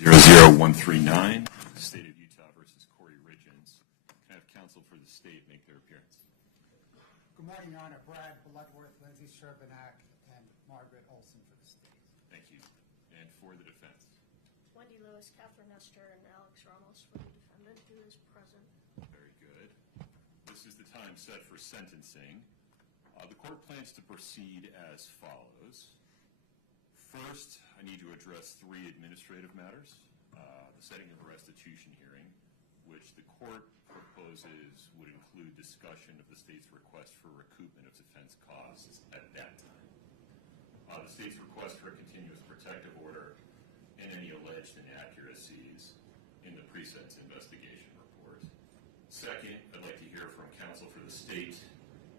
231-500-139, State of Utah versus Kouri Richins. Can I have counsel for the state make their appearance? Good morning, Your Honor. Brad Bloodworth, Lindsay Sherbanak, and Margaret Olson for the state. Thank you. And for the defense? Wendy Lewis, Catherine Nestor, and Alex Ramos for the defendant, who is present. Very good. This is the time set for sentencing. The court plans to proceed as follows. First, I need to address three administrative matters. The setting of a restitution hearing, which the court proposes would include discussion of the state's request for recoupment of defense costs at that time. The state's request for a continuous protective order and any alleged inaccuracies in the pre-sentence investigation report. Second, I'd like to hear from counsel for the state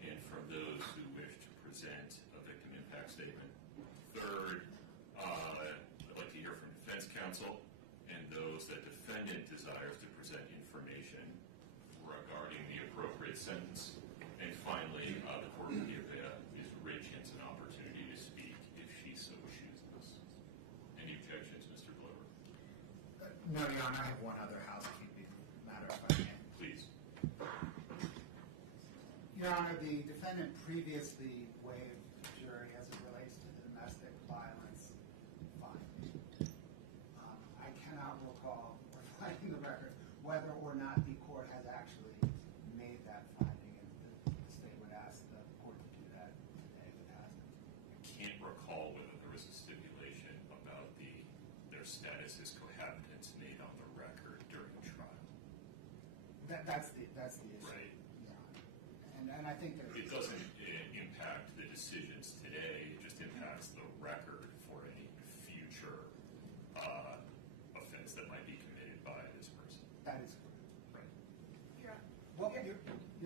and from those who wish to present a victim impact statement. Third, I'd like to hear from defense counsel and those that defendant desires to present information regarding the appropriate sentence. And finally, the court will give Ms. Richins an opportunity to speak if she so chooses. Any objections, Mr. Blower? No, Your Honor. I have one other housekeeping matter, if I may. Please. Your Honor, the defendant previously waived jury as it relates to the domestic violence finding. I cannot recall, reflecting the record, whether or not the court has actually made that finding, and the state would ask the court to do that today if it hasn't. I can't recall whether there was a stipulation about their status as cohabitants made on the record during trial. That's the issue. Right. And I think that it doesn't impact the decisions today. It just impacts the record for any future offense that might be committed by this person. that is correct. Right. Well, Your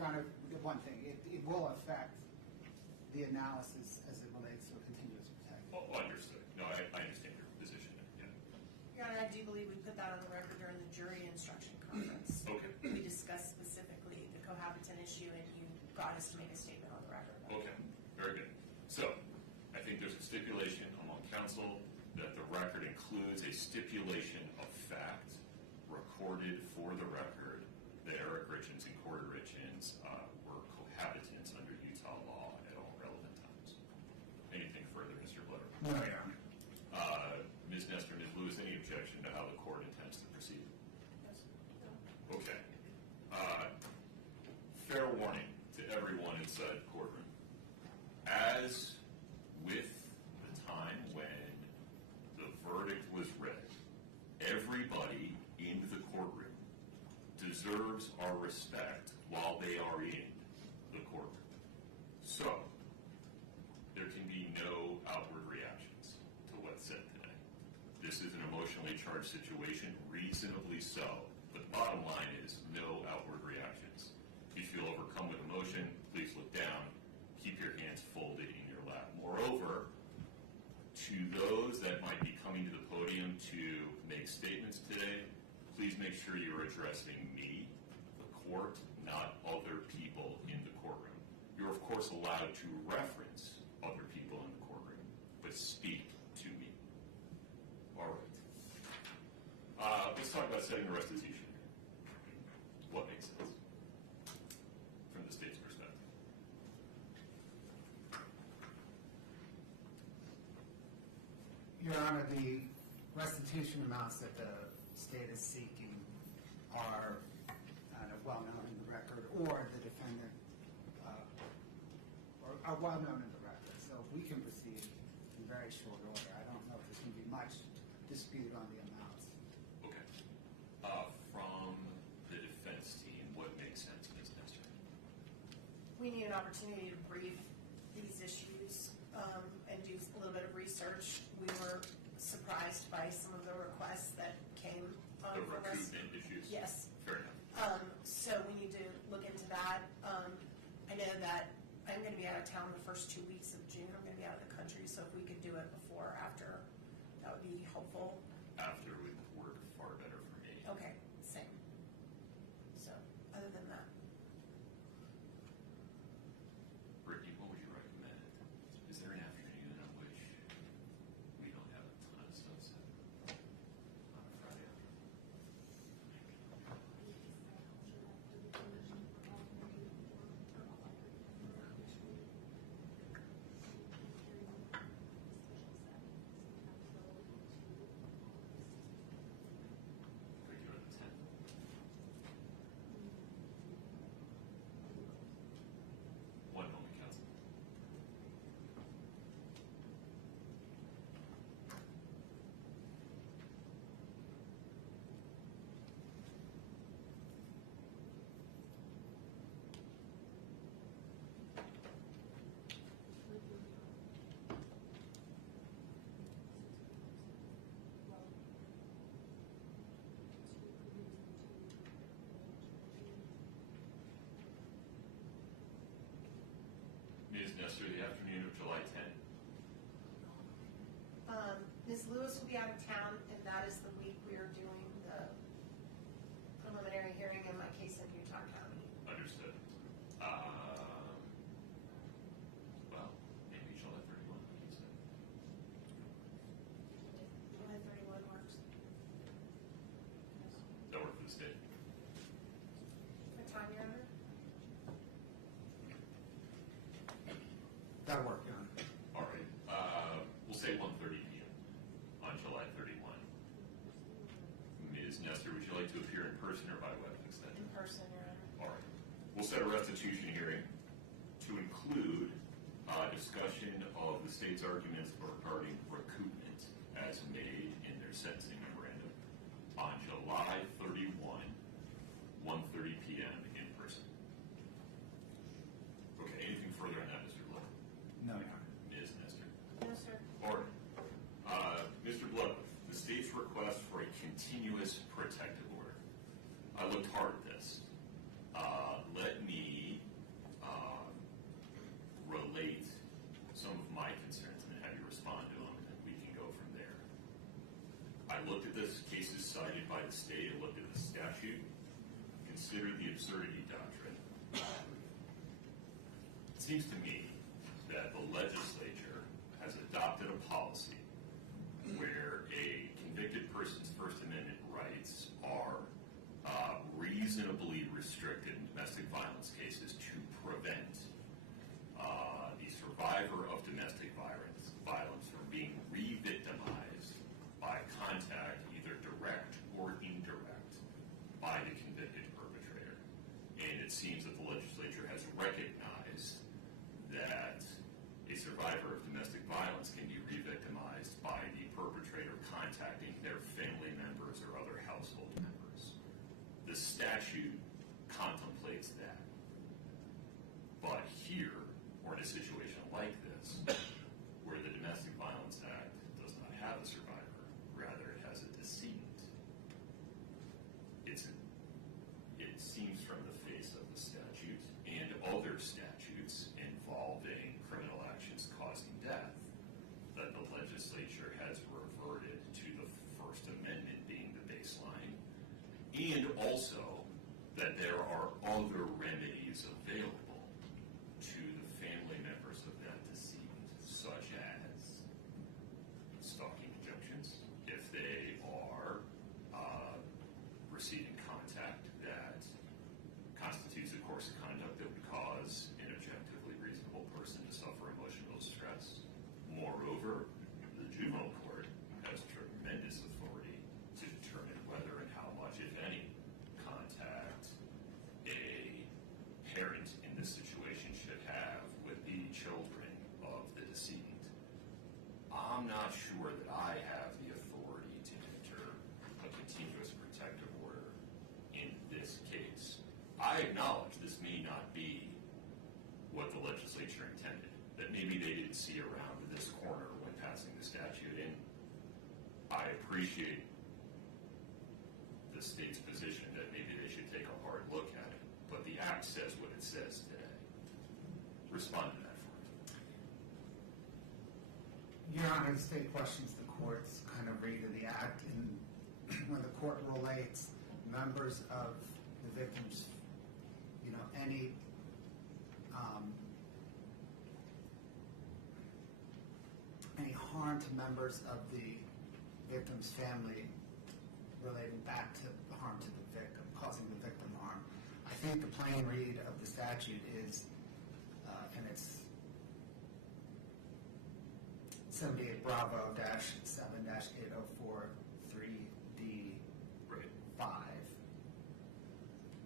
Honor, one thing, it will affect the analysis as it relates to a continuous protection. Oh, understood. No, I understand your position. Yeah. Your Honor, I do believe we put that on the record during the jury instruction conference. Okay. We discussed specifically the cohabitant issue, and you got us to make a statement on the record. Okay. Very good. So, I think there's a stipulation among counsel that the record includes a stipulation of fact recorded for the record that Eric Richens and Kouri Richins were cohabitants under Utah law at all relevant times. Anything further, Mr. Blower? No, Your Honor. Ms. Nestor, Ms. Lewis, any objection to how the court intends to proceed? Yes. Okay. Fair warning to everyone inside the courtroom. As with the time when the verdict was read, everybody in the courtroom deserves our respect while they are in the courtroom. So, there can be no outward reactions to what's said today. This is an emotionally charged situation, reasonably so, but the bottom line is no outward reactions. If you feel overcome with emotion, please look down. Keep your hands folded in your lap. Moreover, to those that might be coming to the podium to make statements today, please make sure you're addressing me, the court, not other people in the courtroom. You're, of course, allowed to reference other people in the courtroom, but speak to me. All right. Let's talk about setting the restitution. What makes sense from the state's perspective? Your Honor, the restitution amounts that the state is seeking are well known in the record, or the defendant are well known in the record. So we can proceed in very short order. I don't know if there's going to be much dispute on the amounts. Okay. From the defense team, what makes sense, Ms. Nestor? We need an opportunity to brief these issues and do a little bit of research. We were surprised by some of the requests that came The from us. recruitment issues? Yes. Fair enough. So we need to look into that. I know that I'm going to be out of town the first 2 weeks of June. I'm going to be out of the country, so if we could do it before or after, that would be helpful. After would work far better for me. Okay, same. So, other than that. Brittany, what would you recommend? Is there an afternoon on which we don't have a ton of sunset? Nestor, the afternoon of July 10th? Ms. Lewis will be out of town, and that is the week we are doing the preliminary hearing in my case in Utah County. Understood. Well, maybe July 31, like you said. July 31 works. That work for the state? What time, Your Honor? That'll work, Your Honor. All right. We'll say 1:30 p.m. on July 31. Ms. Nestor, would you like to appear in person or by WebEx then? In person, Your Honor. All right. We'll set a restitution hearing to include discussion of the state's arguments regarding recoupment as made in their sentencing memorandum on July 31, 1:30 p.m. in person. Okay, anything further on that, Mr. Blood? No, Your Honor. Ms. Nestor? No, sir. All right. Mr. Blood, the state's request for a continuous protective order. I looked hard at this. Let me relate some of my concerns and then have you respond to them, and then we can go from there. I looked at this cases cited by the state, I looked at the statute, considered the absurdity doctrine. It seems to me that the legislature has adopted a policy where a convicted person's First Amendment rights are reasonably restricted in domestic violence cases to prevent the survivor of domestic violence from being re-victimized by contact, either direct or indirect, by the convicted perpetrator. And it seems that the legislature has recognized that a survivor of domestic violence can be re-victimized by the perpetrator contacting their family members or other household members. The statute contemplates that. But here, or in a situation like this, where the Domestic Violence Act does not have a survivor, rather it has a decedent, it seems from the face of the statute and other statutes involving criminal actions causing death that the legislature has reverted to the First Amendment being the baseline, and also that there are other remedies available to the family members of that decedent, such as stalking injunctions, if they are receiving contact that constitutes a course of conduct that would cause an objectively reasonable person to suffer emotional distress. Moreover, the juvenile court has tremendous authority to determine whether and how much, if any, contact a parent in this situation should have with the children of the decedent. I'm not sure that I have the authority to enter a continuous protective order in this case. I acknowledge this may not be what the legislature intended, that maybe they didn't see around this corner when passing the statute, and I appreciate the state's position that maybe they should take a hard look at it, but the act says what it says today. Respond to that for me. Your Honor, the state questions the court's kind of read of the act, and when the court relates members of the victims, any harm to members of the victim's family relating back to the harm to the victim, causing the victim harm. I think the plain read of the statute is, and it's 78 Bravo -7 -804 3D Right. 5.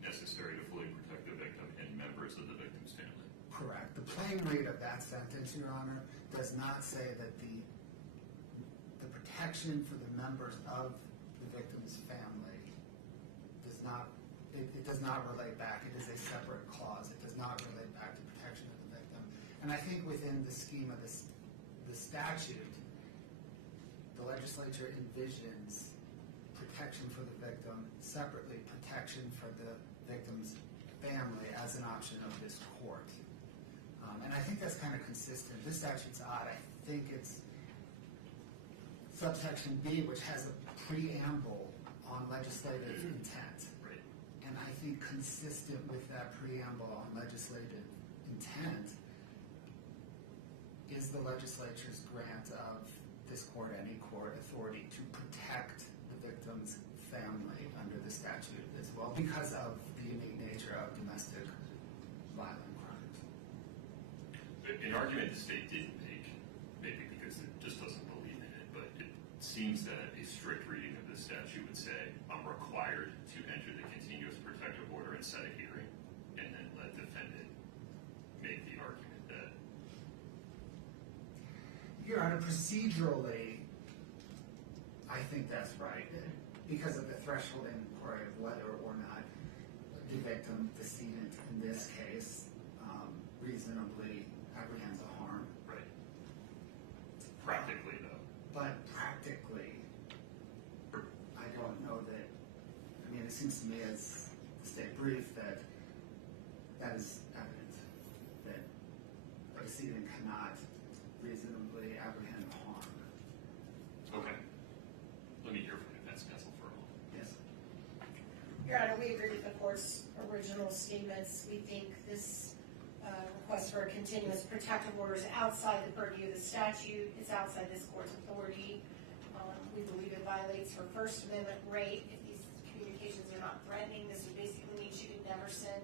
Necessary to fully protect the victim and members of the victim's family. Correct. The plain read of that sentence, Your Honor, does not say that the protection for the members of the victim's family does not, it does not relate back. It is a separate clause. It does not relate back to protection of the victim. And I think within the scheme of the statute, the legislature envisions protection for the victim, separately protection for the victim's family as an option of this court. And I think that's kind of consistent. This statute's odd. I think it's subsection B, which has a preamble on legislative intent. Right. And I think consistent with that preamble on legislative intent is the legislature's grant of this court, any court, authority to protect the victim's family under the statute as well because of the unique nature of domestic violent crimes. An argument the state didn't make, maybe because it just doesn't believe in it, but it seems that a strict reading of the statute would say, I'm required to enter the continuous protective order and set a hearing, and then let defendant make the argument that. Your Honor, procedurally, I think that's right because of the threshold inquiry of whether or not the victim, decedent in this case, reasonably apprehends a harm. Right. Practically, though. But practically, I don't know that, I mean, it seems to me as the state brief that that is evident, that a decedent cannot reasonably apprehend harm. Okay. Let me hear from the defense counsel for a moment. Yes. Your Honor, we agree with the court's original statements. We think this request for a continuous protective order is outside the purview of the statute. It's outside this court's authority. We believe it violates her First Amendment right. If these communications are not threatening, this would basically mean she could never send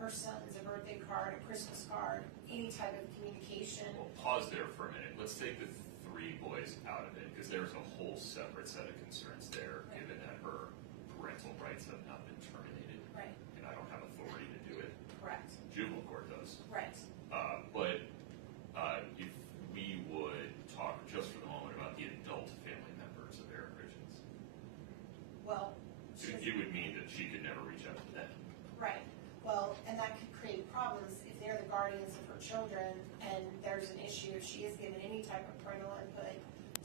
her sons a birthday card, a Christmas card, any type of communication. Well, pause there for a minute. Let's take the three boys out of it, because there's a whole separate set of concerns there, Right. given that her parental rights have not been terminated. Right. And I don't have authority to do it. Correct. Juvenile court does. Right. But if we would talk just for the moment about the adult family members of Eric Richens, Well, it would mean that she could never reach out to them. right. Well, and that could create problems if they're the guardians of her children and there's an issue if she is given any type of parental input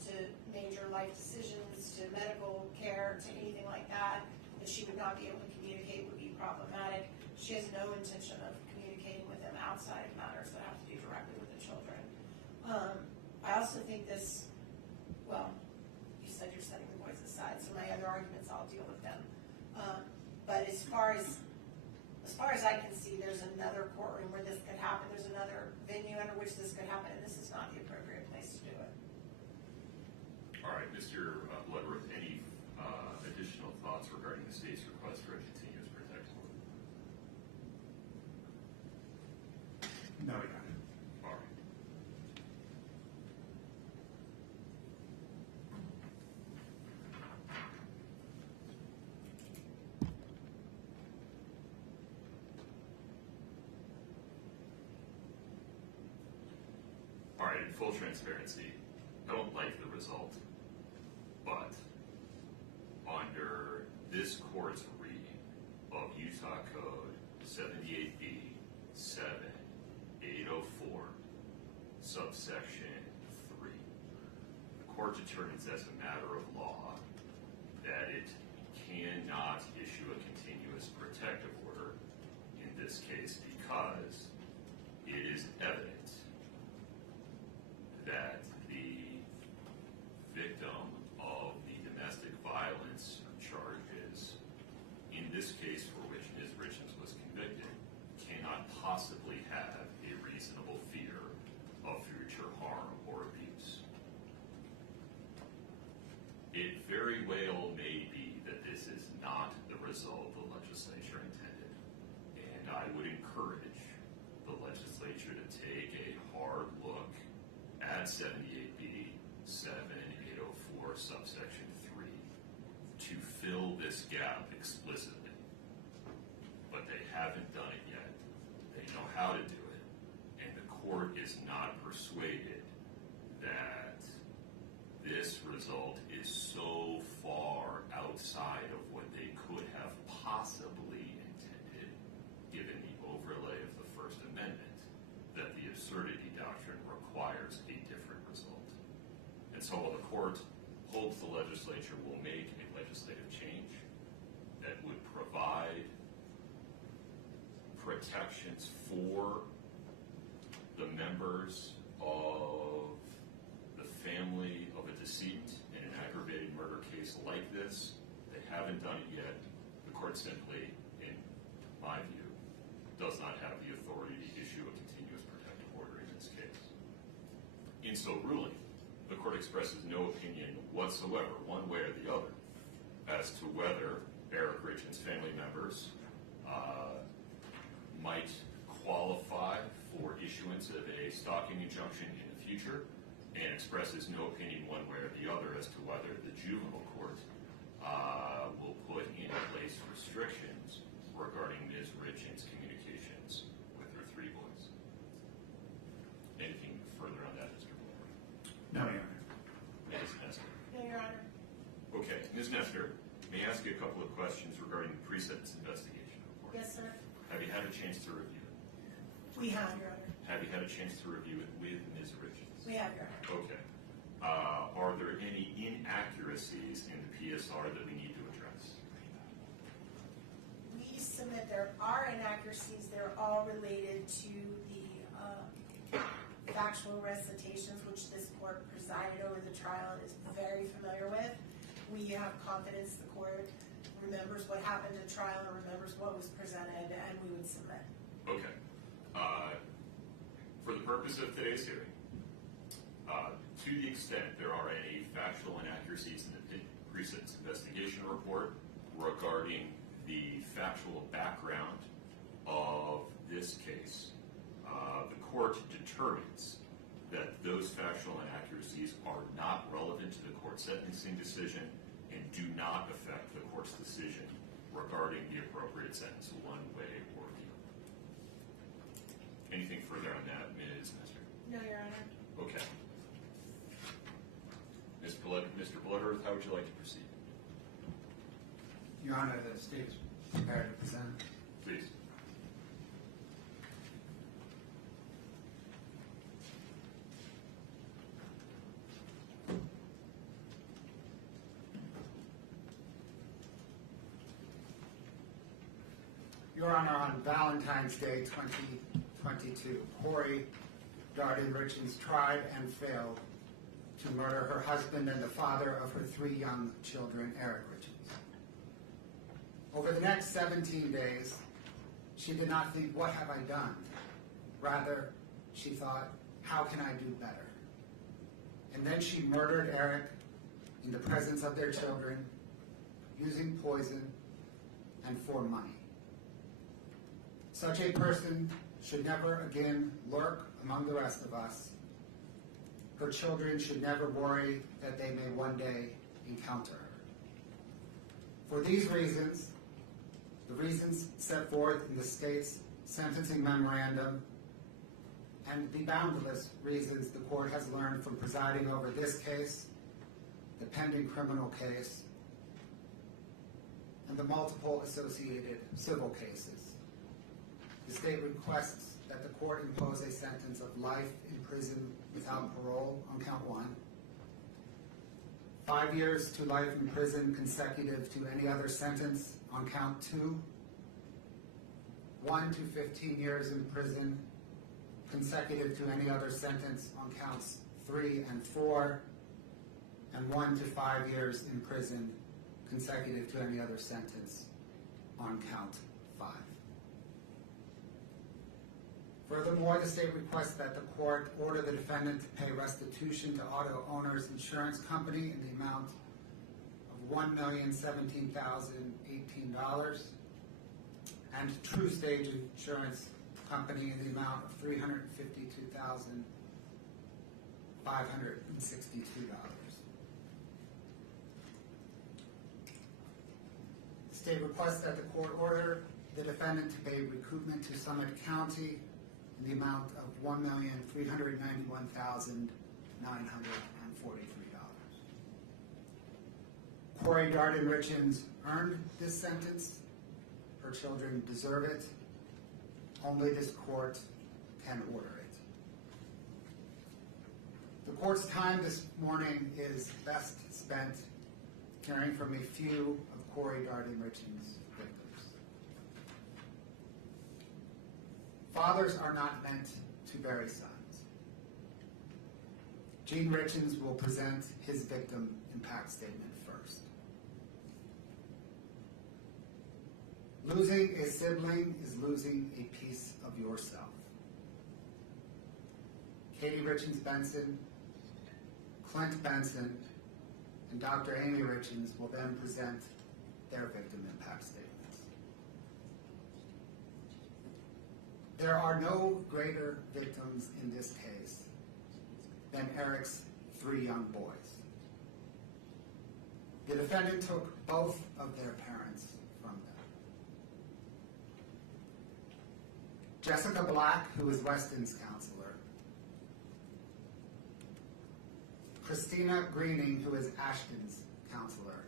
to major life decisions, to medical care, to anything like that she would not be able to communicate would be problematic. She has no intention of communicating with them outside of matters that have to do directly with the children. I also think this, well, you said you're setting the boys aside, so my other arguments, I'll deal with them. But as far as I can see, there's another courtroom where this could happen. There's another venue under which this could happen, and this is not the appropriate place to do it. All right, Mr. Bloodworth, any additional thoughts regarding the state's request for a continuous protective order? No, Your Honor. All right. All right, in full transparency, I don't like the result, but under this court's reading of Utah Code 78B 7804, subsection 3, the court determines as a matter of law that it cannot issue a continuous protective order in this case because it is evident that the victim of the domestic violence charges, in this case for which Ms. Richens was convicted, cannot possibly have a reasonable fear of future harm or abuse. It very well may be that this is not the result the legislature intended, and I would encourage the legislature to take a hard look at 78B 7804 subsection 3 to fill this gap explicitly. But they haven't done it yet. They know how to do it, and the court is not persuaded that this result is so far outside of what they could have possibly intended, given the overlay of the First Amendment, that the absurdity doctrine requires a different result. And so while the court hopes the legislature will make a legislative change that would provide protections for the the members of the family of a decedent in an aggravated murder case like this. They haven't done it yet. The court simply, in my view, does not have the authority to issue a continuous protective order in this case. In so ruling, the court expresses no opinion whatsoever, one way or the other, as to whether Eric Richens' family members might qualify for issuance of a stalking injunction in the future, and expresses no opinion one way or the other as to whether the juvenile court will put in place restrictions regarding Ms. Richens' communications with her 3 boys. Anything further on that, Mr. Blair? No, Your Honor. Ms. Nestor? No, Your Honor. Okay, Ms. Nestor, may I ask you a couple of questions regarding the pre-sentence investigation report? Yes, sir. Have you had a chance to review it? We have, Your Honor. Have you had a chance to review it with Ms. Richens? We have, Your Honor. Okay. Are there any inaccuracies in the PSR that we need to address? We submit there are inaccuracies. They're all related to the factual recitations, which this court presided over the trial and is very familiar with. We have confidence the court remembers what happened at trial and remembers what was presented, and we would submit. Okay. For the purpose of today's hearing, to the extent there are any factual inaccuracies in the pre-sentence investigation report regarding the factual background of this case, the court determines that those factual inaccuracies are not relevant to the court's sentencing decision and do not affect the court's decision regarding the appropriate sentence one way or the other. Anything further on that, Ms. Nestor? No, Your Honor. Okay. Mr. Bloodworth, how would you like to proceed? Your Honor, the state is prepared to present. Please. Your Honor, on Valentine's Day 2022, Kouri Richins tried and failed to murder her husband and the father of her 3 young children, Eric Richins. Over the next 17 days, she did not think, what have I done? Rather, she thought, how can I do better? And then she murdered Eric in the presence of their children, using poison and for money. Such a person should never again lurk among the rest of us. Her children should never worry that they may one day encounter her. For these reasons, the reasons set forth in the state's sentencing memorandum, and the boundless reasons the court has learned from presiding over this case, the pending criminal case, and the multiple associated civil cases, the state requests that the court impose a sentence of life in prison without parole on count 1, 5 years to life in prison consecutive to any other sentence on count 2, 1 to 15 years in prison consecutive to any other sentence on counts 3 and 4, and 1 to 5 years in prison consecutive to any other sentence on count 5. Furthermore, the state requests that the court order the defendant to pay restitution to Auto Owners Insurance Company in the amount of $1,017,018 and True Stage Insurance Company in the amount of $352,562. The state requests that the court order the defendant to pay recoupment to Summit County in the amount of $1,391,943. Kouri Richins earned this sentence. Her children deserve it. Only this court can order it. The court's time this morning is best spent hearing from a few of Kouri Richins' victims. Fathers are not meant to Barry's sons. Gene Richens will present his victim impact statement first. Losing a sibling is losing a piece of yourself. Kouri Richins Benson, Clint Benson, and Dr. Amy Richens will then present their victim impact statements. There are no greater victims in this case than Eric's 3 young boys. The defendant took both of their parents from them. Jessica Black, who is Weston's counselor, Christina Greening, who is Ashton's counselor,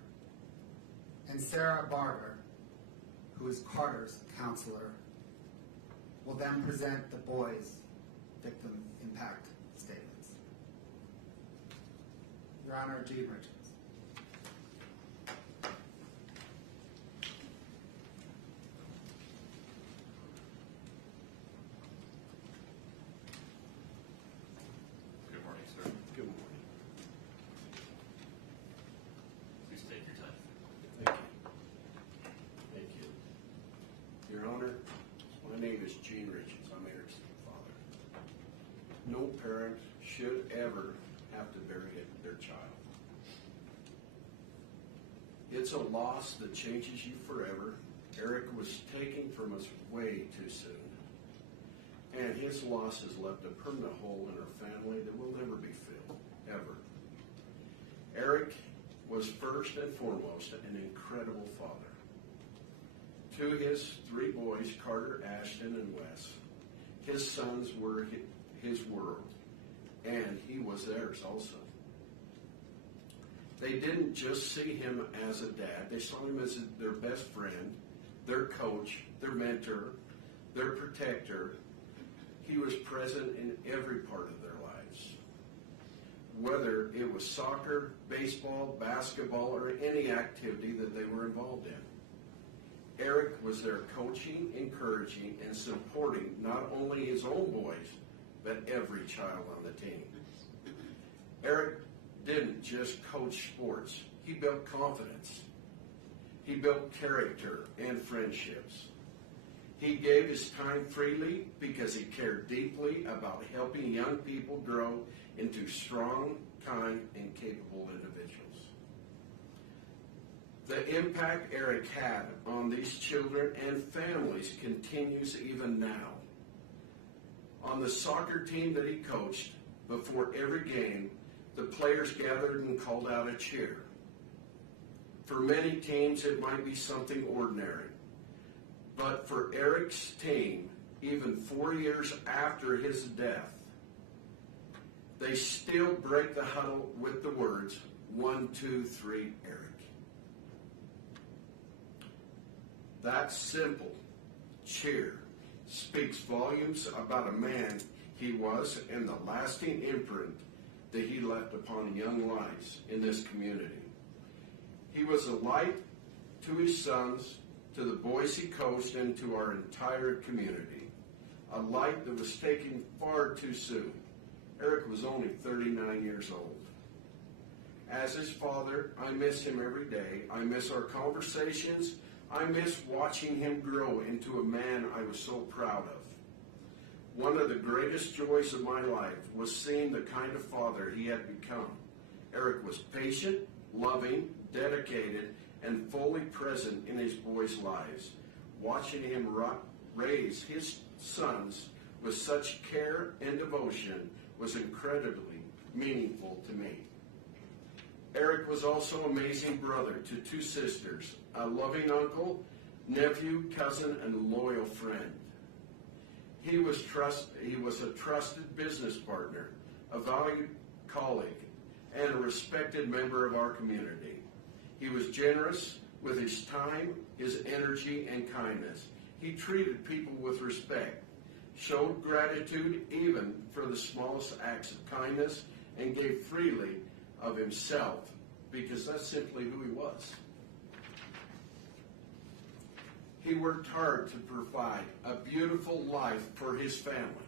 and Sarah Barber, who is Carter's counselor, will then present the boys' victim impact statements. Your Honor, Gene Richens. Good morning, sir. Good morning. Please take your time. Thank you. Thank you. Your Honor, my name is Gene Richins. I'm Eric's father. No parent should ever have to bury their child. It's a loss that changes you forever. Eric was taken from us way too soon. And his loss has left a permanent hole in our family that will never be filled, ever. Eric was first and foremost an incredible father. To his 3 boys, Carter, Ashton, and Wes, his sons were his world, and he was theirs also. They didn't just see him as a dad, they saw him as their best friend, their coach, their mentor, their protector. He was present in every part of their lives. Whether it was soccer, baseball, basketball, or any activity that they were involved in. Eric was there coaching, encouraging, and supporting not only his own boys, but every child on the team. Eric didn't just coach sports. He built confidence. He built character and friendships. He gave his time freely because he cared deeply about helping young people grow into strong, kind, and capable individuals. The impact Eric had on these children and families continues even now. On the soccer team that he coached, before every game, the players gathered and called out a cheer. For many teams, it might be something ordinary. But for Eric's team, even 4 years after his death, they still break the huddle with the words, 1, 2, 3, Eric. That simple cheer speaks volumes about a man he was and the lasting imprint that he left upon young lives in this community. He was a light to his sons, to the boys he coached, and to our entire community. A light that was taken far too soon. Eric was only 39 years old. As his father, I miss him every day. I miss our conversations. I miss watching him grow into a man I was so proud of. One of the greatest joys of my life was seeing the kind of father he had become. Eric was patient, loving, dedicated, and fully present in his boys' lives. Watching him raise his sons with such care and devotion was incredibly meaningful to me. Eric was also an amazing brother to 2 sisters, a loving uncle, nephew, cousin, and loyal friend. He was a trusted business partner, a valued colleague, and a respected member of our community. He was generous with his time, his energy, and kindness. He treated people with respect, showed gratitude even for the smallest acts of kindness, and gave freely of himself because that's simply who he was. He worked hard to provide a beautiful life for his family.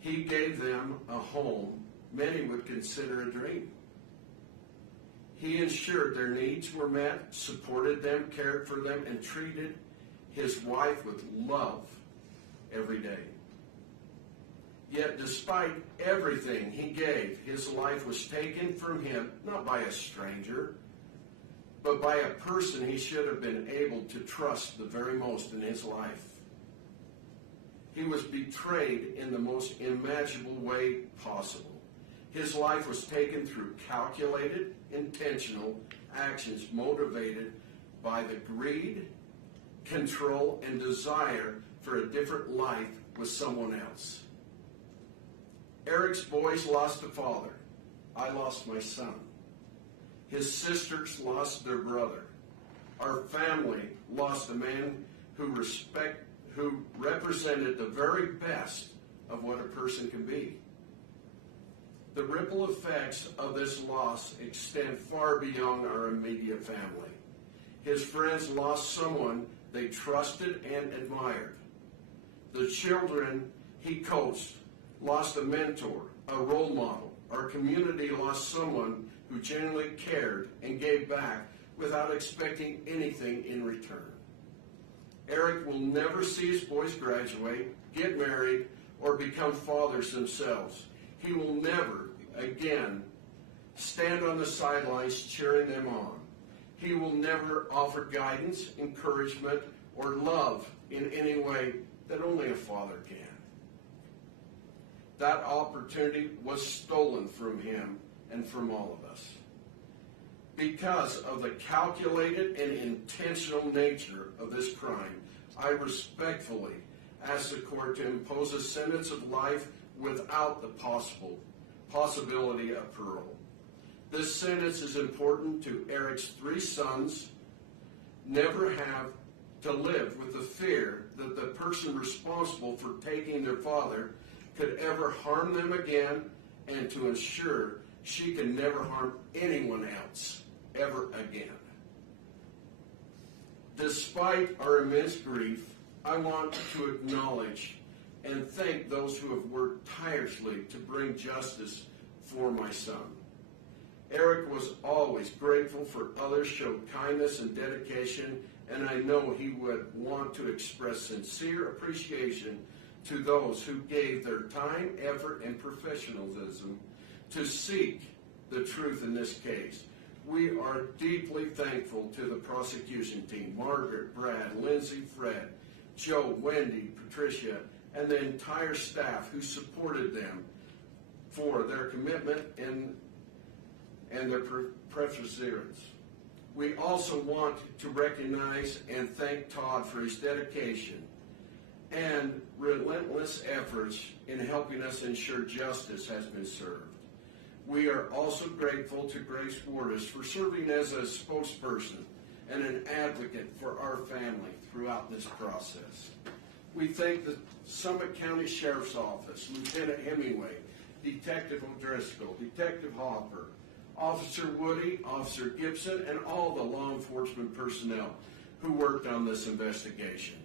He gave them a home many would consider a dream. He ensured their needs were met, supported them, cared for them, and treated his wife with love every day. Yet despite everything he gave, his life was taken from him, not by a stranger, but by a person he should have been able to trust the very most in his life. He was betrayed in the most imaginable way possible. His life was taken through calculated, intentional actions motivated by the greed, control, and desire for a different life with someone else. Eric's boys lost a father. I lost my son. His sisters lost their brother. Our family lost a man who represented the very best of what a person can be. The ripple effects of this loss extend far beyond our immediate family. His friends lost someone they trusted and admired. The children he coached lost a mentor, a role model. Our community lost someone who genuinely cared and gave back without expecting anything in return. Eric will never see his boys graduate, get married, or become fathers themselves. He will never again stand on the sidelines cheering them on. He will never offer guidance, encouragement, or love in any way that only a father can. That opportunity was stolen from him and from all of us. Because of the calculated and intentional nature of this crime, I respectfully ask the court to impose a sentence of life without the possibility of parole. This sentence is important to Eric's 3 sons never have to live with the fear that the person responsible for taking their father could ever harm them again, and to ensure she can never harm anyone else ever again. Despite our immense grief, I want to acknowledge and thank those who have worked tirelessly to bring justice for my son. Eric was always grateful for others showed kindness and dedication, and I know he would want to express sincere appreciation to those who gave their time, effort, and professionalism to seek the truth in this case. We are deeply thankful to the prosecution team, Margaret, Brad, Lindsay, Fred, Joe, Wendy, Patricia, and the entire staff who supported them for their commitment and their perseverance. We also want to recognize and thank Todd for his dedication and relentless efforts in helping us ensure justice has been served. We are also grateful to Grace Wardis for serving as a spokesperson and an advocate for our family throughout this process. We thank the Summit County Sheriff's Office, Lieutenant Hemingway, Detective O'Driscoll, Detective Hopper, Officer Woody, Officer Gibson, and all the law enforcement personnel who worked on this investigation.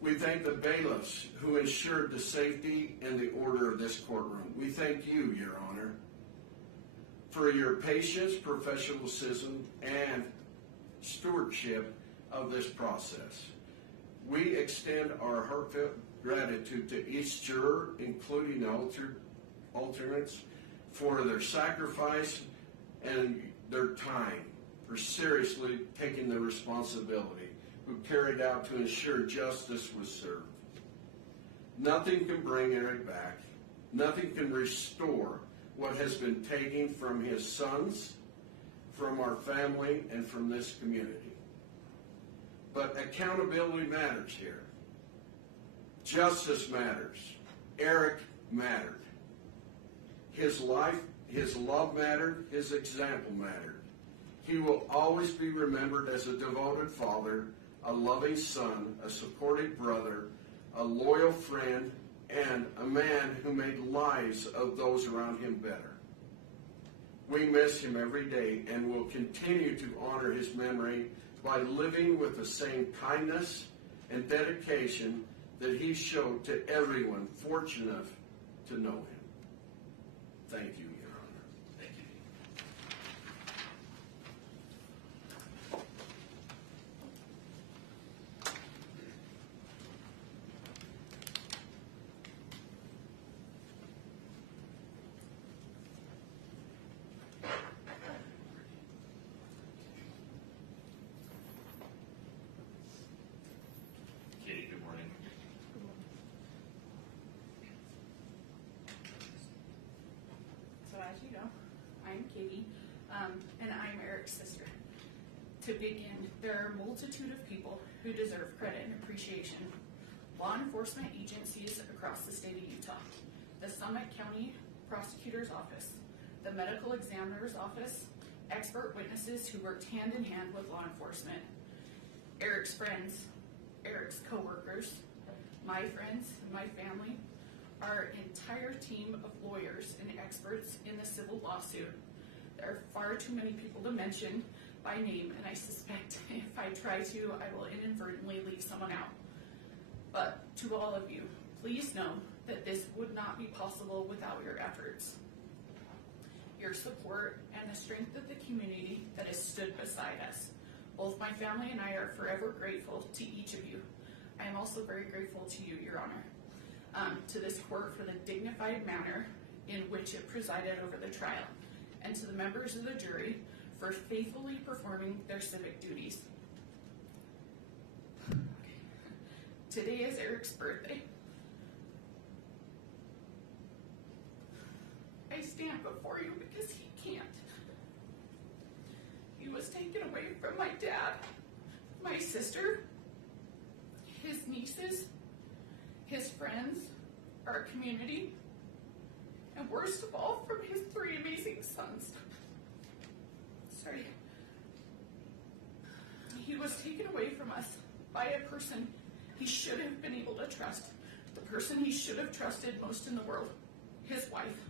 We thank the bailiffs who ensured the safety and the order of this courtroom. We thank you, Your Honor, for your patience, professionalism, and stewardship of this process. We extend our heartfelt gratitude to each juror, including the alternates, for their sacrifice and their time, for seriously taking the responsibility, who carried out to ensure justice was served. Nothing can bring Eric back. Nothing can restore what has been taken from his sons, from our family, and from this community. But accountability matters here. Justice matters. Eric mattered. His life, his love mattered, his example mattered. He will always be remembered as a devoted father, a loving son, a supportive brother, a loyal friend, and a man who made lives of those around him better. We miss him every day and will continue to honor his memory by living with the same kindness and dedication that he showed to everyone fortunate to know him. Thank you, Your Honor. Thank you. Katie, good morning. So as you know, I'm Katie, and I'm Eric's sister. To begin, there are a multitude of people who deserve credit and appreciation. Law enforcement agencies across the state of Utah, the Summit County Prosecutor's Office, the Medical Examiner's Office, expert witnesses who worked hand in hand with law enforcement, Eric's friends, Eric's co-workers, my friends, and my family, our entire team of lawyers and experts in the civil lawsuit. There are far too many people to mention by name, and I suspect if I try to, I will inadvertently leave someone out. But to all of you, please know that this would not be possible without your efforts, your support, and the strength of the community that has stood beside us. Both my family and I are forever grateful to each of you. I am also very grateful to you, Your Honor, to this court for the dignified manner in which it presided over the trial, and to the members of the jury for faithfully performing their civic duties. Today is Eric's birthday. I stand before you because he can't. He was taken away from my dad, my sister, his nieces, his friends, our community, and worst of all, from his 3 amazing sons. Sorry. He was taken away from us by a person he should have been able to trust, the person he should have trusted most in the world, his wife.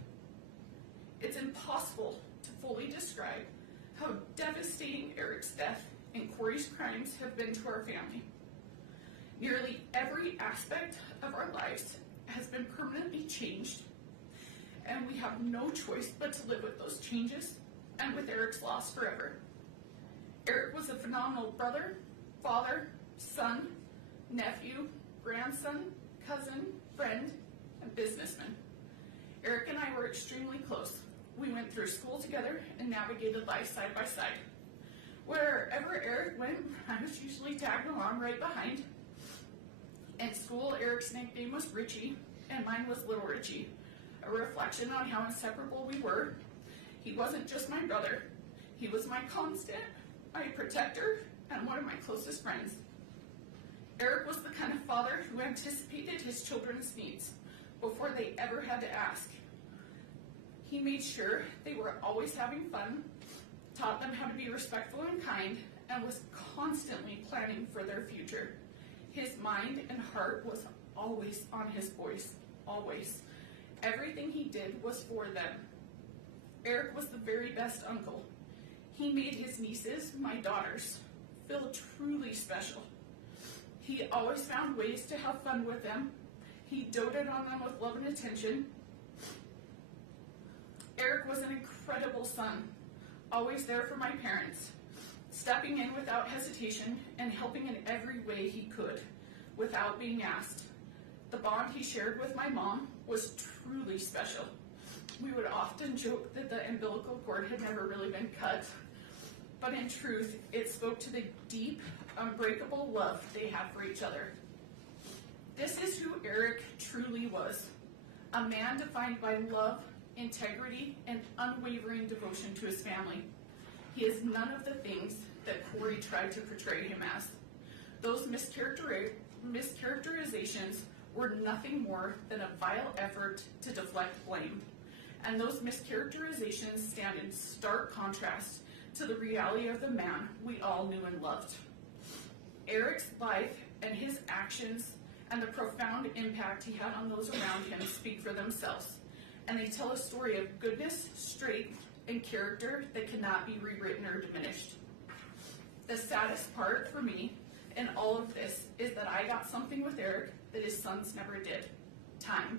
It's impossible to fully describe how devastating Eric's death and Kouri's crimes have been to our family. Nearly every aspect of our lives has been permanently changed, and we have no choice but to live with those changes and with Eric's loss forever. Eric was a phenomenal brother, father, son, nephew, grandson, cousin, friend, and businessman. Eric and I were extremely close. We went through school together and navigated life side by side. Wherever Eric went, I was usually tagged along right behind. In school, Eric's nickname was Richie, and mine was Little Richie, a reflection on how inseparable we were. He wasn't just my brother. He was my constant, my protector, and one of my closest friends. Eric was the kind of father who anticipated his children's needs before they ever had to ask. He made sure they were always having fun, taught them how to be respectful and kind, and was constantly planning for their future. His mind and heart was always on his boys, always. Everything he did was for them. Eric was the very best uncle. He made his nieces, my daughters, feel truly special. He always found ways to have fun with them. He doted on them with love and attention. Eric was an incredible son, always there for my parents, stepping in without hesitation and helping in every way he could, without being asked. The bond he shared with my mom was truly special. We would often joke that the umbilical cord had never really been cut, but in truth, it spoke to the deep, unbreakable love they had for each other. This is who Eric truly was, a man defined by love, integrity, and unwavering devotion to his family. He is none of the things that Kouri tried to portray him as. Those mischaracterizations were nothing more than a vile effort to deflect blame. And those mischaracterizations stand in stark contrast to the reality of the man we all knew and loved. Eric's life and his actions and the profound impact he had on those around him speak for themselves, and they tell a story of goodness, strength, and character that cannot be rewritten or diminished. The saddest part for me in all of this is that I got something with Eric that his sons never did: time.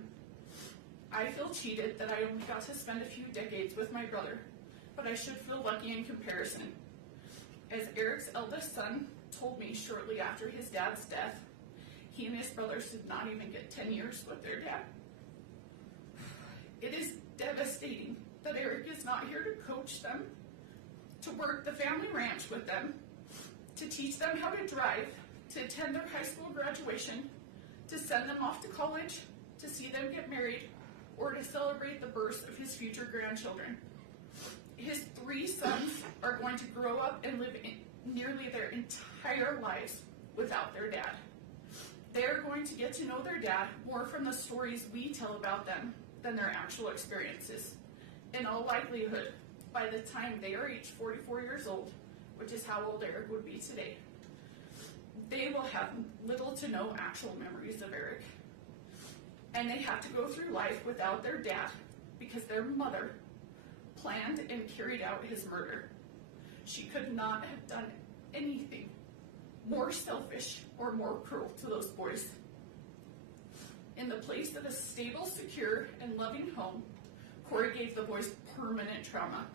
I feel cheated that I only got to spend a few decades with my brother, but I should feel lucky in comparison. As Eric's eldest son told me shortly after his dad's death, he and his brothers did not even get 10 years with their dad. It is devastating that Eric is not here to coach them, to work the family ranch with them, to teach them how to drive, to attend their high school graduation, to send them off to college, to see them get married, or to celebrate the birth of his future grandchildren. His 3 sons are going to grow up and live nearly their entire lives without their dad. They are going to get to know their dad more from the stories we tell about them than their actual experiences. In all likelihood, by the time they are each 44 years old, which is how old Eric would be today, they will have little to no actual memories of Eric. And they have to go through life without their dad because their mother planned and carried out his murder. She could not have done anything more selfish or more cruel to those boys. In the place of a stable, secure, and loving home, Kouri gave the boys permanent trauma.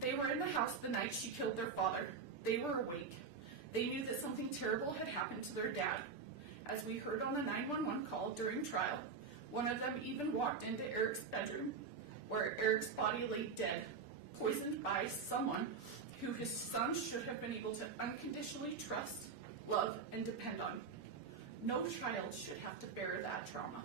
They were in the house the night she killed their father. They were awake. They knew that something terrible had happened to their dad. As we heard on a 911 call during trial, one of them even walked into Eric's bedroom, where Eric's body lay dead, poisoned by someone who his son should have been able to unconditionally trust, love, and depend on. No child should have to bear that trauma.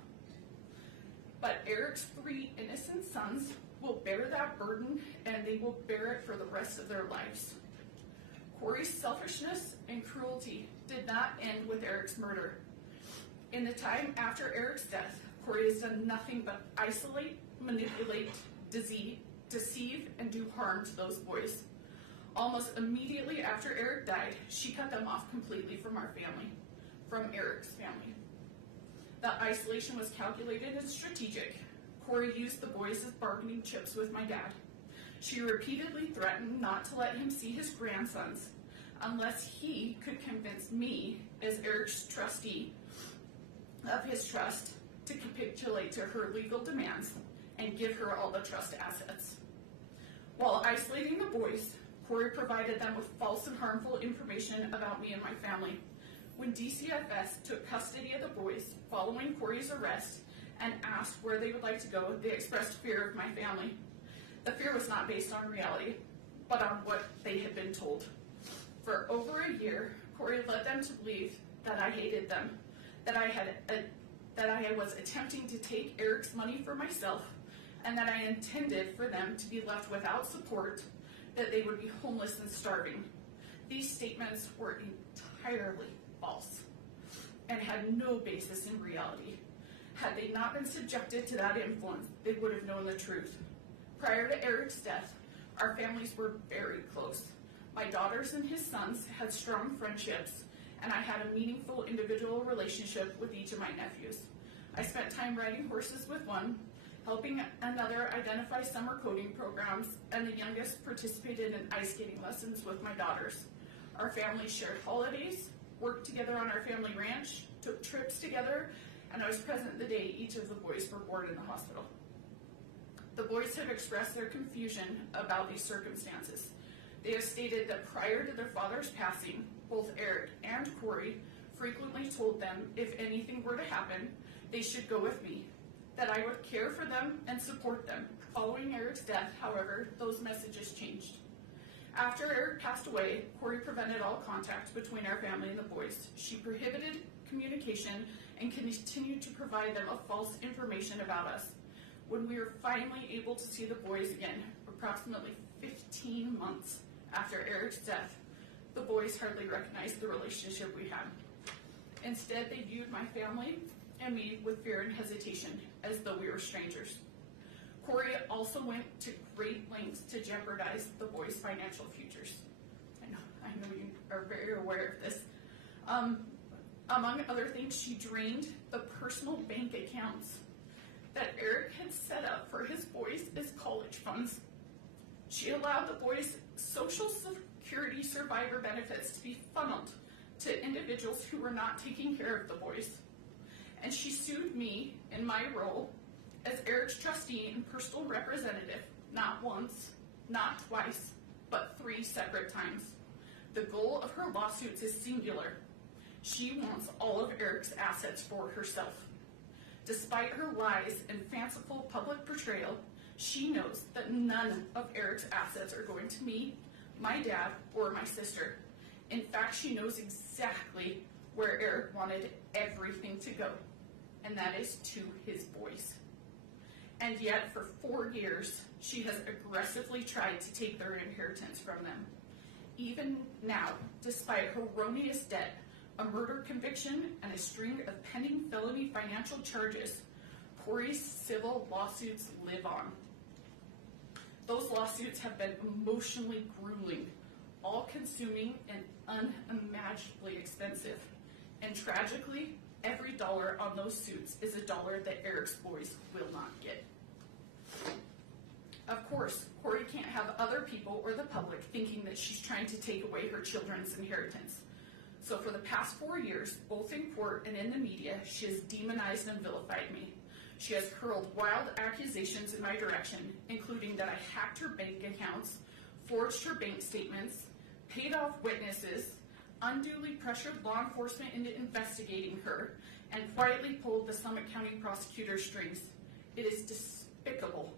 But Eric's 3 innocent sons will bear that burden, and they will bear it for the rest of their lives. Kouri's selfishness and cruelty did not end with Eric's murder. In the time after Eric's death, Kouri has done nothing but isolate, manipulate, deceive, and do harm to those boys. Almost immediately after Eric died, she cut them off completely from our family, from Eric's family. The isolation was calculated and strategic. Kouri used the boys as bargaining chips with my dad. She repeatedly threatened not to let him see his grandsons unless he could convince me, as Eric's trustee of his trust, to capitulate to her legal demands and give her all the trust assets. While isolating the boys, Kouri provided them with false and harmful information about me and my family. When DCFS took custody of the boys following Kouri's arrest and asked where they would like to go, they expressed fear of my family. The fear was not based on reality, but on what they had been told. For over a year, Kouri led them to believe that I hated them, that I was attempting to take Eric's money for myself, and that I intended for them to be left without support, that they would be homeless and starving. These statements were entirely false and had no basis in reality. Had they not been subjected to that influence, they would have known the truth. Prior to Eric's death, our families were very close. My daughters and his sons had strong friendships, and I had a meaningful individual relationship with each of my nephews. I spent time riding horses with one, helping another identify summer coding programs, and the youngest participated in ice skating lessons with my daughters. Our families shared holidays, worked together on our family ranch, took trips together, and I was present the day each of the boys were born in the hospital. The boys have expressed their confusion about these circumstances. They have stated that prior to their father's passing, both Eric and Kouri frequently told them if anything were to happen, they should go with me, that I would care for them and support them. Following Eric's death, however, those messages changed. After Eric passed away, Kouri prevented all contact between our family and the boys. She prohibited communication and continued to provide them false information about us. When we were finally able to see the boys again, approximately 15 months after Eric's death, the boys hardly recognized the relationship we had. Instead, they viewed my family and me with fear and hesitation, as though we were strangers. Kouri also went to great lengths to jeopardize the boys' financial futures. I know you are very aware of this. Among other things, she drained the personal bank accounts that Eric had set up for his boys as college funds. She allowed the boys' Social Security survivor benefits to be funneled to individuals who were not taking care of the boys. And she sued me in my role as Eric's trustee and personal representative, not once, not twice, but 3 separate times. The goal of her lawsuits is singular. She wants all of Eric's assets for herself. Despite her lies and fanciful public portrayal, she knows that none of Eric's assets are going to me, my dad, or my sister. In fact, she knows exactly where Eric wanted everything to go, and that is to his boys. And yet, for 4 years, she has aggressively tried to take their inheritance from them. Even now, despite erroneous debt, a murder conviction, and a string of pending felony financial charges, Kouri's civil lawsuits live on. Those lawsuits have been emotionally grueling, all-consuming, and unimaginably expensive. And tragically, every dollar on those suits is a dollar that Eric's boys will not get. Of course, Kouri can't have other people or the public thinking that she's trying to take away her children's inheritance. So for the past 4 years, both in court and in the media, she has demonized and vilified me. She has hurled wild accusations in my direction, including that I hacked her bank accounts, forged her bank statements, paid off witnesses, unduly pressured law enforcement into investigating her, and quietly pulled the Summit County prosecutor's strings. It is despicable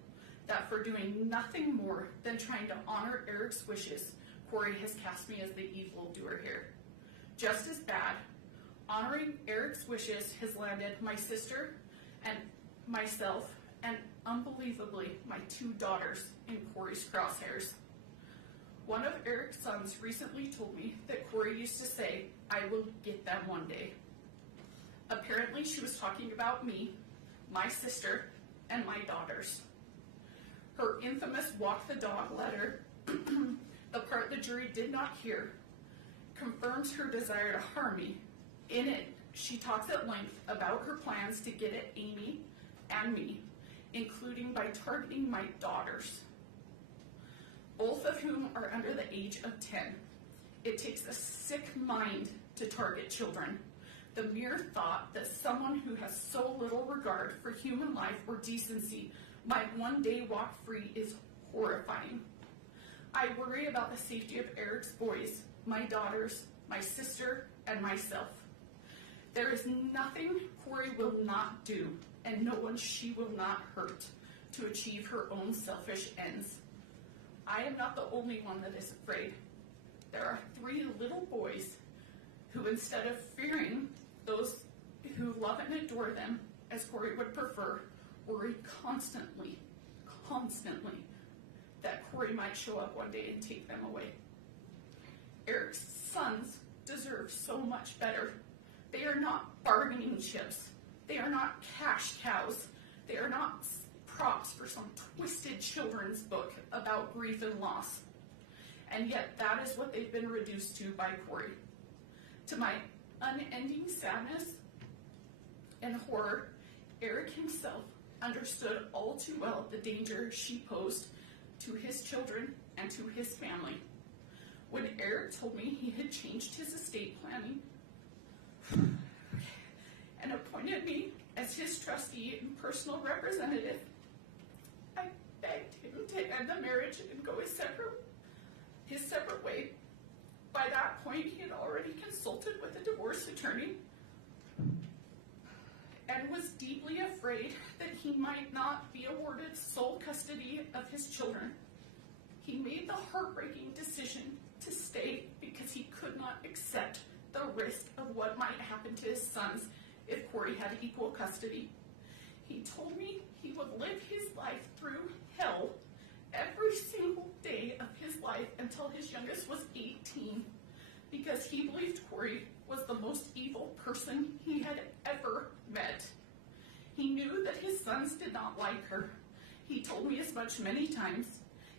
that for doing nothing more than trying to honor Eric's wishes, Kouri has cast me as the evildoer here. Just as bad, honoring Eric's wishes has landed my sister and myself, and unbelievably, my 2 daughters in Kouri's crosshairs. One of Eric's sons recently told me that Kouri used to say, "I will get them one day." Apparently, she was talking about me, my sister, and my daughters. Her infamous walk the dog letter, the part the jury did not hear, confirms her desire to harm me. In it, she talks at length about her plans to get at Amy and me, including by targeting my daughters, both of whom are under the age of 10. It takes a sick mind to target children. The mere thought that someone who has so little regard for human life or decency might one day walk free is horrifying. I worry about the safety of Eric's boys, my daughters, my sister, and myself. There is nothing Kouri will not do, and no one she will not hurt, to achieve her own selfish ends. I am not the only one that is afraid. There are 3 little boys who, instead of fearing those who love and adore them, as Kouri would prefer, worry constantly that Kouri might show up one day and take them away. Eric's sons deserve so much better. They are not bargaining chips. They are not cash cows. They are not props for some twisted children's book about grief and loss. And yet that is what they've been reduced to by Kouri. To my unending sadness and horror, Eric himself understood all too well the danger she posed to his children and to his family. When Eric told me he had changed his estate planning and appointed me as his trustee and personal representative, I begged him to end the marriage and go his separate way. By that point, he had already consulted with a divorce attorney and was deeply afraid that he might not be awarded sole custody of his children. He made the heartbreaking decision to stay because he could not accept the risk of what might happen to his sons if Kouri had equal custody. He told me he would live his life through hell every single day of his life until his youngest was 18, because he believed Kouri was the most evil person he had ever met. He knew that his sons did not like her. He told me as much many times.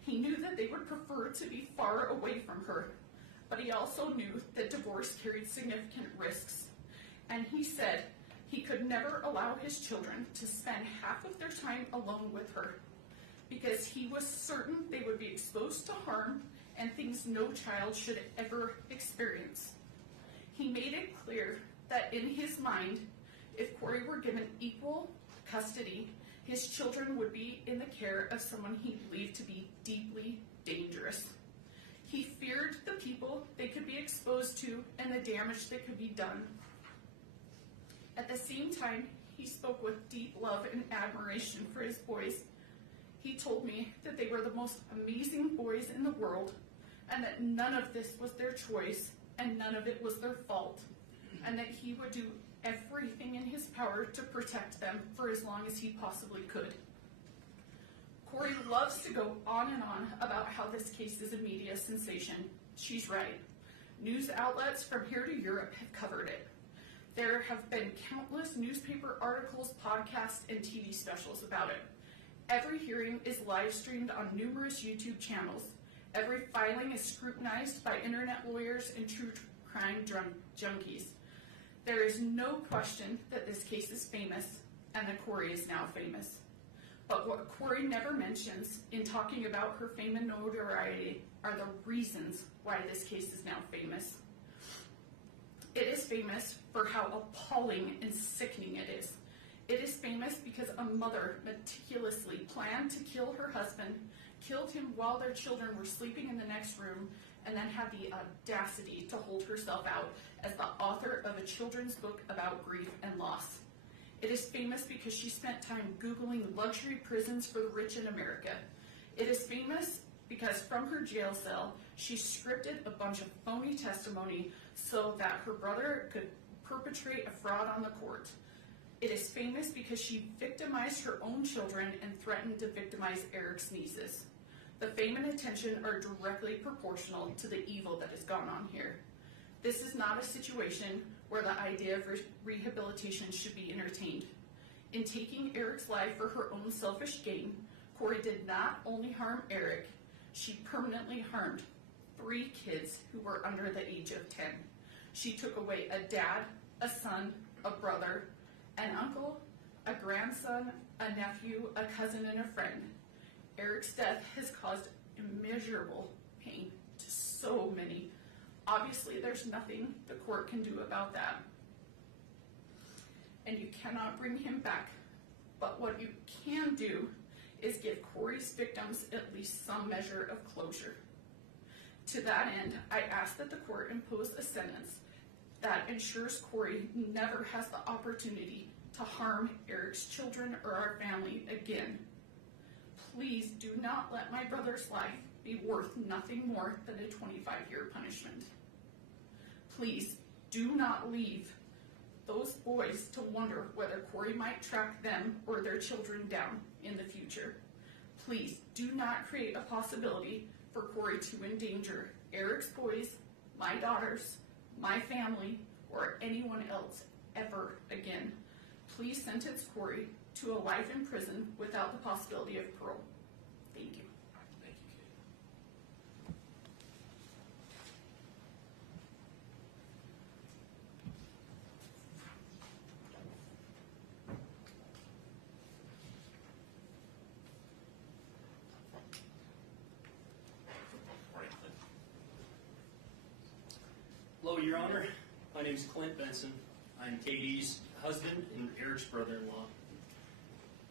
He knew that they would prefer to be far away from her, but he also knew that divorce carried significant risks. And he said he could never allow his children to spend half of their time alone with her, because he was certain they would be exposed to harm and things no child should ever experience. He made it clear that in his mind, if Kouri were given equal custody, his children would be in the care of someone he believed to be deeply dangerous. He feared the people they could be exposed to and the damage that could be done. At the same time, he spoke with deep love and admiration for his boys. He told me that they were the most amazing boys in the world, and that none of this was their choice and none of it was their fault, and that he would do everything in his power to protect them for as long as he possibly could. Kouri loves to go on and on about how this case is a media sensation. She's right. News outlets from here to Europe have covered it. There have been countless newspaper articles, podcasts, and TV specials about it. Every hearing is live streamed on numerous YouTube channels. Every filing is scrutinized by internet lawyers and true crime junkies. There is no question that this case is famous and that Kouri is now famous. But what Kouri never mentions in talking about her fame and notoriety are the reasons why this case is now famous. It is famous for how appalling and sickening it is. It is famous because a mother meticulously planned to kill her husband, killed him while their children were sleeping in the next room, and then had the audacity to hold herself out as the author of a children's book about grief and loss. It is famous because she spent time Googling luxury prisons for the rich in America. It is famous because from her jail cell, she scripted a bunch of phony testimony so that her brother could perpetrate a fraud on the court. It is famous because she victimized her own children and threatened to victimize Eric's nieces. The fame and attention are directly proportional to the evil that has gone on here. This is not a situation where the idea of rehabilitation should be entertained. In taking Eric's life for her own selfish gain, Kouri did not only harm Eric, she permanently harmed 3 kids who were under the age of 10. She took away a dad, a son, a brother, an uncle, a grandson, a nephew, a cousin, and a friend. Eric's death has caused immeasurable pain to so many. Obviously, there's nothing the court can do about that. And you cannot bring him back. But what you can do is give Kouri's victims at least some measure of closure. To that end, I ask that the court impose a sentence that ensures Kouri never has the opportunity to harm Eric's children or our family again. Please do not let my brother's life be worth nothing more than a 25-year punishment. Please do not leave those boys to wonder whether Kouri might track them or their children down in the future. Please do not create a possibility for Kouri to endanger Eric's boys, my daughters, my family, or anyone else ever again. Please sentence Kouri to a life in prison without the possibility of parole. Thank you. Thank you, Kate. Morning, Clint. Hello, Your Honor. My name is Clint Benson. I'm Katie's husband and Eric's brother-in-law.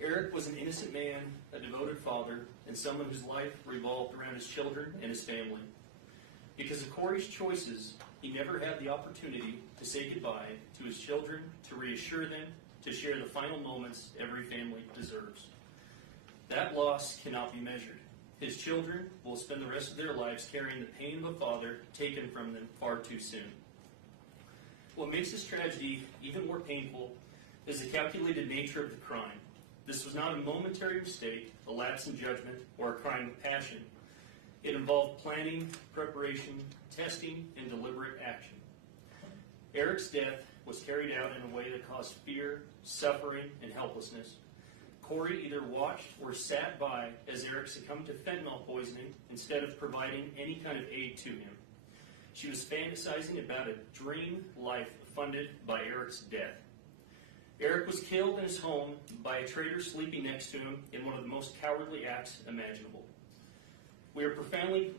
Eric was an innocent man, a devoted father, and someone whose life revolved around his children and his family. Because of Kouri's choices, he never had the opportunity to say goodbye to his children, to reassure them, to share the final moments every family deserves. That loss cannot be measured. His children will spend the rest of their lives carrying the pain of a father taken from them far too soon. What makes this tragedy even more painful is the calculated nature of the crime. This was not a momentary mistake, a lapse in judgment, or a crime of passion. It involved planning, preparation, testing, and deliberate action. Eric's death was carried out in a way that caused fear, suffering, and helplessness. Kouri either watched or sat by as Eric succumbed to fentanyl poisoning instead of providing any kind of aid to him. She was fantasizing about a dream life funded by Eric's death. Eric was killed in his home by a traitor sleeping next to him in one of the most cowardly acts imaginable. We are profoundly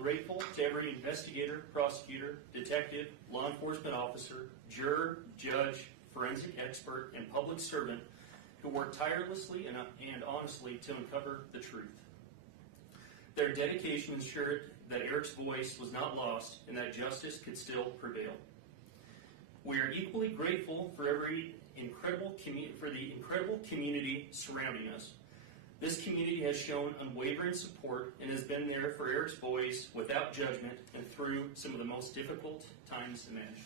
grateful to every investigator, prosecutor, detective, law enforcement officer, juror, judge, forensic expert, and public servant who worked tirelessly and honestly to uncover the truth. Their dedication ensured that Eric's voice was not lost and that justice could still prevail. We are equally grateful for the incredible community surrounding us. This community has shown unwavering support and has been there for Eric's boys without judgment and through some of the most difficult times imaginable.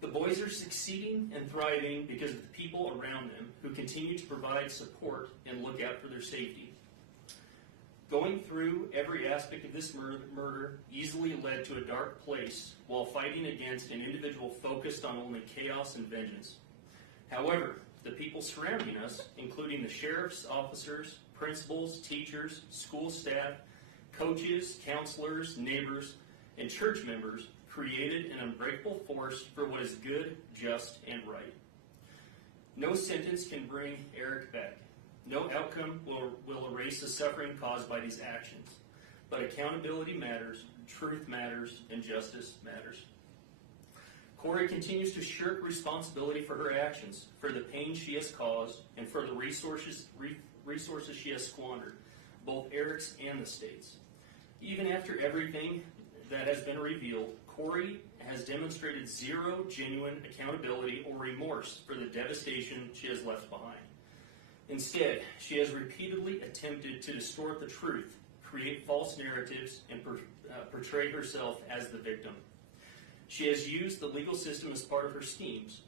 The boys are succeeding and thriving because of the people around them who continue to provide support and look out for their safety. Going through every aspect of this murder easily led to a dark place while fighting against an individual focused on only chaos and vengeance. However, the people surrounding us, including the sheriff's officers, principals, teachers, school staff, coaches, counselors, neighbors, and church members, created an unbreakable force for what is good, just, and right. No sentence can bring Eric back. No outcome will erase the suffering caused by these actions. But accountability matters, truth matters, and justice matters. Kouri continues to shirk responsibility for her actions, for the pain she has caused, and for the resources she has squandered, both Eric's and the state's. Even after everything that has been revealed, Kouri has demonstrated zero genuine accountability or remorse for the devastation she has left behind. Instead, she has repeatedly attempted to distort the truth, create false narratives, and portray herself as the victim. She has used the legal system as part of her schemes.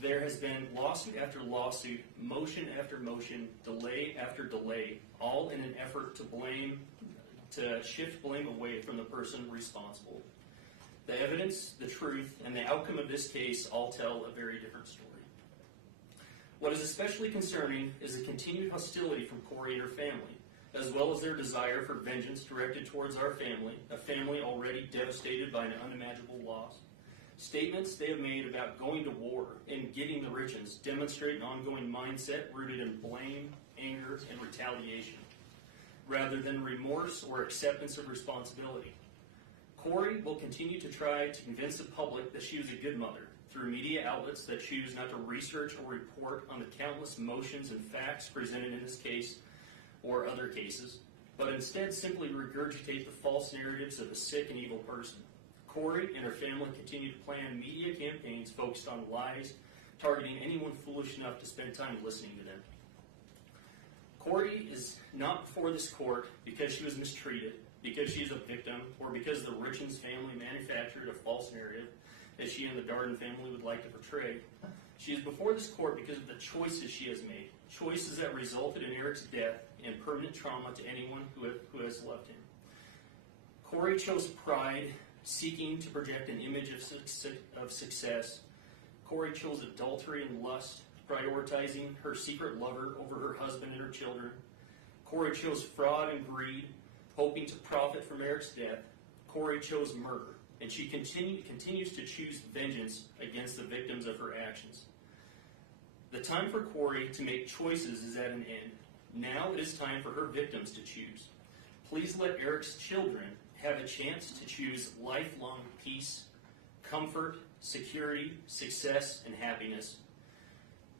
There has been lawsuit after lawsuit, motion after motion, delay after delay, all in an effort to shift blame away from the person responsible. The evidence, the truth, and the outcome of this case all tell a very different story. What is especially concerning is the continued hostility from Kouri and her family, as well as their desire for vengeance directed towards our family, a family already devastated by an unimaginable loss. Statements they have made about going to war and getting the Richens demonstrate an ongoing mindset rooted in blame, anger, and retaliation, rather than remorse or acceptance of responsibility. Kouri will continue to try to convince the public that she was a good mother through media outlets that choose not to research or report on the countless motions and facts presented in this case or other cases, but instead simply regurgitate the false narratives of a sick and evil person. Kouri and her family continue to plan media campaigns focused on lies, targeting anyone foolish enough to spend time listening to them. Kouri is not before this court because she was mistreated, because she is a victim, or because the Richens family manufactured a false narrative that she and the Darden family would like to portray. She is before this court because of the choices she has made, choices that resulted in Eric's death and permanent trauma to anyone who has loved him. Kouri chose pride, seeking to project an image of success. Kouri chose adultery and lust, prioritizing her secret lover over her husband and her children. Kouri chose fraud and greed, hoping to profit from Eric's death. Kouri chose murder, and she continues to choose vengeance against the victims of her actions. The time for Kouri to make choices is at an end. Now it is time for her victims to choose. Please let Eric's children have a chance to choose lifelong peace, comfort, security, success, and happiness.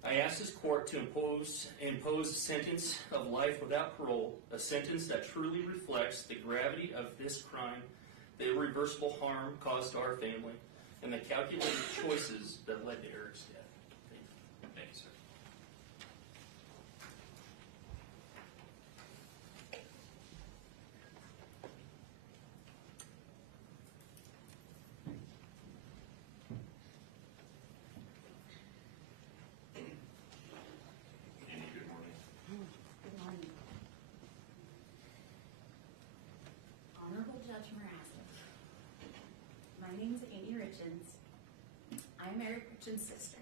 I ask this court to impose a sentence of life without parole, a sentence that truly reflects the gravity of this crime, the irreversible harm caused to our family, and the calculated choices that led to Eric's death. Thank you, sir. Andy, good morning. Good morning. Honorable Judge Mrazek, my name is Amy Richens. I'm Eric Richens' sister.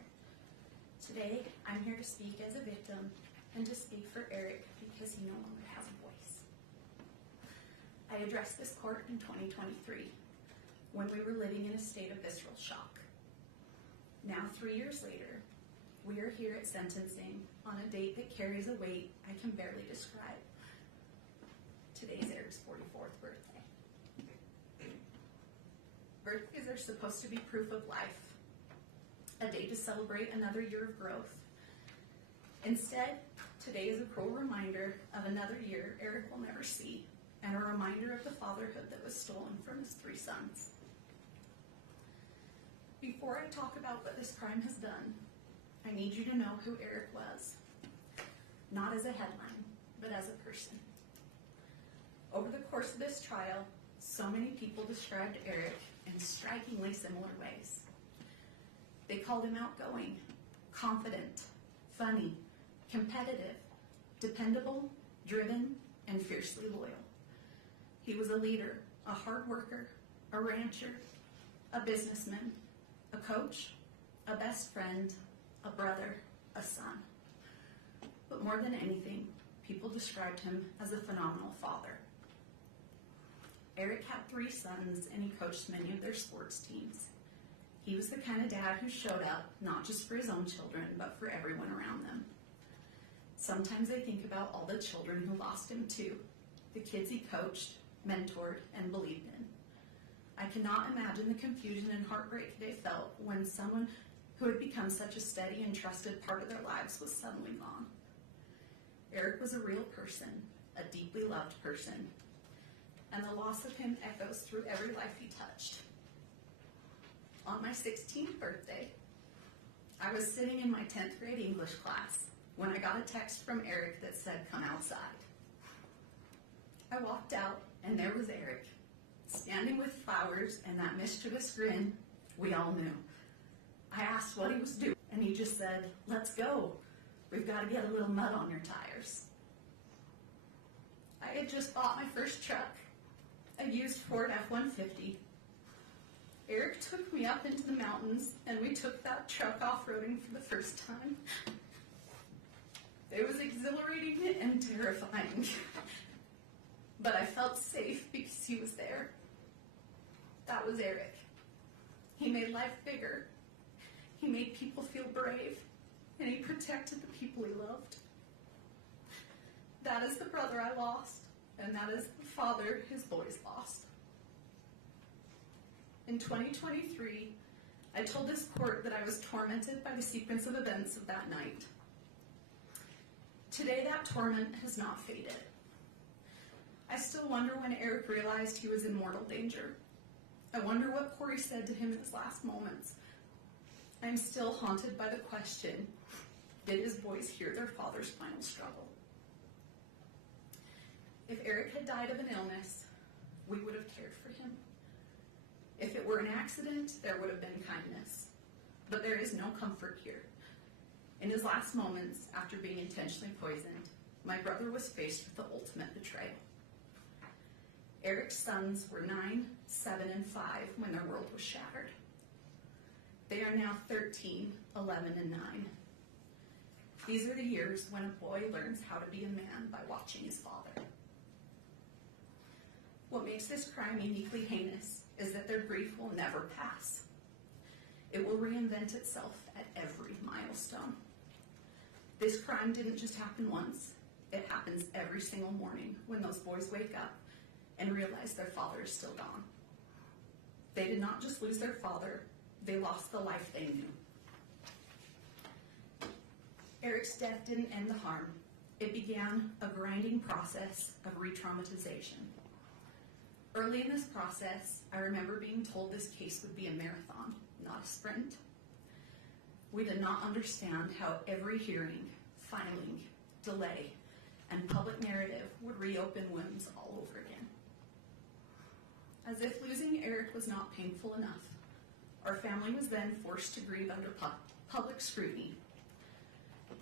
Today, I'm here to speak as a victim and to speak for Eric because he no longer has a voice. I addressed this court in 2023 when we were living in a state of visceral shock. Now, 3 years later, we are here at sentencing on a date that carries a weight I can barely describe. Today's Eric's 44th birthday. Birthdays are supposed to be proof of life, a day to celebrate another year of growth, Instead, today is a cruel reminder of another year Eric will never see, and a reminder of the fatherhood that was stolen from his 3 sons. Before I talk about what this crime has done, I need you to know who Eric was. Not as a headline, but as a person. Over the course of this trial, so many people described Eric in strikingly similar ways. They called him outgoing, confident, funny, competitive, dependable, driven, and fiercely loyal. He was a leader, a hard worker, a rancher, a businessman, a coach, a best friend, a brother, a son. But more than anything, people described him as a phenomenal father. Eric had 3 sons, and he coached many of their sports teams. He was the kind of dad who showed up, not just for his own children, but for everyone around them. Sometimes I think about all the children who lost him too, the kids he coached, mentored, and believed in. I cannot imagine the confusion and heartbreak they felt when someone who had become such a steady and trusted part of their lives was suddenly gone. Eric was a real person, a deeply loved person, and the loss of him echoes through every life he touched. On my 16th birthday, I was sitting in my 10th grade English class when I got a text from Eric that said, "Come outside." I walked out, and there was Eric, standing with flowers and that mischievous grin we all knew. I asked what he was doing, and he just said, "Let's go. We've got to get a little mud on your tires." I had just bought my first truck, a used Ford F-150. Eric took me up into the mountains, and we took that truck off-roading for the first time. It was exhilarating and terrifying, but I felt safe because he was there. That was Eric. He made life bigger. He made people feel brave, and he protected the people he loved. That is the brother I lost, and that is the father his boys lost. In 2023, I told this court that I was tormented by the sequence of events of that night. Today, that torment has not faded. I still wonder when Eric realized he was in mortal danger. I wonder what Kouri said to him in his last moments. I'm still haunted by the question, did his boys hear their father's final struggle? If Eric had died of an illness, we would have cared for him. If it were an accident, there would have been kindness. But there is no comfort here. In his last moments, after being intentionally poisoned, my brother was faced with the ultimate betrayal. Eric's sons were 9, 7, and 5 when their world was shattered. They are now 13, 11, and 9. These are the years when a boy learns how to be a man by watching his father. What makes this crime uniquely heinous is that their grief will never pass. It will reinvent itself at every milestone. This crime didn't just happen once. It happens every single morning when those boys wake up and realize their father is still gone. They did not just lose their father, they lost the life they knew. Eric's death didn't end the harm. It began a grinding process of re-traumatization. Early in this process, I remember being told this case would be a marathon, not a sprint. We did not understand how every hearing, filing, delay, and public narrative would reopen wounds all over again. As if losing Eric was not painful enough, our family was then forced to grieve under public scrutiny.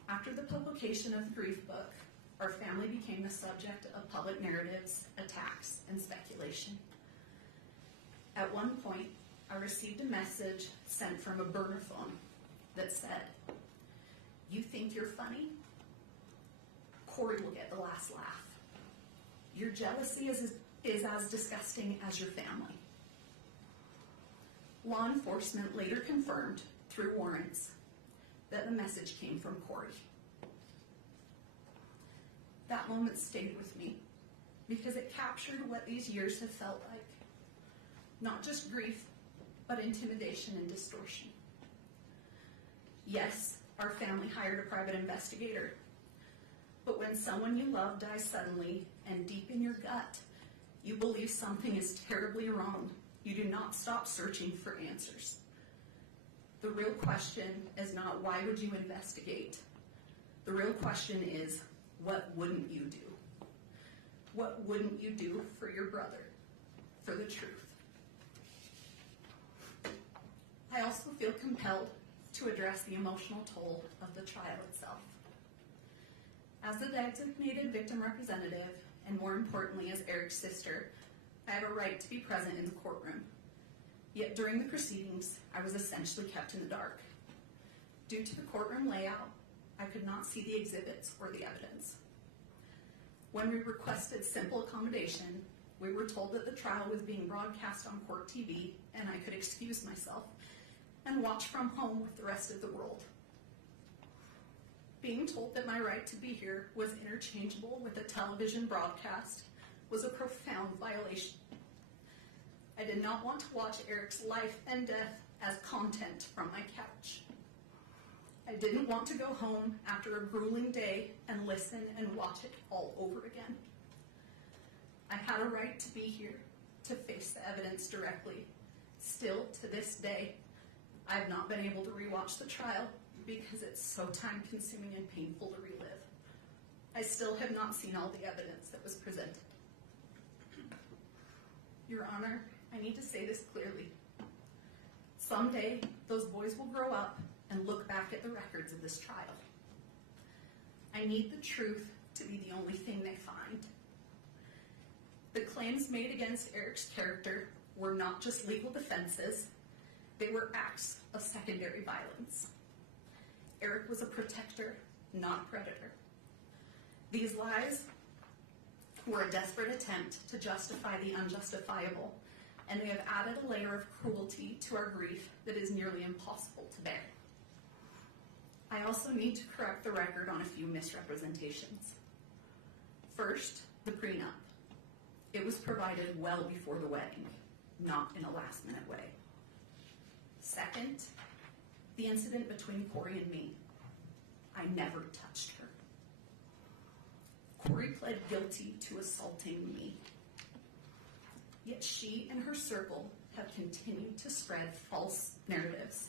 After the publication of the grief book, our family became the subject of public narratives, attacks, and speculation. At one point, I received a message sent from a burner phone that said, "You think you're funny? Kouri will get the last laugh. Your jealousy is as disgusting as your family." Law enforcement later confirmed, through warrants, that the message came from Kouri. That moment stayed with me because it captured what these years have felt like. Not just grief, but intimidation and distortion. Yes, our family hired a private investigator. But when someone you love dies suddenly and deep in your gut, you believe something is terribly wrong, you do not stop searching for answers. The real question is not why would you investigate? The real question is, what wouldn't you do? What wouldn't you do for your brother, for the truth? I also feel compelled to address the emotional toll of the trial itself. As the designated victim representative, and more importantly as Eric's sister, I have a right to be present in the courtroom. Yet during the proceedings, I was essentially kept in the dark. Due to the courtroom layout, I could not see the exhibits or the evidence. When we requested simple accommodation, we were told that the trial was being broadcast on court TV and I could excuse myself and watch from home with the rest of the world. Being told that my right to be here was interchangeable with a television broadcast was a profound violation. I did not want to watch Eric's life and death as content from my couch. I didn't want to go home after a grueling day and listen and watch it all over again. I had a right to be here, to face the evidence directly. Still, to this day, I have not been able to rewatch the trial because it's so time-consuming and painful to relive. I still have not seen all the evidence that was presented. Your Honor, I need to say this clearly. Someday, those boys will grow up and look back at the records of this trial. I need the truth to be the only thing they find. The claims made against Eric's character were not just legal defenses, they were acts of secondary violence. Eric was a protector, not a predator. These lies were a desperate attempt to justify the unjustifiable, and they have added a layer of cruelty to our grief that is nearly impossible to bear. I also need to correct the record on a few misrepresentations. First, the prenup. It was provided well before the wedding, not in a last-minute way. Second, the incident between Kouri and me. I never touched her. Kouri pled guilty to assaulting me. Yet she and her circle have continued to spread false narratives.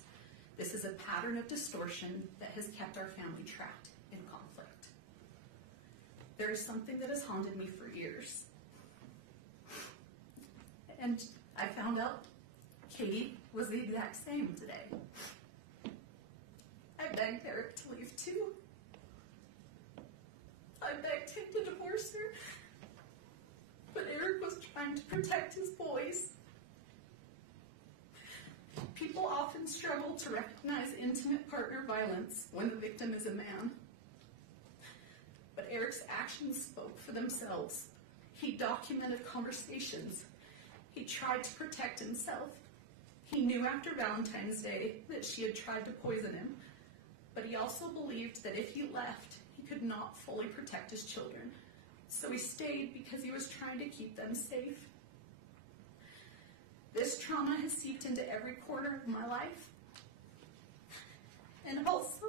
This is a pattern of distortion that has kept our family trapped in conflict. There is something that has haunted me for years. And I found out Katie was the exact same today. I begged Eric to leave too. I begged him to divorce her. But Eric was trying to protect his boys. People often struggle to recognize intimate partner violence when the victim is a man. But Eric's actions spoke for themselves. He documented conversations. He tried to protect himself. He knew after Valentine's Day that she had tried to poison him, but he also believed that if he left, he could not fully protect his children. So he stayed because he was trying to keep them safe. This trauma has seeped into every corner of my life. And also,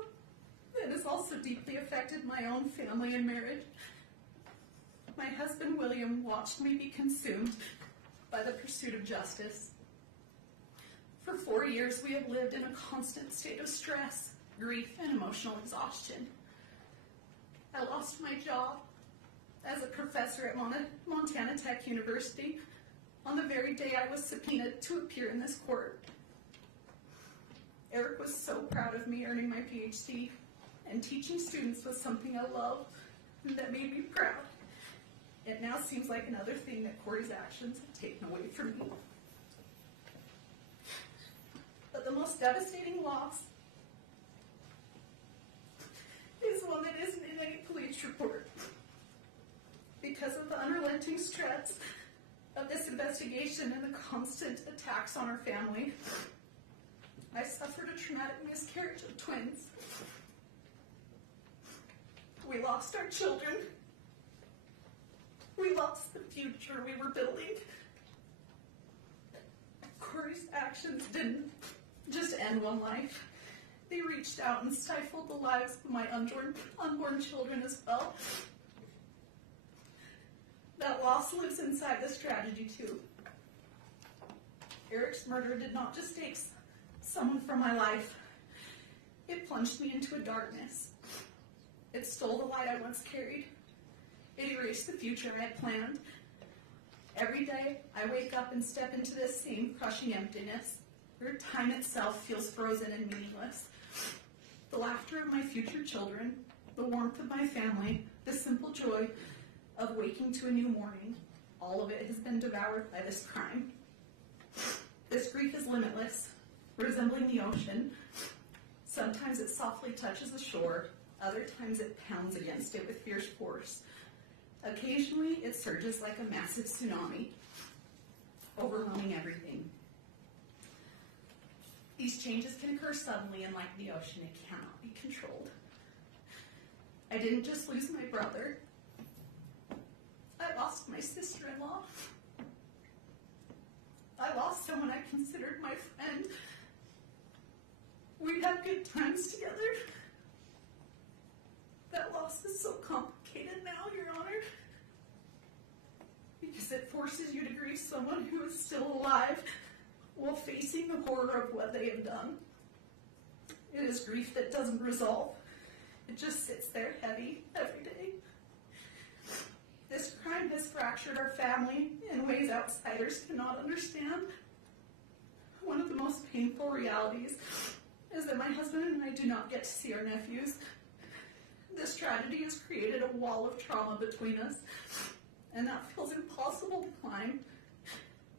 it has also deeply affected my own family and marriage. My husband, William, watched me be consumed by the pursuit of justice. For 4 years, we have lived in a constant state of stress, grief, and emotional exhaustion. I lost my job as a professor at Montana Tech University on the very day I was subpoenaed to appear in this court. Eric was so proud of me earning my PhD, and teaching students was something I loved and that made me proud. It now seems like another thing that Kouri's actions have taken away from me. But the most devastating loss is one that isn't in any police report. Because of the unrelenting stress of this investigation and the constant attacks on our family, I suffered a traumatic miscarriage of twins. We lost our children. We lost the future we were building. Kouri's actions didn't just end one life. They reached out and stifled the lives of my unborn children as well. That loss lives inside this tragedy too. Eric's murder did not just take someone from my life. It plunged me into a darkness. It stole the light I once carried. It erased the future I had planned. Every day, I wake up and step into this same crushing emptiness, where time itself feels frozen and meaningless. The laughter of my future children, the warmth of my family, the simple joy of waking to a new morning, all of it has been devoured by this crime. This grief is limitless, resembling the ocean. Sometimes it softly touches the shore, other times it pounds against it with fierce force. Occasionally, it surges like a massive tsunami, overwhelming everything. These changes can occur suddenly, and like the ocean, it cannot be controlled. I didn't just lose my brother. I lost my sister-in-law. I lost someone I considered my friend. We had good times together. That loss is so complicated now, Your Honor, because it forces you to grieve someone who is still alive while facing the horror of what they have done. It is grief that doesn't resolve. It just sits there heavy every day. This crime has fractured our family in ways outsiders cannot understand. One of the most painful realities is that my husband and I do not get to see our nephews. This tragedy has created a wall of trauma between us, and that feels impossible to climb.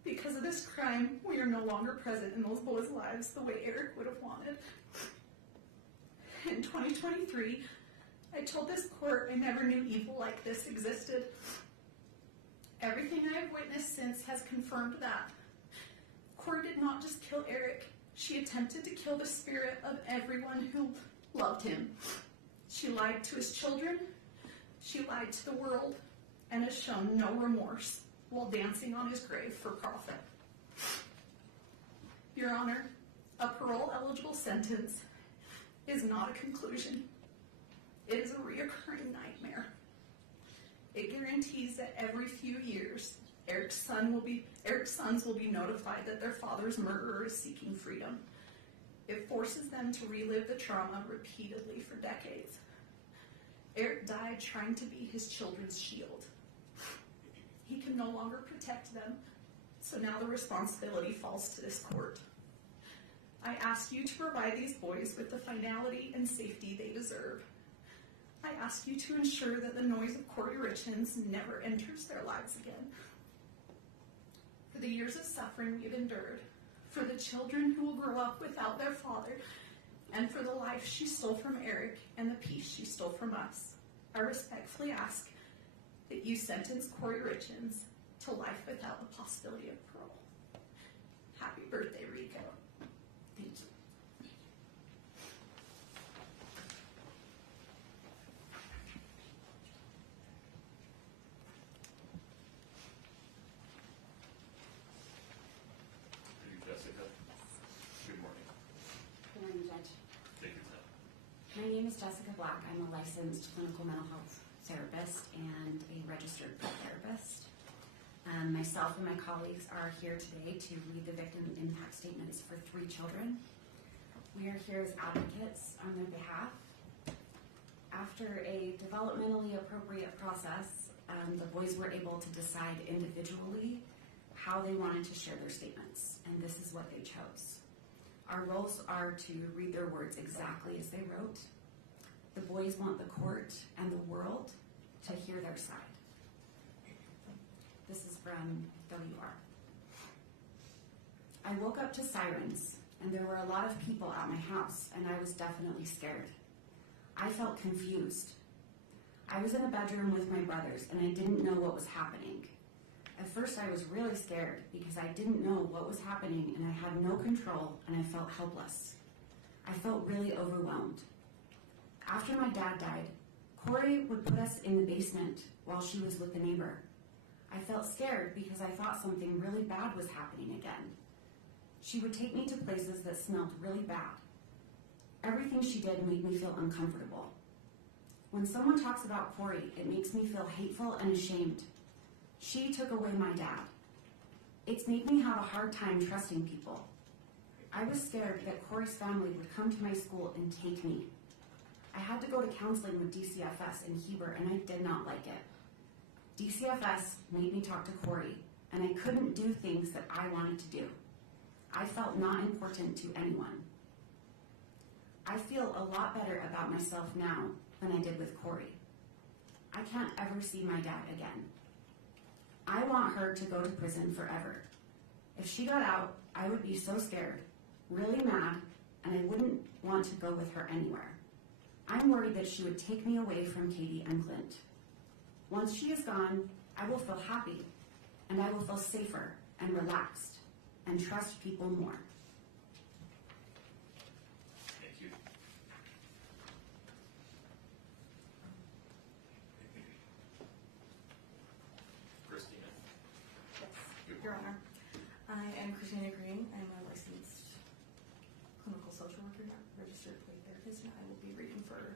Because of this crime, we are no longer present in those boys' lives the way Eric would have wanted. In 2023, I told this court I never knew evil like this existed. Everything I have witnessed since has confirmed that. Kouri did not just kill Eric, she attempted to kill the spirit of everyone who loved him. She lied to his children, she lied to the world, and has shown no remorse while dancing on his grave for profit. Your Honor, a parole-eligible sentence is not a conclusion. It is a reoccurring nightmare. It guarantees that every few years, Eric's sons will be notified that their father's murderer is seeking freedom. It forces them to relive the trauma repeatedly for decades. Eric died trying to be his children's shield. He can no longer protect them, so now the responsibility falls to this court. I ask you to provide these boys with the finality and safety they deserve. I ask you to ensure that the noise of Kouri Richins never enters their lives again. For the years of suffering we've endured, for the children who will grow up without their father, and for the life she stole from Eric and the peace she stole from us, I respectfully ask that you sentence Kouri Richins to life without the possibility of parole. Happy birthday, Rico. Thank you. Jessica. Good morning. Good morning, Judge. Take your time. My name is Jessica Black. I'm a licensed clinical mental health therapist and a registered pet therapist. Myself and my colleagues are here today to read the victim impact statements for 3 children. We are here as advocates on their behalf. After a developmentally appropriate process, the boys were able to decide individually how they wanted to share their statements, and this is what they chose. Our roles are to read their words exactly as they wrote. The boys want the court and the world to hear their side. This is from WR. I woke up to sirens, and there were a lot of people at my house, and I was definitely scared. I felt confused. I was in a bedroom with my brothers, and I didn't know what was happening. At first, I was really scared because I didn't know what was happening, and I had no control, and I felt helpless. I felt really overwhelmed. After my dad died, Kouri would put us in the basement while she was with the neighbor. I felt scared because I thought something really bad was happening again. She would take me to places that smelled really bad. Everything she did made me feel uncomfortable. When someone talks about Kouri, it makes me feel hateful and ashamed. She took away my dad. It's made me have a hard time trusting people. I was scared that Kouri's family would come to my school and take me. I had to go to counseling with DCFS in Heber, and I did not like it. DCFS made me talk to Kouri, and I couldn't do things that I wanted to do. I felt not important to anyone. I feel a lot better about myself now than I did with Kouri. I can't ever see my dad again. I want her to go to prison forever. If she got out, I would be so scared, really mad, and I wouldn't want to go with her anywhere. I'm worried that she would take me away from Katie and Clint. Once she is gone, I will feel happy, and I will feel safer and relaxed, and trust people more. Thank you. Christina. Yes, Your Honor. I am Christina Green. I'm a licensed clinical social worker, registered play therapist, and I will be reading for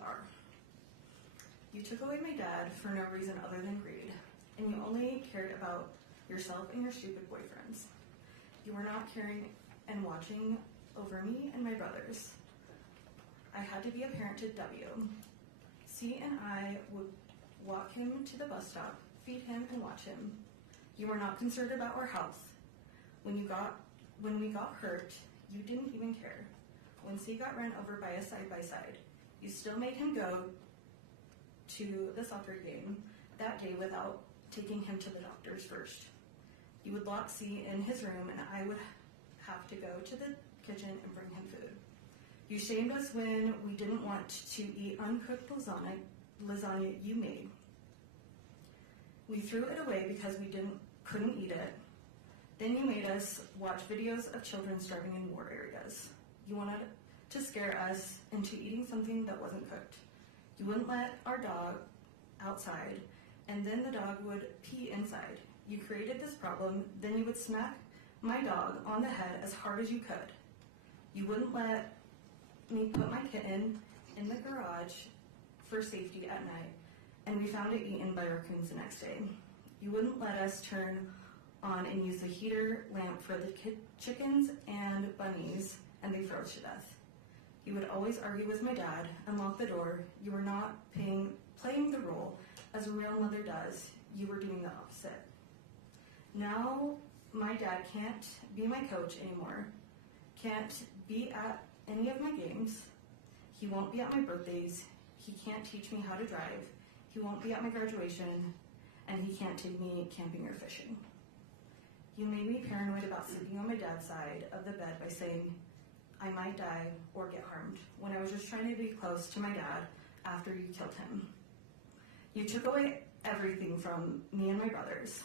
AR. You took away my dad for no reason other than greed, and you only cared about yourself and your stupid boyfriends. You were not caring and watching over me and my brothers. I had to be a parent to W. C and I would walk him to the bus stop, feed him, and watch him. You were not concerned about our health. When we got hurt, you didn't even care. When C got run over by a side-by-side, you still made him go to the soccer game that day without taking him to the doctors first. You would lock C in his room, and I would have to go to the kitchen and bring him food. You shamed us when we didn't want to eat uncooked lasagna you made. We threw it away because we couldn't eat it. Then you made us watch videos of children starving in war areas. You wanted to scare us into eating something that wasn't cooked. You wouldn't let our dog outside, and then the dog would pee inside. You created this problem, then you would smack my dog on the head as hard as you could. You wouldn't let me put my kitten in the garage for safety at night, and we found it eaten by raccoons the next day. You wouldn't let us turn on and use the heater lamp for the chickens and bunnies, and they froze to death. You would always argue with my dad and lock the door. You were not playing the role as a real mother does. You were doing the opposite. Now my dad can't be my coach anymore, can't be at any of my games. He won't be at my birthdays. He can't teach me how to drive. He won't be at my graduation, and he can't take me camping or fishing. You made me paranoid about sleeping on my dad's side of the bed by saying I might die or get harmed when I was just trying to be close to my dad after you killed him. You took away everything from me and my brothers.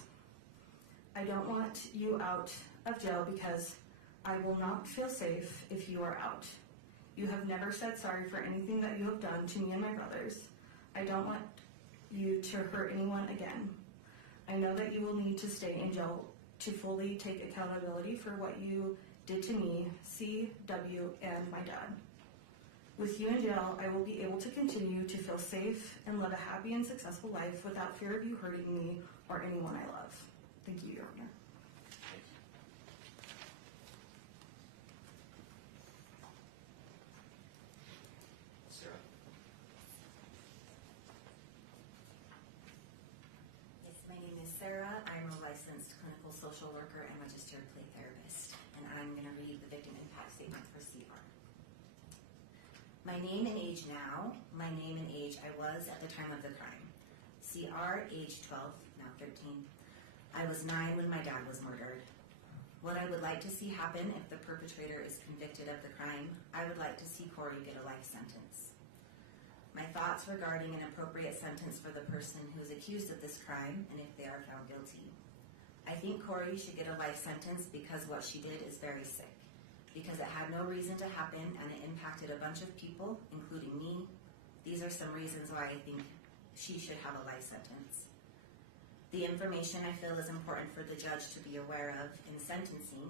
I don't want you out of jail because I will not feel safe if you are out. You have never said sorry for anything that you have done to me and my brothers. I don't want you to hurt anyone again. I know that you will need to stay in jail to fully take accountability for what you did to me, C, W, and my dad. With you in jail, I will be able to continue to feel safe and live a happy and successful life without fear of you hurting me or anyone I love. Thank you, Your Honor. Thank you. Sarah. Yes, my name is Sarah. I'm a licensed clinical social worker and registered play therapist, and I'm going to read the victim impact statement for CR. My name and age now, my name and age I was at the time of the crime. CR, age 12, now 13. I was 9 when my dad was murdered. What I would like to see happen if the perpetrator is convicted of the crime, I would like to see Kouri get a life sentence. My thoughts regarding an appropriate sentence for the person who is accused of this crime and if they are found guilty. I think Kouri should get a life sentence because what she did is very sick, because it had no reason to happen and it impacted a bunch of people, including me. These are some reasons why I think she should have a life sentence. The information I feel is important for the judge to be aware of in sentencing.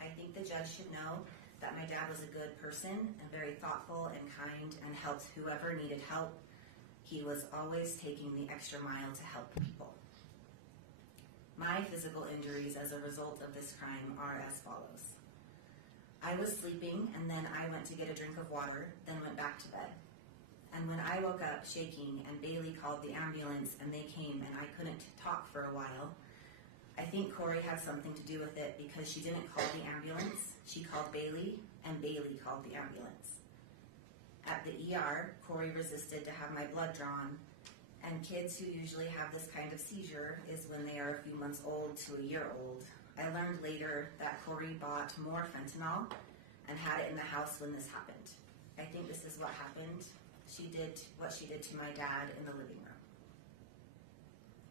I think the judge should know that my dad was a good person and very thoughtful and kind and helped whoever needed help. He was always taking the extra mile to help people. My physical injuries as a result of this crime are as follows. I was sleeping and then I went to get a drink of water, then went back to bed. And when I woke up shaking and Bailey called the ambulance and they came and I couldn't talk for a while, I think Kouri had something to do with it because she didn't call the ambulance. She called Bailey and Bailey called the ambulance. At the ER, Kouri resisted to have my blood drawn, and kids who usually have this kind of seizure is when they are a few months old to a year old. I learned later that Kouri bought more fentanyl and had it in the house when this happened. I think this is what happened. She did what she did to my dad in the living room.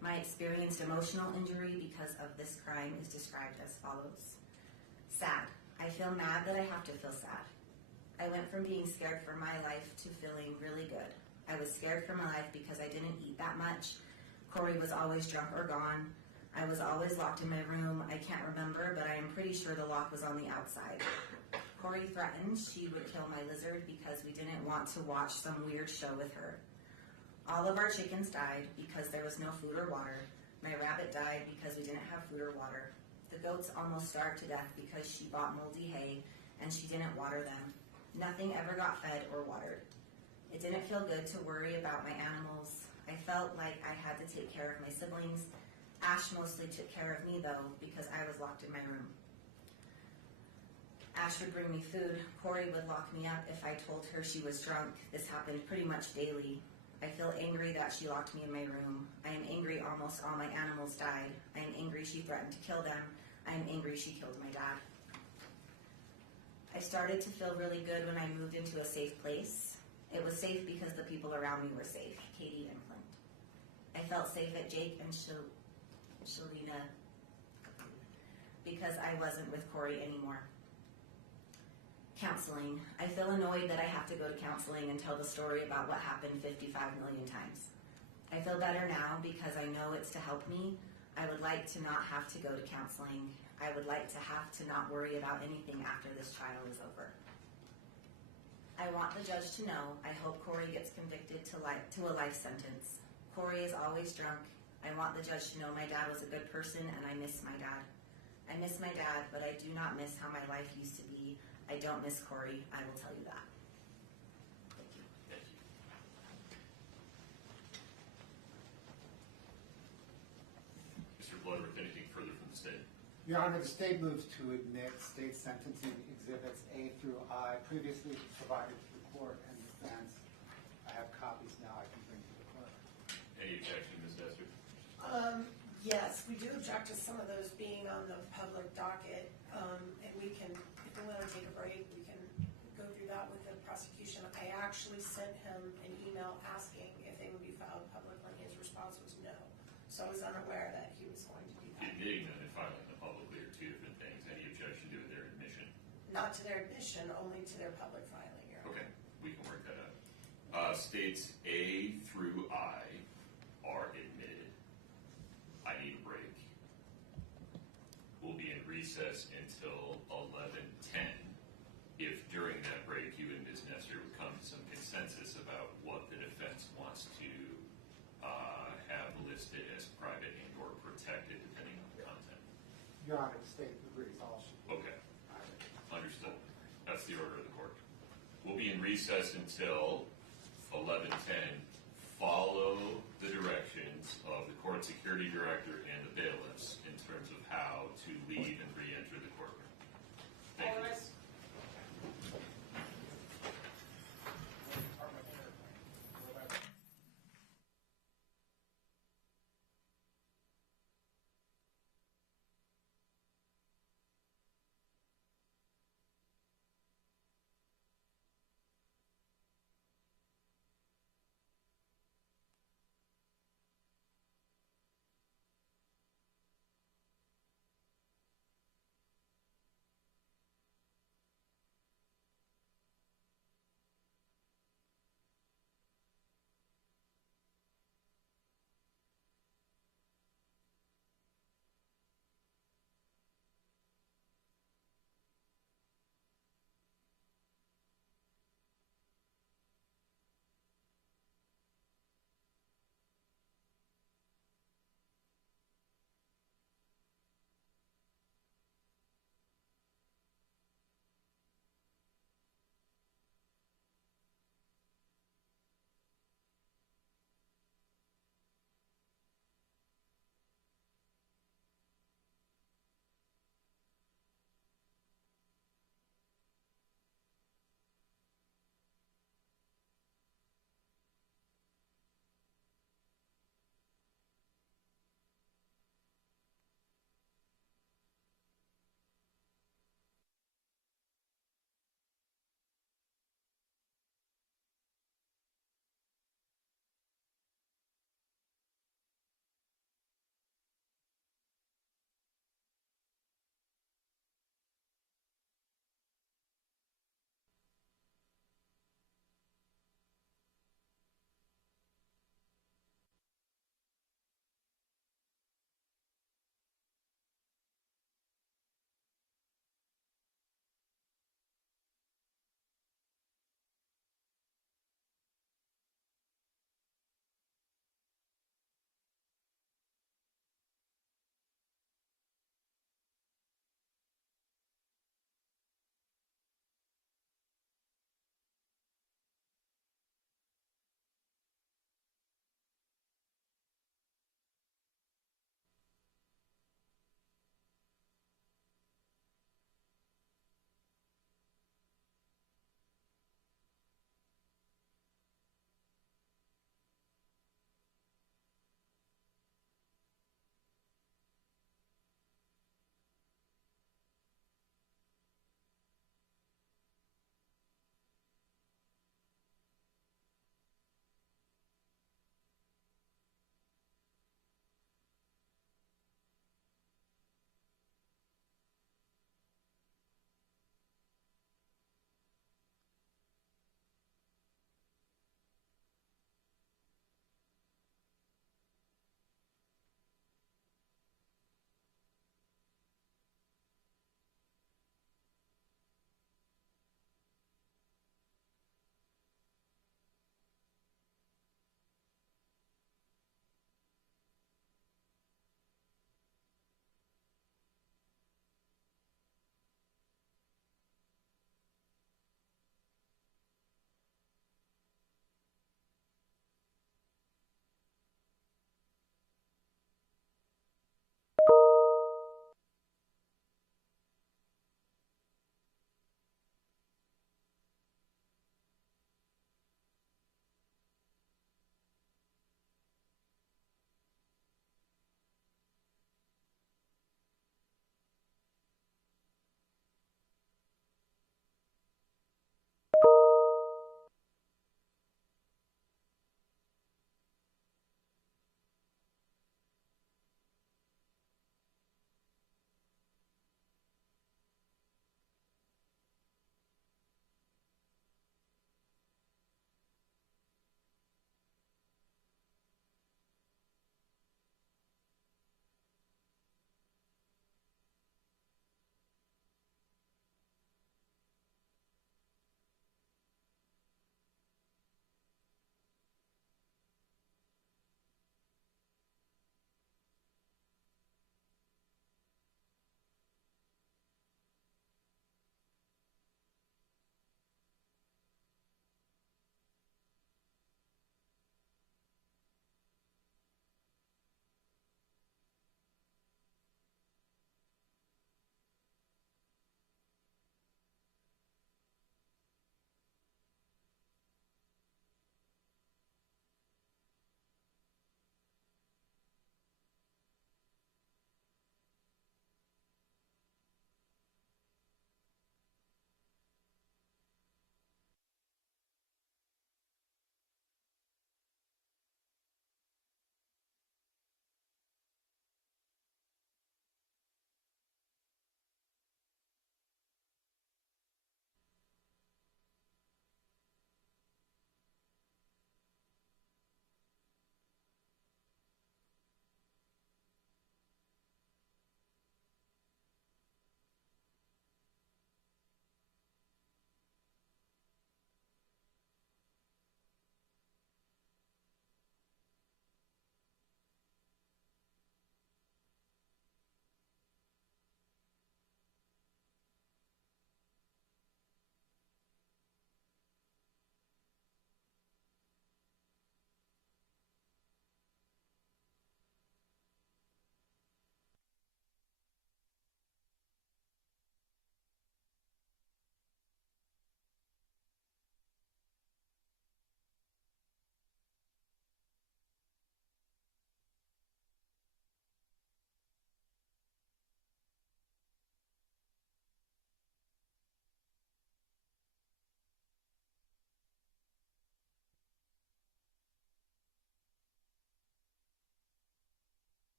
My experienced emotional injury because of this crime is described as follows. Sad. I feel mad that I have to feel sad. I went from being scared for my life to feeling really good. I was scared for my life because I didn't eat that much. Kouri was always drunk or gone. I was always locked in my room. I can't remember, but I am pretty sure the lock was on the outside. Kouri threatened she would kill my lizard because we didn't want to watch some weird show with her. All of our chickens died because there was no food or water. My rabbit died because we didn't have food or water. The goats almost starved to death because she bought moldy hay and she didn't water them. Nothing ever got fed or watered. It didn't feel good to worry about my animals. I felt like I had to take care of my siblings. Ash mostly took care of me though because I was locked in my room. Ash would bring me food. Kouri would lock me up if I told her she was drunk. This happened pretty much daily. I feel angry that she locked me in my room. I am angry almost all my animals died. I am angry she threatened to kill them. I am angry she killed my dad. I started to feel really good when I moved into a safe place. It was safe because the people around me were safe, Katie and Clint. I felt safe at Jake and Shalina because I wasn't with Kouri anymore. Counseling. I feel annoyed that I have to go to counseling and tell the story about what happened 55 million times. I feel better now because I know it's to help me. I would like to not have to go to counseling. I would like to have to not worry about anything after this trial is over. I want the judge to know I hope Kouri gets convicted to a life sentence. Kouri is always drunk. I want the judge to know my dad was a good person and I miss my dad. I miss my dad, but I do not miss how my life used to be. I don't miss Kouri, I will tell you that. Thank you. Thank you. Mr. Bloodworth, anything further from the state? Your Honor, the state moves to admit state sentencing exhibits A through I previously provided to the court and defense. I have copies now I can bring to the clerk. Any objection, Ms. Dester? Yes, we do object to some of those being on the public docket, and we can, if we want to take a break, we can go through that with the prosecution. I actually sent him an email asking if they would be filed publicly. His response was no, so I was unaware that he was going to do that. Admitting them and filing them publicly are two different things. Any objection to their admission? Not to their admission, only to their public filing. Your Honor. Okay, we can work that out. States A through I are admitted. I need a break. We'll be in recess until 11:10. If during that break you and Ms. Nestor would come to some consensus about what the defense wants to have listed as private and or protected depending on the content. Your Honor, the state agrees all should be Okay, private. understood. That's the order of the court. We'll be in recess until 11:10. Follow the directions of the court security director and the bailiffs in terms of how to leave and re-enter the courtroom. Thank you.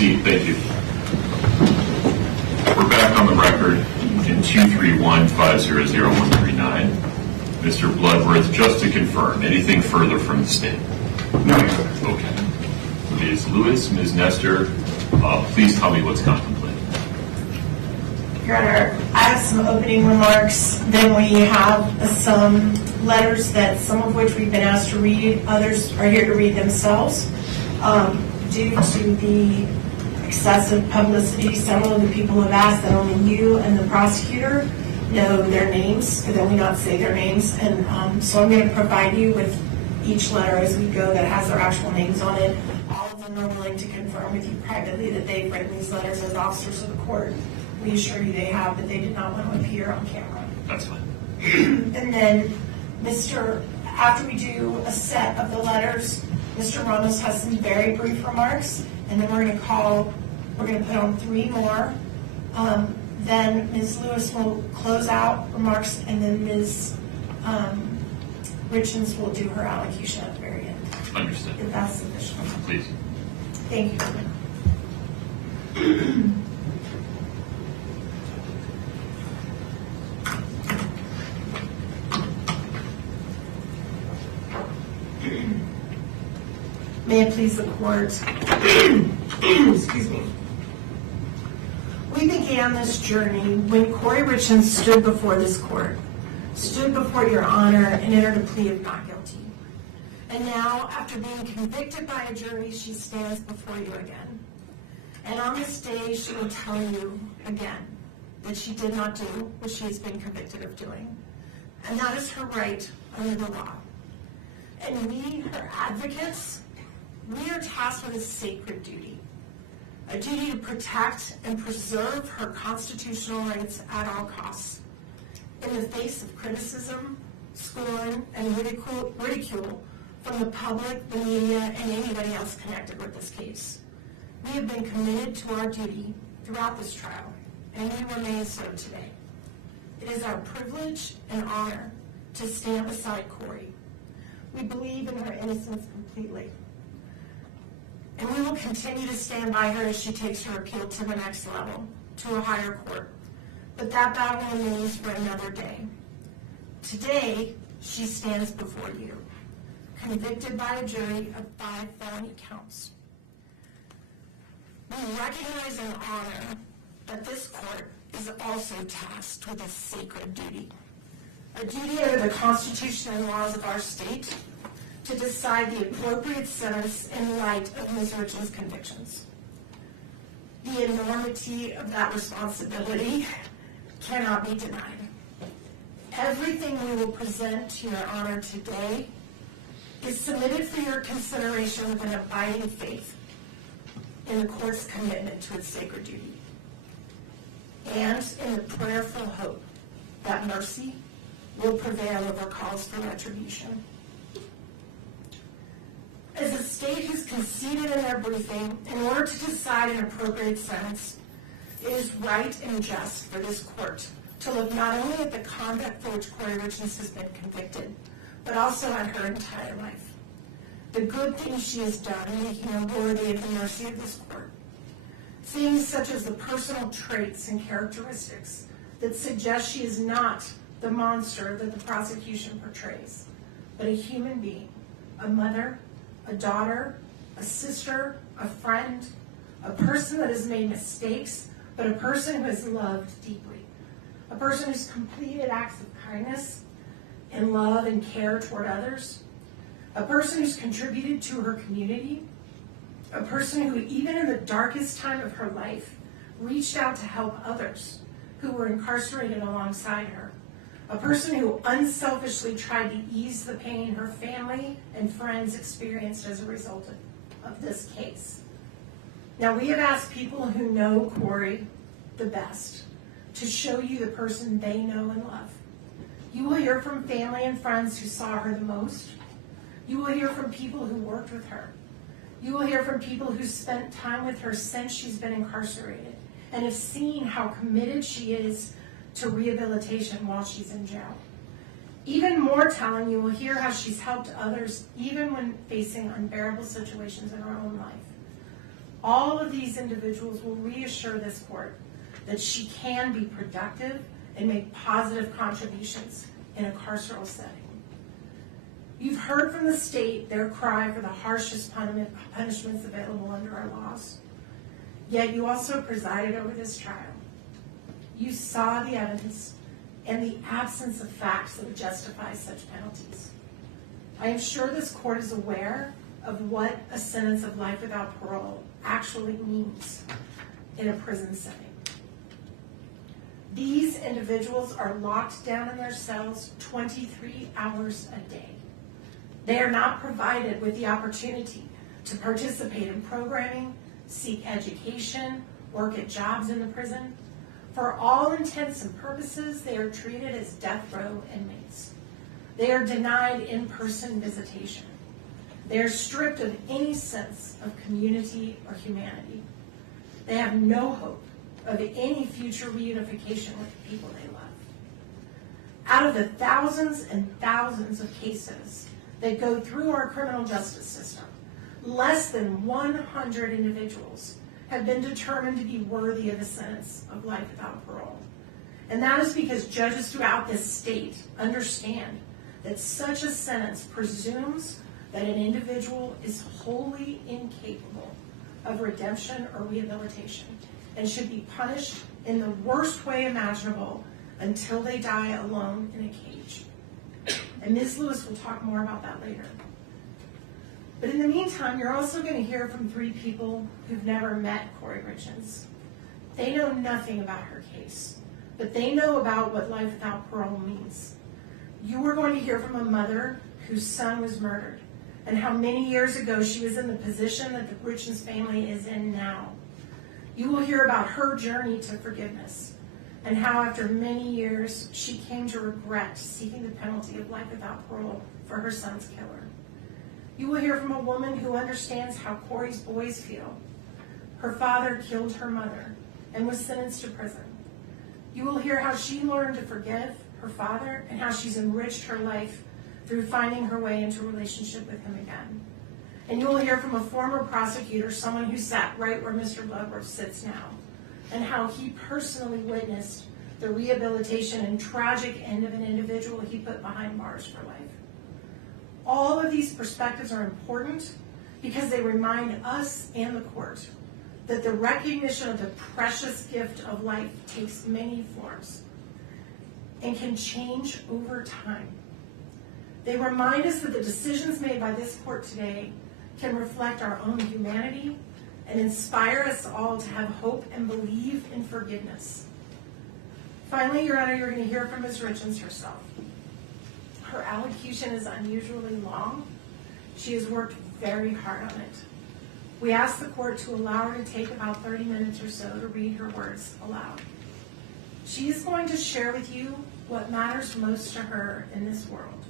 proceed. Thank you. We're back on the record in 231-500-139. Mr. Bloodworth, just to confirm, anything further from the state? No. Okay. Ms. Lewis, Ms. Nestor, please tell me what's contemplated. Your Honor, I have some opening remarks, then we have some letters that some of which we've been asked to read, others are here to read themselves. Due to the excessive publicity, several of the people have asked that only you and the prosecutor know their names, but then we not say their names, and so I'm going to provide you with each letter as we go that has their actual names on it. All of them are willing to confirm with you privately that they've written these letters as officers of the court. We assure you they have, but they did not want to appear on camera. That's fine. And then, after we do a set of the letters, Mr. Ramos has some very brief remarks, and then we're going to put on 3 more. Then Ms. Lewis will close out remarks, and then Ms. Richens will do her allocation at the very end. Understood. If that's sufficient. Please. Thank you. May it please the court. Excuse me. We began this journey when Kouri Richins stood before this court, stood before your honor, and entered a plea of not guilty. And now, after being convicted by a jury, she stands before you again. And on this day, she will tell you again that she did not do what she has been convicted of doing. And that is her right under the law. And we, her advocates, we are tasked with a sacred duty, a duty to protect and preserve her constitutional rights at all costs. In the face of criticism, scorn, and ridicule from the public, the media, and anybody else connected with this case, we have been committed to our duty throughout this trial, and we remain so today. It is our privilege and honor to stand beside Kouri. We believe in her innocence completely. And we will continue to stand by her as she takes her appeal to the next level, to a higher court. But that battle remains for another day. Today, she stands before you, convicted by a jury of 5 felony counts. We recognize and honor that this court is also tasked with a sacred duty, a duty under the Constitution and laws of our state to decide the appropriate sentence in light of Ms. Richens' convictions. The enormity of that responsibility cannot be denied. Everything we will present to your honor today is submitted for your consideration with an abiding faith in the court's commitment to its sacred duty, and in the prayerful hope that mercy will prevail over calls for retribution. As the state has conceded in their briefing, in order to decide an appropriate sentence, it is right and just for this court to look not only at the conduct for which Kouri Richins has been convicted, but also at her entire life. The good things she has done making her worthy of the mercy of this court. Things such as the personal traits and characteristics that suggest she is not the monster that the prosecution portrays, but a human being, a mother, a daughter, a sister, a friend, a person that has made mistakes, but a person who has loved deeply, a person who's completed acts of kindness and love and care toward others, a person who's contributed to her community, a person who, even in the darkest time of her life, reached out to help others who were incarcerated alongside her, a person who unselfishly tried to ease the pain her family and friends experienced as a result of this case. Now, we have asked people who know Kouri the best to show you the person they know and love. You will hear from family and friends who saw her the most. You will hear from people who worked with her. You will hear from people who spent time with her since she's been incarcerated and have seen how committed she is to rehabilitation while she's in jail. Even more telling, you will hear how she's helped others even when facing unbearable situations in her own life. All of these individuals will reassure this court that she can be productive and make positive contributions in a carceral setting. You've heard from the state their cry for the harshest punishments available under our laws. Yet you also presided over this trial. You saw the evidence and the absence of facts that would justify such penalties. I am sure this court is aware of what a sentence of life without parole actually means in a prison setting. These individuals are locked down in their cells 23 hours a day. They are not provided with the opportunity to participate in programming, seek education, work at jobs in the prison. For all intents and purposes, they are treated as death row inmates. They are denied in-person visitation. They are stripped of any sense of community or humanity. They have no hope of any future reunification with the people they love. Out of the thousands and thousands of cases that go through our criminal justice system, less than 100 individuals have been determined to be worthy of a sentence of life without parole. And that is because judges throughout this state understand that such a sentence presumes that an individual is wholly incapable of redemption or rehabilitation and should be punished in the worst way imaginable until they die alone in a cage. And Ms. Lewis will talk more about that later. But in the meantime, you're also going to hear from 3 people who've never met Kouri Richins. They know nothing about her case, but they know about what life without parole means. You are going to hear from a mother whose son was murdered, and how many years ago she was in the position that the Richens family is in now. You will hear about her journey to forgiveness, and how after many years she came to regret seeking the penalty of life without parole for her son's killer. You will hear from a woman who understands how Kouri's boys feel. Her father killed her mother and was sentenced to prison. You will hear how she learned to forgive her father and how she's enriched her life through finding her way into a relationship with him again. And you will hear from a former prosecutor, someone who sat right where Mr. Bloodworth sits now, and how he personally witnessed the rehabilitation and tragic end of an individual he put behind bars for life. All of these perspectives are important because they remind us and the court that the recognition of the precious gift of life takes many forms and can change over time. They remind us that the decisions made by this court today can reflect our own humanity and inspire us all to have hope and believe in forgiveness. Finally, Your Honor, you're going to hear from Ms. Richens herself. Her allocation is unusually long. She has worked very hard on it. We ask the court to allow her to take about 30 minutes or so to read her words aloud. She is going to share with you what matters most to her in this world,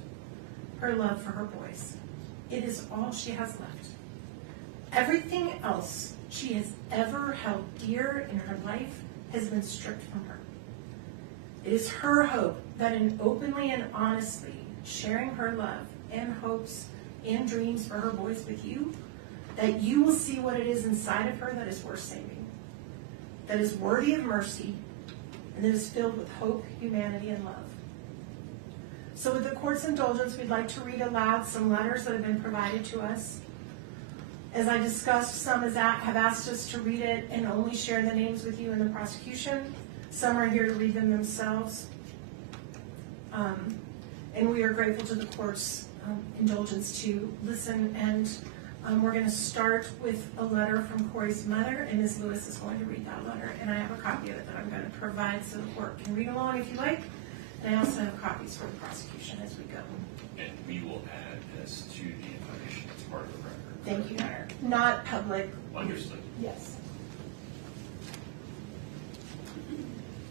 her love for her boys. It is all she has left. Everything else she has ever held dear in her life has been stripped from her. It is her hope that in openly and honestly sharing her love and hopes and dreams for her boys with you, that you will see what it is inside of her that is worth saving, that is worthy of mercy, and that is filled with hope, humanity, and love. So with the court's indulgence, we'd like to read aloud some letters that have been provided to us. As I discussed, some have asked us to read it and only share the names with you in the prosecution. Some are here to read them themselves. And we are grateful to the court's indulgence to listen. And we're going to start with a letter from Kouri's mother, and Ms. Lewis is going to read that letter. And I have a copy of it that I'm going to provide so the court can read along if you like. And I also have copies for the prosecution as we go. And we will add this to the information as part of the record. Thank you, Your Honor. Not public. Understood. Yes.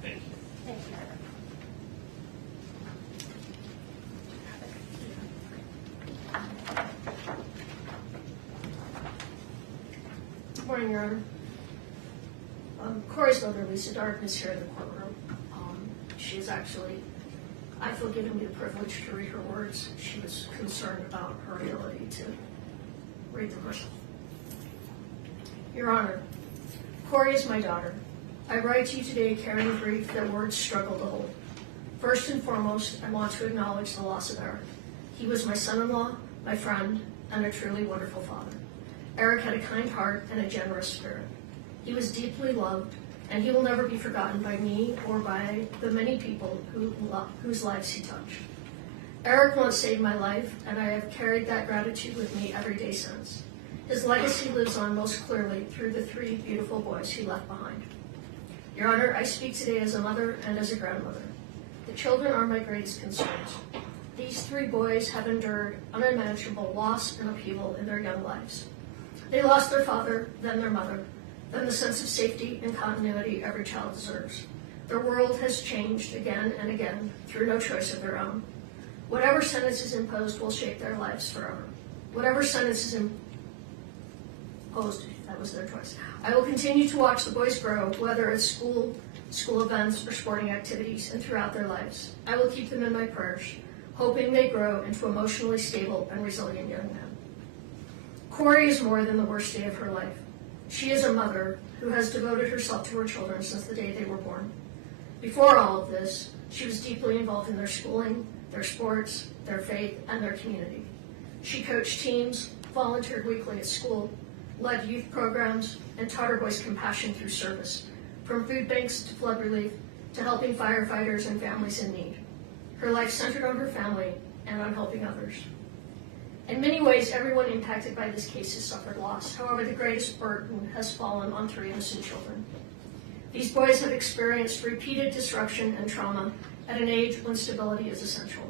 Thank you. Thank you, Your Honor. Good morning, Your Honor. Kouri's mother, Lisa Dark, is here in the courtroom. She is actually, I feel, given me the privilege to read her words. She was concerned about her ability to read them herself. Your Honor, Kouri is my daughter. I write to you today carrying grief that words struggle to hold. First and foremost, I want to acknowledge the loss of Eric. He was my son-in-law, my friend, and a truly wonderful father. Eric had a kind heart and a generous spirit. He was deeply loved, and he will never be forgotten by me or by the many people whose lives he touched. Eric once saved my life, and I have carried that gratitude with me every day since. His legacy lives on most clearly through the 3 beautiful boys he left behind. Your Honor, I speak today as a mother and as a grandmother. The children are my greatest concerns. These 3 boys have endured unimaginable loss and upheaval in their young lives. They lost their father, then their mother, then the sense of safety and continuity every child deserves. Their world has changed again and again through no choice of their own. Whatever sentence is imposed will shape their lives forever. Whatever sentence is imposed, that was their choice. I will continue to watch the boys grow, whether at school events, or sporting activities, and throughout their lives. I will keep them in my prayers, hoping they grow into emotionally stable and resilient young men. Kouri is more than the worst day of her life. She is a mother who has devoted herself to her children since the day they were born. Before all of this, she was deeply involved in their schooling, their sports, their faith, and their community. She coached teams, volunteered weekly at school, led youth programs, and taught her boys compassion through service, from food banks to flood relief to helping firefighters and families in need. Her life centered on her family and on helping others. In many ways, everyone impacted by this case has suffered loss. However, the greatest burden has fallen on 3 innocent children. These boys have experienced repeated disruption and trauma at an age when stability is essential.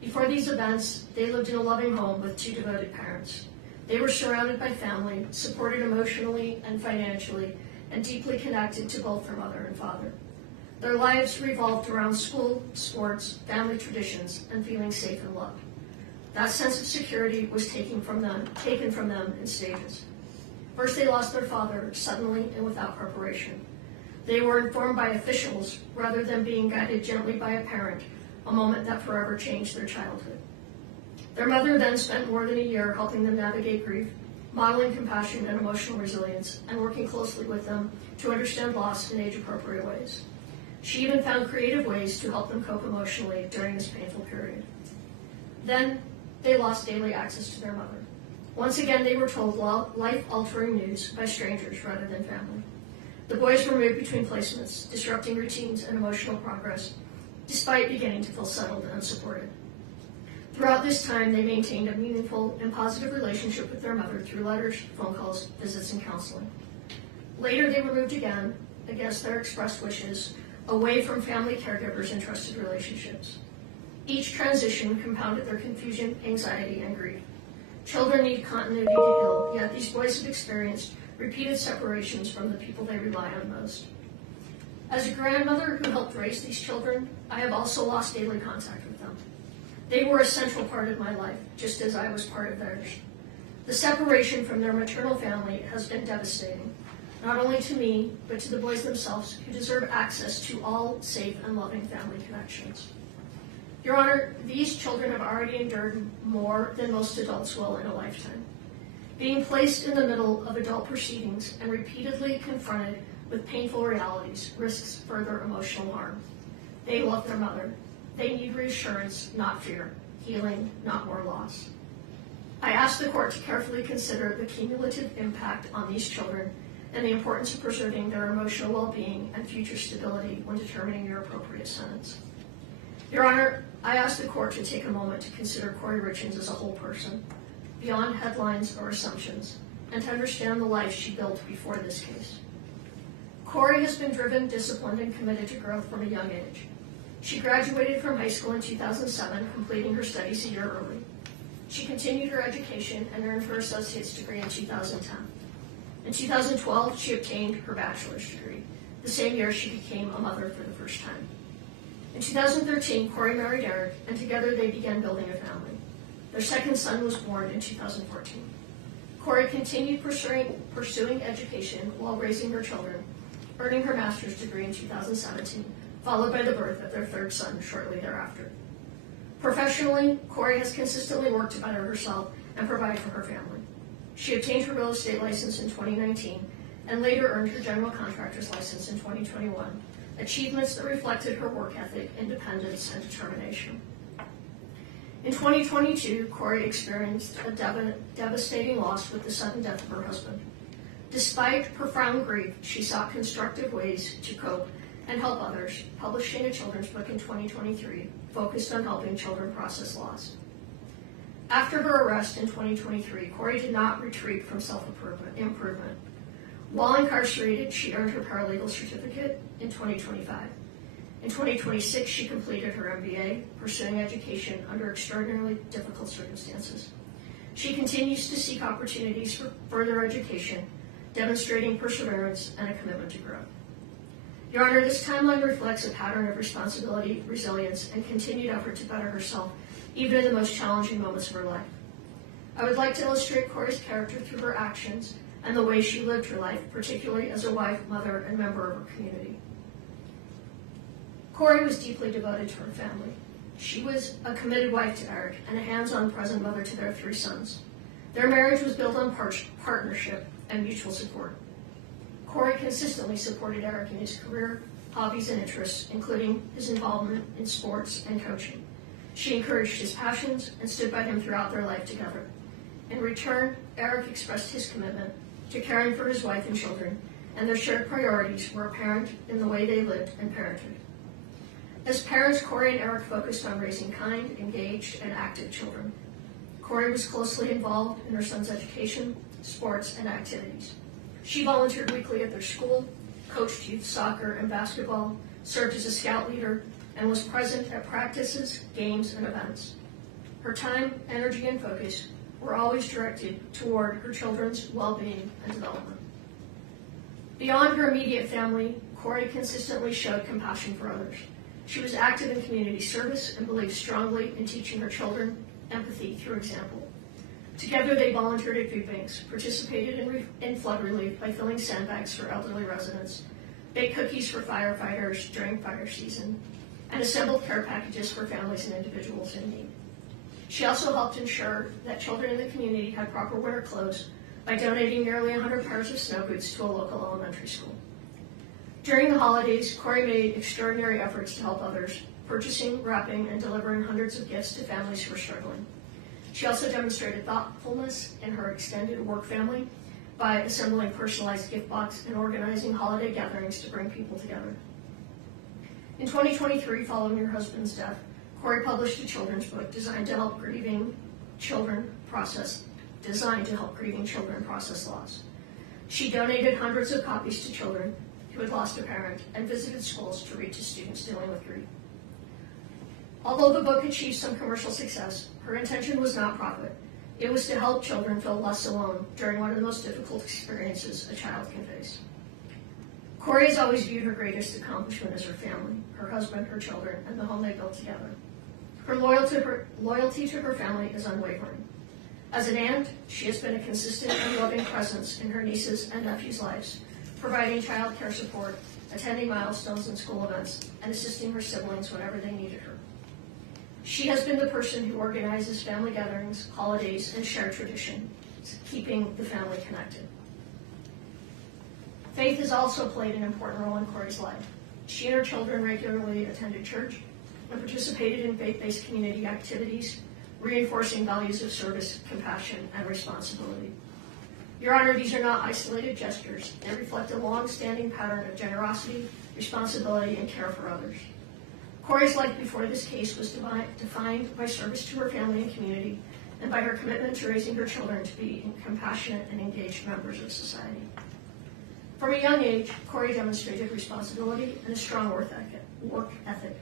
Before these events, they lived in a loving home with 2 devoted parents. They were surrounded by family, supported emotionally and financially, and deeply connected to both their mother and father. Their lives revolved around school, sports, family traditions, and feeling safe and loved. That sense of security was taken from them in stages. First, they lost their father suddenly and without preparation. They were informed by officials rather than being guided gently by a parent, a moment that forever changed their childhood. Their mother then spent more than a year helping them navigate grief, modeling compassion and emotional resilience, and working closely with them to understand loss in age-appropriate ways. She even found creative ways to help them cope emotionally during this painful period. Then, they lost daily access to their mother. Once again, they were told life-altering news by strangers rather than family. The boys were moved between placements, disrupting routines and emotional progress, despite beginning to feel settled and supported. Throughout this time, they maintained a meaningful and positive relationship with their mother through letters, phone calls, visits, and counseling. Later, they were moved again, against their expressed wishes, away from family caregivers and trusted relationships. Each transition compounded their confusion, anxiety, and grief. Children need continuity to heal, yet these boys have experienced repeated separations from the people they rely on most. As a grandmother who helped raise these children, I have also lost daily contact with them. They were a central part of my life, just as I was part of theirs. The separation from their maternal family has been devastating, not only to me, but to the boys themselves, who deserve access to all safe and loving family connections. Your Honor, these children have already endured more than most adults will in a lifetime. Being placed in the middle of adult proceedings and repeatedly confronted with painful realities risks further emotional harm. They love their mother. They need reassurance, not fear, healing, not more loss. I ask the court to carefully consider the cumulative impact on these children and the importance of preserving their emotional well-being and future stability when determining your appropriate sentence. Your Honor, I ask the court to take a moment to consider Kouri Richins as a whole person, beyond headlines or assumptions, and to understand the life she built before this case. Kouri has been driven, disciplined, and committed to growth from a young age. She graduated from high school in 2007, completing her studies a year early. She continued her education and earned her associate's degree in 2010. In 2012, she obtained her bachelor's degree, the same year she became a mother for the first time. In 2013, Kouri married Eric, and together they began building a family. Their second son was born in 2014. Kouri continued pursuing education while raising her children, earning her master's degree in 2017, followed by the birth of their third son shortly thereafter. Professionally, Kouri has consistently worked to better herself and provide for her family. She obtained her real estate license in 2019 and later earned her general contractor's license in 2021, achievements that reflected her work ethic, independence, and determination. In 2022, Kouri experienced a devastating loss with the sudden death of her husband. Despite profound grief, she sought constructive ways to cope and help others, publishing a children's book in 2023 focused on helping children process loss. After her arrest in 2023, Kouri did not retreat from self-improvement. While incarcerated, she earned her paralegal certificate in 2025. In 2026, she completed her MBA, pursuing education under extraordinarily difficult circumstances. She continues to seek opportunities for further education, demonstrating perseverance and a commitment to growth. Your Honor, this timeline reflects a pattern of responsibility, resilience, and continued effort to better herself, even in the most challenging moments of her life. I would like to illustrate Kouri's character through her actions and the way she lived her life, particularly as a wife, mother, and member of her community. Kouri was deeply devoted to her family. She was a committed wife to Eric and a hands-on present mother to their 3 sons. Their marriage was built on partnership and mutual support. Kouri consistently supported Eric in his career, hobbies, and interests, including his involvement in sports and coaching. She encouraged his passions and stood by him throughout their life together. In return, Eric expressed his commitment to caring for his wife and children, and their shared priorities were apparent in the way they lived and parented. As parents, Kouri and Eric focused on raising kind, engaged, and active children. Kouri was closely involved in her son's education, sports, and activities. She volunteered weekly at their school, coached youth soccer and basketball, served as a scout leader, and was present at practices, games, and events. Her time, energy, and focus were always directed toward her children's well-being and development. Beyond her immediate family, Kouri consistently showed compassion for others. She was active in community service and believed strongly in teaching her children empathy through example. Together, they volunteered at food banks, participated in flood relief by filling sandbags for elderly residents, baked cookies for firefighters during fire season, and assembled care packages for families and individuals in need. She also helped ensure that children in the community had proper winter clothes by donating nearly 100 pairs of snow boots to a local elementary school. During the holidays, Kouri made extraordinary efforts to help others, purchasing, wrapping, and delivering hundreds of gifts to families who were struggling. She also demonstrated thoughtfulness in her extended work family by assembling personalized gift boxes and organizing holiday gatherings to bring people together. In 2023, following her husband's death, Kouri published a children's book designed to help grieving children process loss. She donated hundreds of copies to children who had lost a parent and visited schools to read to students dealing with grief. Although the book achieved some commercial success, her intention was not profit. It was to help children feel less alone during one of the most difficult experiences a child can face. Kouri has always viewed her greatest accomplishment as her family, her husband, her children, and the home they built together. Her loyalty to her family is unwavering. As an aunt, she has been a consistent and loving presence in her nieces and nephews' lives, providing child care support, attending milestones and school events, and assisting her siblings whenever they needed her. She has been the person who organizes family gatherings, holidays, and shared traditions, keeping the family connected. Faith has also played an important role in Kouri's life. She and her children regularly attended church and participated in faith-based community activities, reinforcing values of service, compassion, and responsibility. Your Honor, these are not isolated gestures. They reflect a long-standing pattern of generosity, responsibility, and care for others. Kouri's life before this case was defined by service to her family and community, and by her commitment to raising her children to be compassionate and engaged members of society. From a young age, Kouri demonstrated responsibility and a strong work ethic.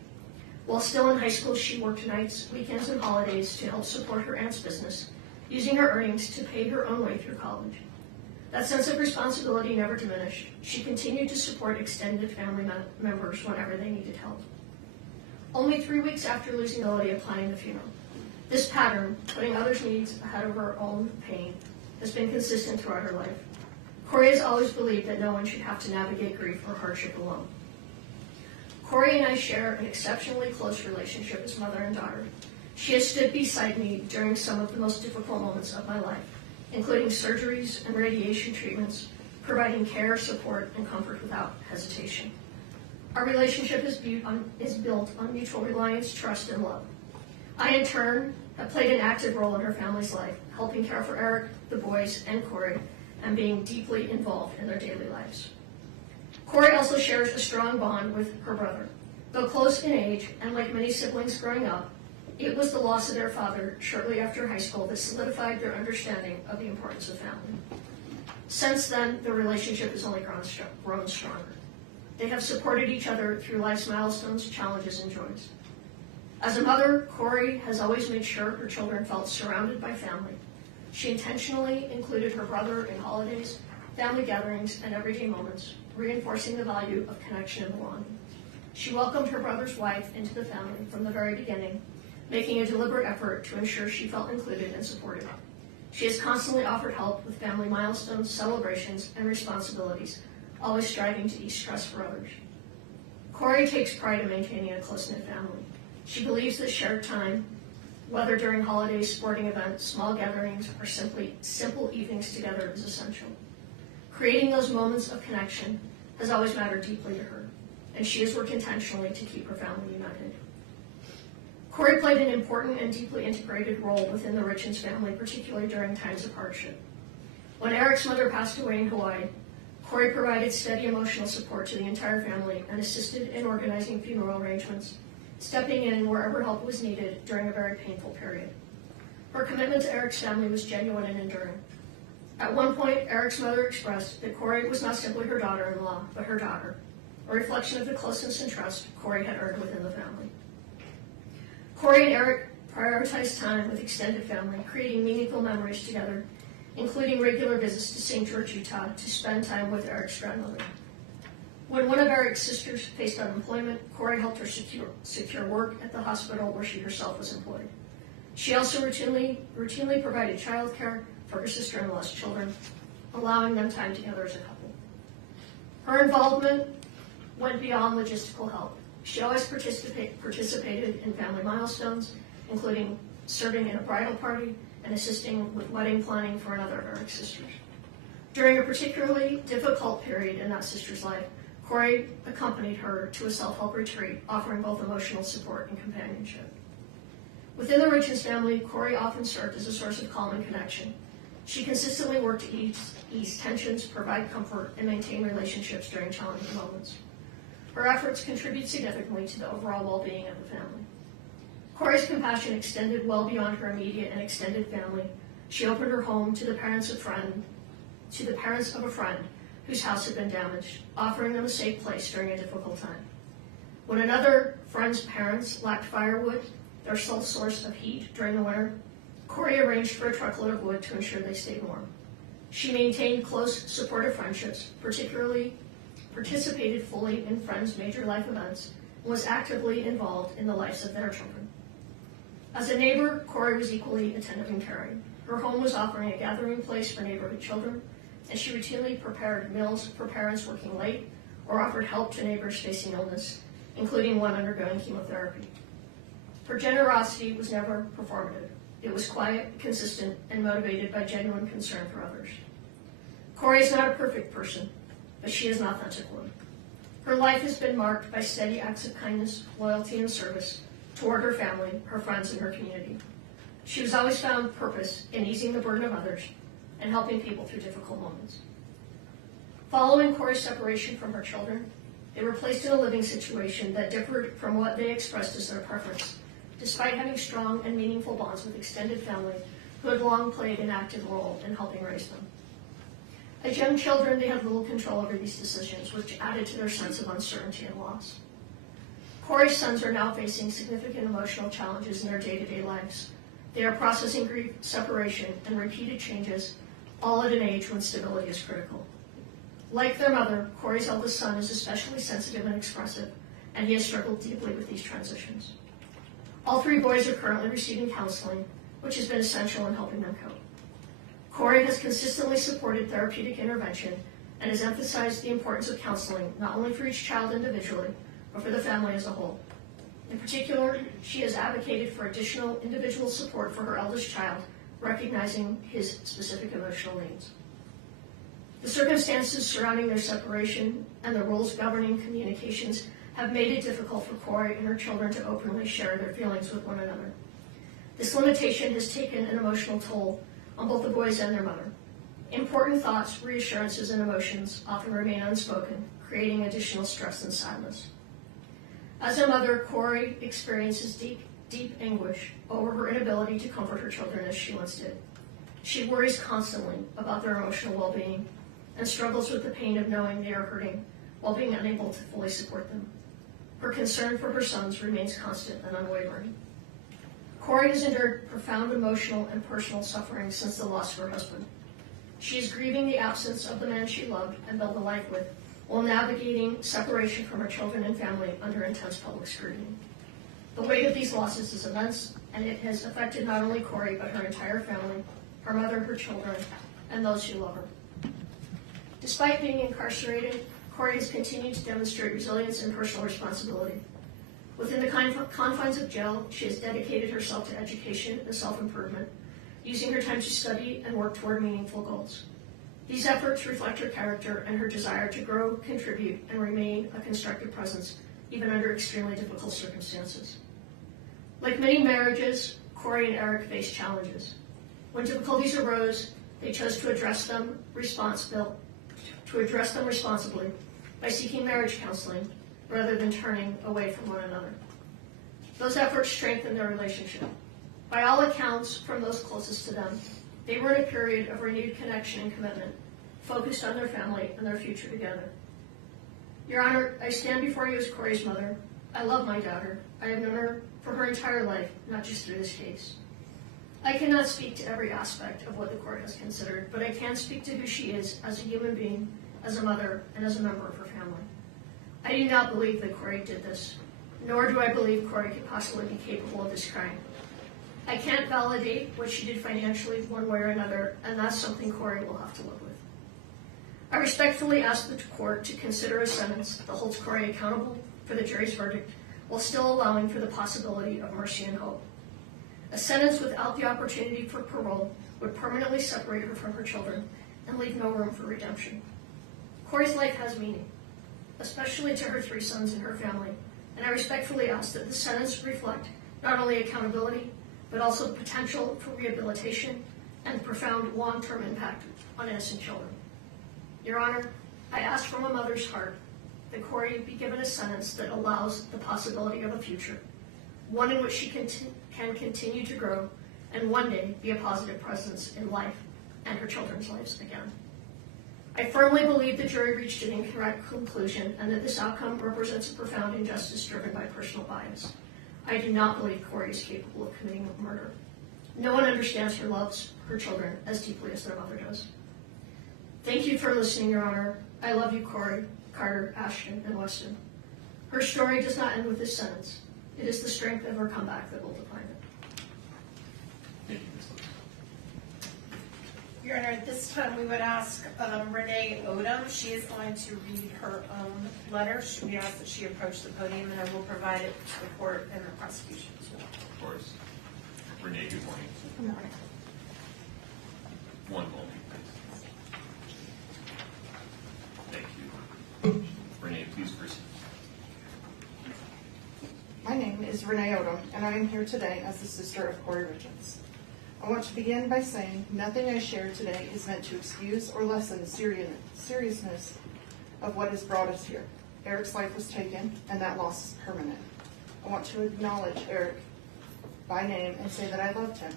While still in high school, she worked nights, weekends, and holidays to help support her aunt's business, using her earnings to pay her own way through college. That sense of responsibility never diminished. She continued to support extended family members whenever they needed help. Only 3 weeks after losing Melody and planning the funeral, this pattern, putting others' needs ahead of her own pain, has been consistent throughout her life. Kouri has always believed that no one should have to navigate grief or hardship alone. Kouri and I share an exceptionally close relationship as mother and daughter. She has stood beside me during some of the most difficult moments of my life, including surgeries and radiation treatments, providing care, support, and comfort without hesitation. Our relationship is built on mutual reliance, trust, and love. I, in turn, have played an active role in her family's life, helping care for Eric, the boys, and Kouri, and being deeply involved in their daily lives. Kouri also shares a strong bond with her brother. Though close in age, and like many siblings growing up, it was the loss of their father shortly after high school that solidified their understanding of the importance of family. Since then, the relationship has only grown stronger. They have supported each other through life's milestones, challenges, and joys. As a mother, Kouri has always made sure her children felt surrounded by family. She intentionally included her brother in holidays, family gatherings, and everyday moments, reinforcing the value of connection and belonging. She welcomed her brother's wife into the family from the very beginning, making a deliberate effort to ensure she felt included and supported. She has constantly offered help with family milestones, celebrations, and responsibilities, always striving to ease stress for others. Kouri takes pride in maintaining a close-knit family. She believes that shared time, whether during holidays, sporting events, small gatherings, or simply simple evenings together, is essential. Creating those moments of connection has always mattered deeply to her, and she has worked intentionally to keep her family united. Kouri played an important and deeply integrated role within the Richens family, particularly during times of hardship. When Eric's mother passed away in Hawaii, Kouri provided steady emotional support to the entire family and assisted in organizing funeral arrangements, stepping in wherever help was needed during a very painful period. Her commitment to Eric's family was genuine and enduring. At one point, Eric's mother expressed that Kouri was not simply her daughter-in-law, but her daughter, a reflection of the closeness and trust Kouri had earned within the family. Kouri and Eric prioritized time with extended family, creating meaningful memories together, including regular visits to St. George, Utah, to spend time with Eric's grandmother. When one of Eric's sisters faced unemployment, Kouri helped her secure work at the hospital where she herself was employed. She also routinely provided childcare for her sister-in-law's children, allowing them time together as a couple. Her involvement went beyond logistical help. She always participated in family milestones, including serving in a bridal party and assisting with wedding planning for another of Eric's sisters. During a particularly difficult period in that sister's life, Kouri accompanied her to a self-help retreat, offering both emotional support and companionship. Within the Richens family, Kouri often served as a source of calm and connection. She consistently worked to ease tensions, provide comfort, and maintain relationships during challenging moments. Her efforts contribute significantly to the overall well-being of the family. Kouri's compassion extended well beyond her immediate and extended family. She opened her home to the parents of a friend whose house had been damaged, offering them a safe place during a difficult time. When another friend's parents lacked firewood, their sole source of heat during the winter, Kouri arranged for a truckload of wood to ensure they stayed warm. She maintained close, supportive friendships, participated fully in friends' major life events, and was actively involved in the lives of their children. As a neighbor, Kouri was equally attentive and caring. Her home was offering a gathering place for neighborhood children, and she routinely prepared meals for parents working late or offered help to neighbors facing illness, including one undergoing chemotherapy. Her generosity was never performative. It was quiet, consistent, and motivated by genuine concern for others. Kouri is not a perfect person, but she is an authentic one. Her life has been marked by steady acts of kindness, loyalty, and service toward her family, her friends, and her community. She has always found purpose in easing the burden of others and helping people through difficult moments. Following Kouri's separation from her children, they were placed in a living situation that differed from what they expressed as their preference, despite having strong and meaningful bonds with extended family who had long played an active role in helping raise them. As young children, they had little control over these decisions, which added to their sense of uncertainty and loss. Kouri's sons are now facing significant emotional challenges in their day-to-day lives. They are processing grief, separation, and repeated changes, all at an age when stability is critical. Like their mother, Kouri's eldest son is especially sensitive and expressive, and he has struggled deeply with these transitions. All three boys are currently receiving counseling, which has been essential in helping them cope. Kouri has consistently supported therapeutic intervention and has emphasized the importance of counseling not only for each child individually, but for the family as a whole. In particular, she has advocated for additional individual support for her eldest child, recognizing his specific emotional needs. The circumstances surrounding their separation and the rules governing communications have made it difficult for Kouri and her children to openly share their feelings with one another. This limitation has taken an emotional toll on both the boys and their mother. Important thoughts, reassurances, and emotions often remain unspoken, creating additional stress and sadness. As a mother, Kouri experiences deep anguish over her inability to comfort her children as she once did. She worries constantly about their emotional well-being and struggles with the pain of knowing they are hurting while being unable to fully support them. Her concern for her sons remains constant and unwavering. Kouri has endured profound emotional and personal suffering since the loss of her husband. She is grieving the absence of the man she loved and built a life with, while navigating separation from her children and family under intense public scrutiny. The weight of these losses is immense, and it has affected not only Kouri, but her entire family, her mother, her children, and those who love her. Despite being incarcerated, Kouri has continued to demonstrate resilience and personal responsibility. Within the confines of jail, she has dedicated herself to education and self-improvement, using her time to study and work toward meaningful goals. These efforts reflect her character and her desire to grow, contribute, and remain a constructive presence, even under extremely difficult circumstances. Like many marriages, Kouri and Eric faced challenges. When difficulties arose, they chose to address them responsibly by seeking marriage counseling rather than turning away from one another. Those efforts strengthened their relationship. By all accounts from those closest to them, they were in a period of renewed connection and commitment, focused on their family and their future together. Your Honor, I stand before you as Kouri's mother. I love my daughter. I have known her for her entire life, not just through this case. I cannot speak to every aspect of what the court has considered, but I can speak to who she is as a human being, as a mother, and as a member of her family. I do not believe that Kouri did this, nor do I believe Kouri could possibly be capable of this crime. I can't validate what she did financially one way or another, and that's something Kouri will have to live with. I respectfully ask the court to consider a sentence that holds Kouri accountable for the jury's verdict while still allowing for the possibility of mercy and hope. A sentence without the opportunity for parole would permanently separate her from her children and leave no room for redemption. Kouri's life has meaning, especially to her 3 sons and her family, and I respectfully ask that the sentence reflect not only accountability, but also the potential for rehabilitation and profound long-term impact on innocent children. Your Honor, I ask from a mother's heart that Kouri be given a sentence that allows the possibility of a future, one in which she can continue to grow and one day be a positive presence in life and her children's lives again. I firmly believe the jury reached an incorrect conclusion and that this outcome represents a profound injustice driven by personal bias. I do not believe Kouri is capable of committing murder. No one understands her loves her children as deeply as their mother does. Thank you for listening, Your Honor. I love you, Kouri, Carter, Ashton, and Weston. Her story does not end with this sentence. It is the strength of her comeback that will define it. Thank you, Ms. Lewis. Your Honor, at this time we would ask Renee Odum. She is going to read her own letter. We ask that she approach the podium and I will provide it to the court and the prosecution as well. Of course. Renee, good morning. Good morning. One moment, please. Thank you. Renee, please proceed. My name is Renee Odum, and I am here today as the sister of Kouri Richins. I want to begin by saying nothing I share today is meant to excuse or lessen the seriousness of what has brought us here. Eric's life was taken, and that loss is permanent. I want to acknowledge Eric by name and say that I loved him.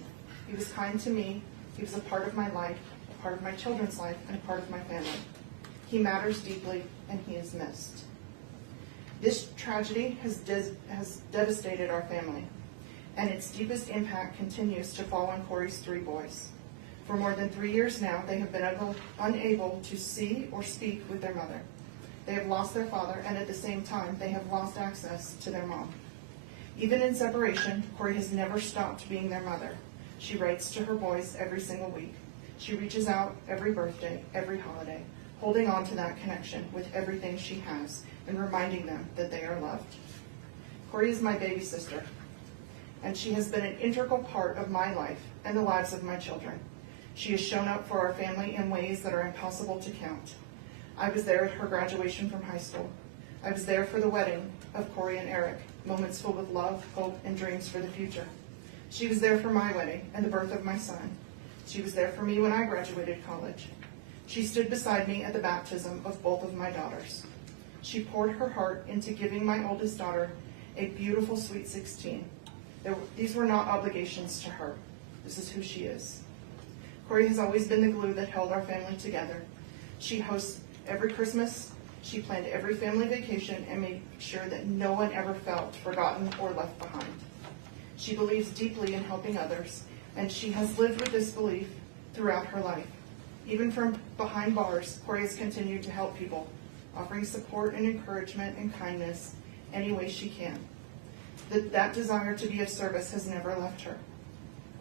He was kind to me. He was a part of my life, a part of my children's life, and a part of my family. He matters deeply, and he is missed. This tragedy has devastated our family, and its deepest impact continues to fall on Kouri's 3 boys. For more than 3 years now, they have been unable to see or speak with their mother. They have lost their father, and at the same time, they have lost access to their mom. Even in separation, Kouri has never stopped being their mother. She writes to her boys every single week. She reaches out every birthday, every holiday, holding on to that connection with everything she has and reminding them that they are loved. Kouri is my baby sister, and she has been an integral part of my life and the lives of my children. She has shown up for our family in ways that are impossible to count. I was there at her graduation from high school. I was there for the wedding of Kouri and Eric, moments filled with love, hope, and dreams for the future. She was there for my wedding and the birth of my son. She was there for me when I graduated college. She stood beside me at the baptism of both of my daughters. She poured her heart into giving my oldest daughter a beautiful sweet 16. These were not obligations to her. This is who she is. Kouri has always been the glue that held our family together. She hosts every Christmas. She planned every family vacation and made sure that no one ever felt forgotten or left behind. She believes deeply in helping others, and she has lived with this belief throughout her life. Even from behind bars, Kouri has continued to help people, offering support and encouragement and kindness any way she can. That desire to be of service has never left her.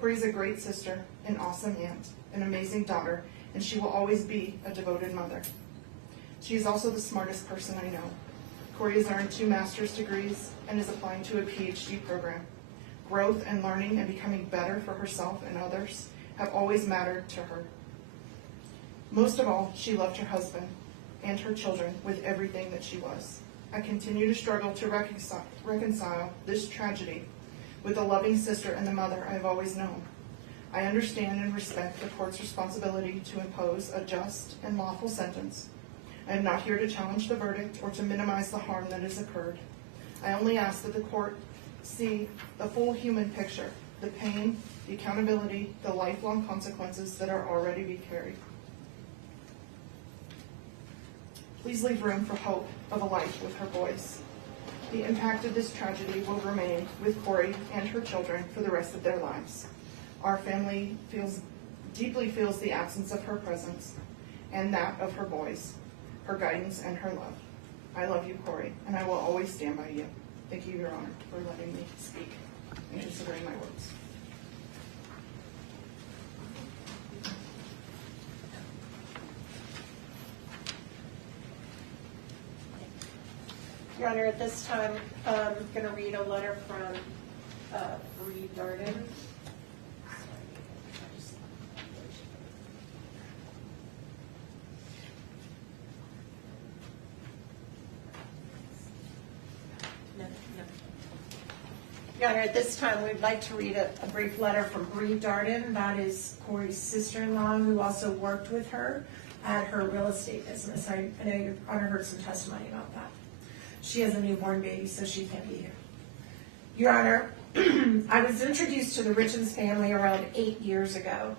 Kouri is a great sister, an awesome aunt, an amazing daughter, and she will always be a devoted mother. She is also the smartest person I know. Kouri has earned 2 master's degrees and is applying to a PhD program. Growth and learning and becoming better for herself and others have always mattered to her. Most of all, she loved her husband and her children with everything that she was. I continue to struggle to reconcile this tragedy with the loving sister and the mother I have always known. I understand and respect the court's responsibility to impose a just and lawful sentence. I am not here to challenge the verdict or to minimize the harm that has occurred. I only ask that the court see the full human picture, the pain, the accountability, the lifelong consequences that are already being carried. Please leave room for hope of a life with her boys. The impact of this tragedy will remain with Kouri and her children for the rest of their lives. Our family deeply feels the absence of her presence and that of her boys, her guidance and her love. I love you, Kouri, and I will always stand by you. Thank you, Your Honor, for letting me speak and considering my words. Your Honor, at this time, I'm going to read a letter from Kouri Darden. Your Honor, at this time, we'd like to read a brief letter from Kouri Darden. That is Kouri's sister-in-law, who also worked with her at her real estate business. I know Your Honor heard some testimony about that. She has a newborn baby, so she can't be here. Your Honor, I was introduced to the Richens family around 8 years ago,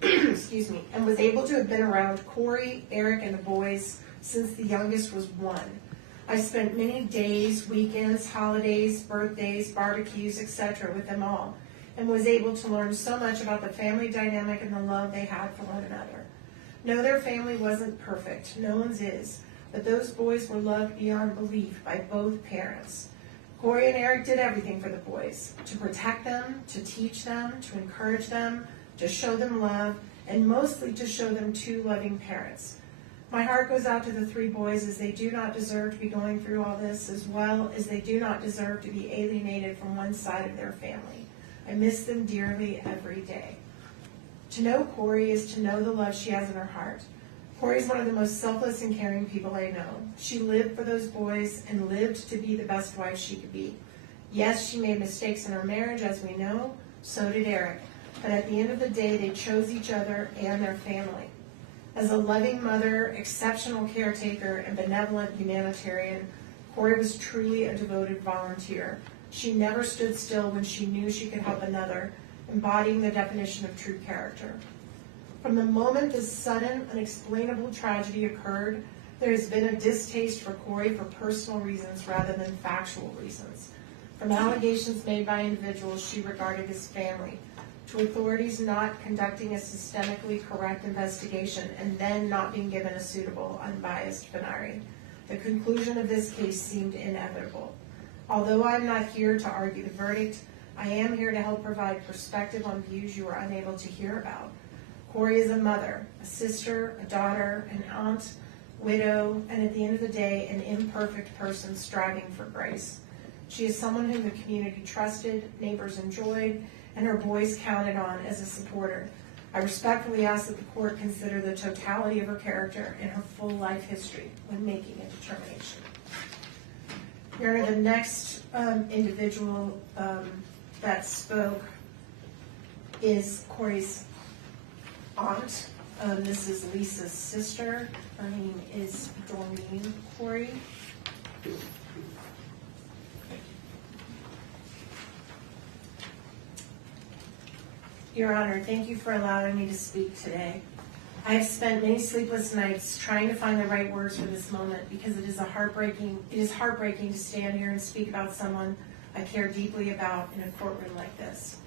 excuse me, and was able to have been around Kouri, Eric, and the boys since the youngest was 1. I spent many days, weekends, holidays, birthdays, barbecues, etc. with them all, and was able to learn so much about the family dynamic and the love they had for one another. No, their family wasn't perfect. No one's is. But those boys were loved beyond belief by both parents. Kouri and Eric did everything for the boys, to protect them, to teach them, to encourage them, to show them love, and mostly to show them 2 loving parents. My heart goes out to the 3 boys, as they do not deserve to be going through all this, as well as they do not deserve to be alienated from one side of their family. I miss them dearly every day. To know Kouri is to know the love she has in her heart. Kouri is one of the most selfless and caring people I know. She lived for those boys and lived to be the best wife she could be. Yes, she made mistakes in her marriage, as we know. So did Eric. But at the end of the day, they chose each other and their family. As a loving mother, exceptional caretaker, and benevolent humanitarian, Kouri was truly a devoted volunteer. She never stood still when she knew she could help another, embodying the definition of true character. From the moment this sudden, unexplainable tragedy occurred, there has been a distaste for Kouri for personal reasons rather than factual reasons. From allegations made by individuals she regarded as family, to authorities not conducting a systemically correct investigation and then not being given a suitable, unbiased finale. The conclusion of this case seemed inevitable. Although I'm not here to argue the verdict, I am here to help provide perspective on views you were unable to hear about. Kouri is a mother, a sister, a daughter, an aunt, widow, and at the end of the day, an imperfect person striving for grace. She is someone whom the community trusted, neighbors enjoyed, and her boys counted on as a supporter. I respectfully ask that the court consider the totality of her character and her full life history when making a determination. Your Honor, the next individual that spoke is Kouri's aunt. This is Lisa's sister. Her name is Doreen Kouri. Your Honor, thank you for allowing me to speak today. I have spent many sleepless nights trying to find the right words for this moment because it is heartbreaking to stand here and speak about someone I care deeply about in a courtroom like this.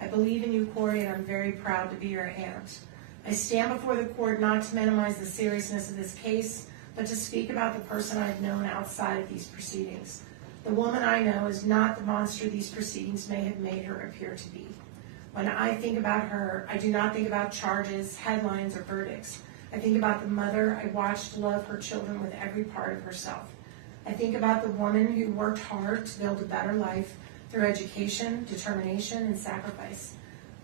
I believe in you, Kouri, and I'm very proud to be your aunt. I stand before the court not to minimize the seriousness of this case, but to speak about the person I've known outside of these proceedings. The woman I know is not the monster these proceedings may have made her appear to be. When I think about her, I do not think about charges, headlines, or verdicts. I think about the mother I watched love her children with every part of herself. I think about the woman who worked hard to build a better life through education, determination, and sacrifice.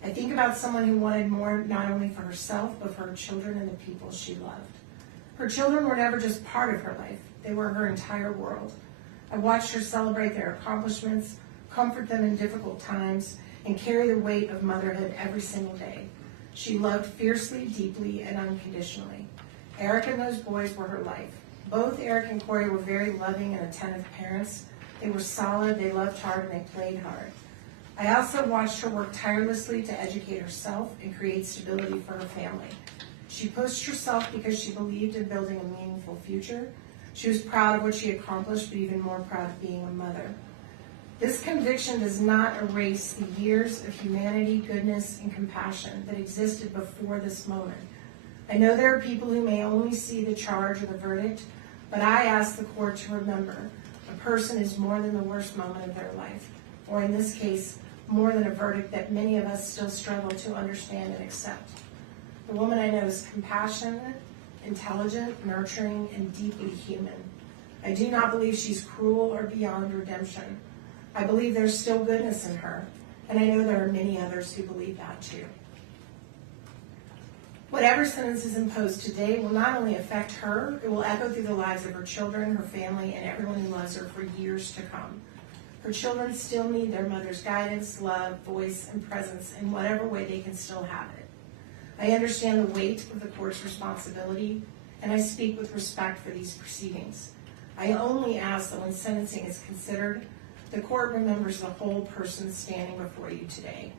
I think about someone who wanted more not only for herself, but for her children and the people she loved. Her children were never just part of her life. They were her entire world. I watched her celebrate their accomplishments, comfort them in difficult times, and carry the weight of motherhood every single day. She loved fiercely, deeply, and unconditionally. Eric and those boys were her life. Both Eric and Kouri were very loving and attentive parents. They were solid, they loved hard, and they played hard. I also watched her work tirelessly to educate herself and create stability for her family. She pushed herself because she believed in building a meaningful future. She was proud of what she accomplished, but even more proud of being a mother. This conviction does not erase the years of humanity, goodness, and compassion that existed before this moment. I know there are people who may only see the charge or the verdict, but I ask the court to remember a person is more than the worst moment of their life, or in this case, more than a verdict that many of us still struggle to understand and accept. The woman I know is compassionate, intelligent, nurturing, and deeply human. I do not believe she's cruel or beyond redemption. I believe there's still goodness in her, and I know there are many others who believe that too. Whatever sentence is imposed today will not only affect her, it will echo through the lives of her children, her family, and everyone who loves her for years to come. Her children still need their mother's guidance, love, voice, and presence in whatever way they can still have it. I understand the weight of the court's responsibility, and I speak with respect for these proceedings. I only ask that when sentencing is considered, the court remembers the whole person standing before you today.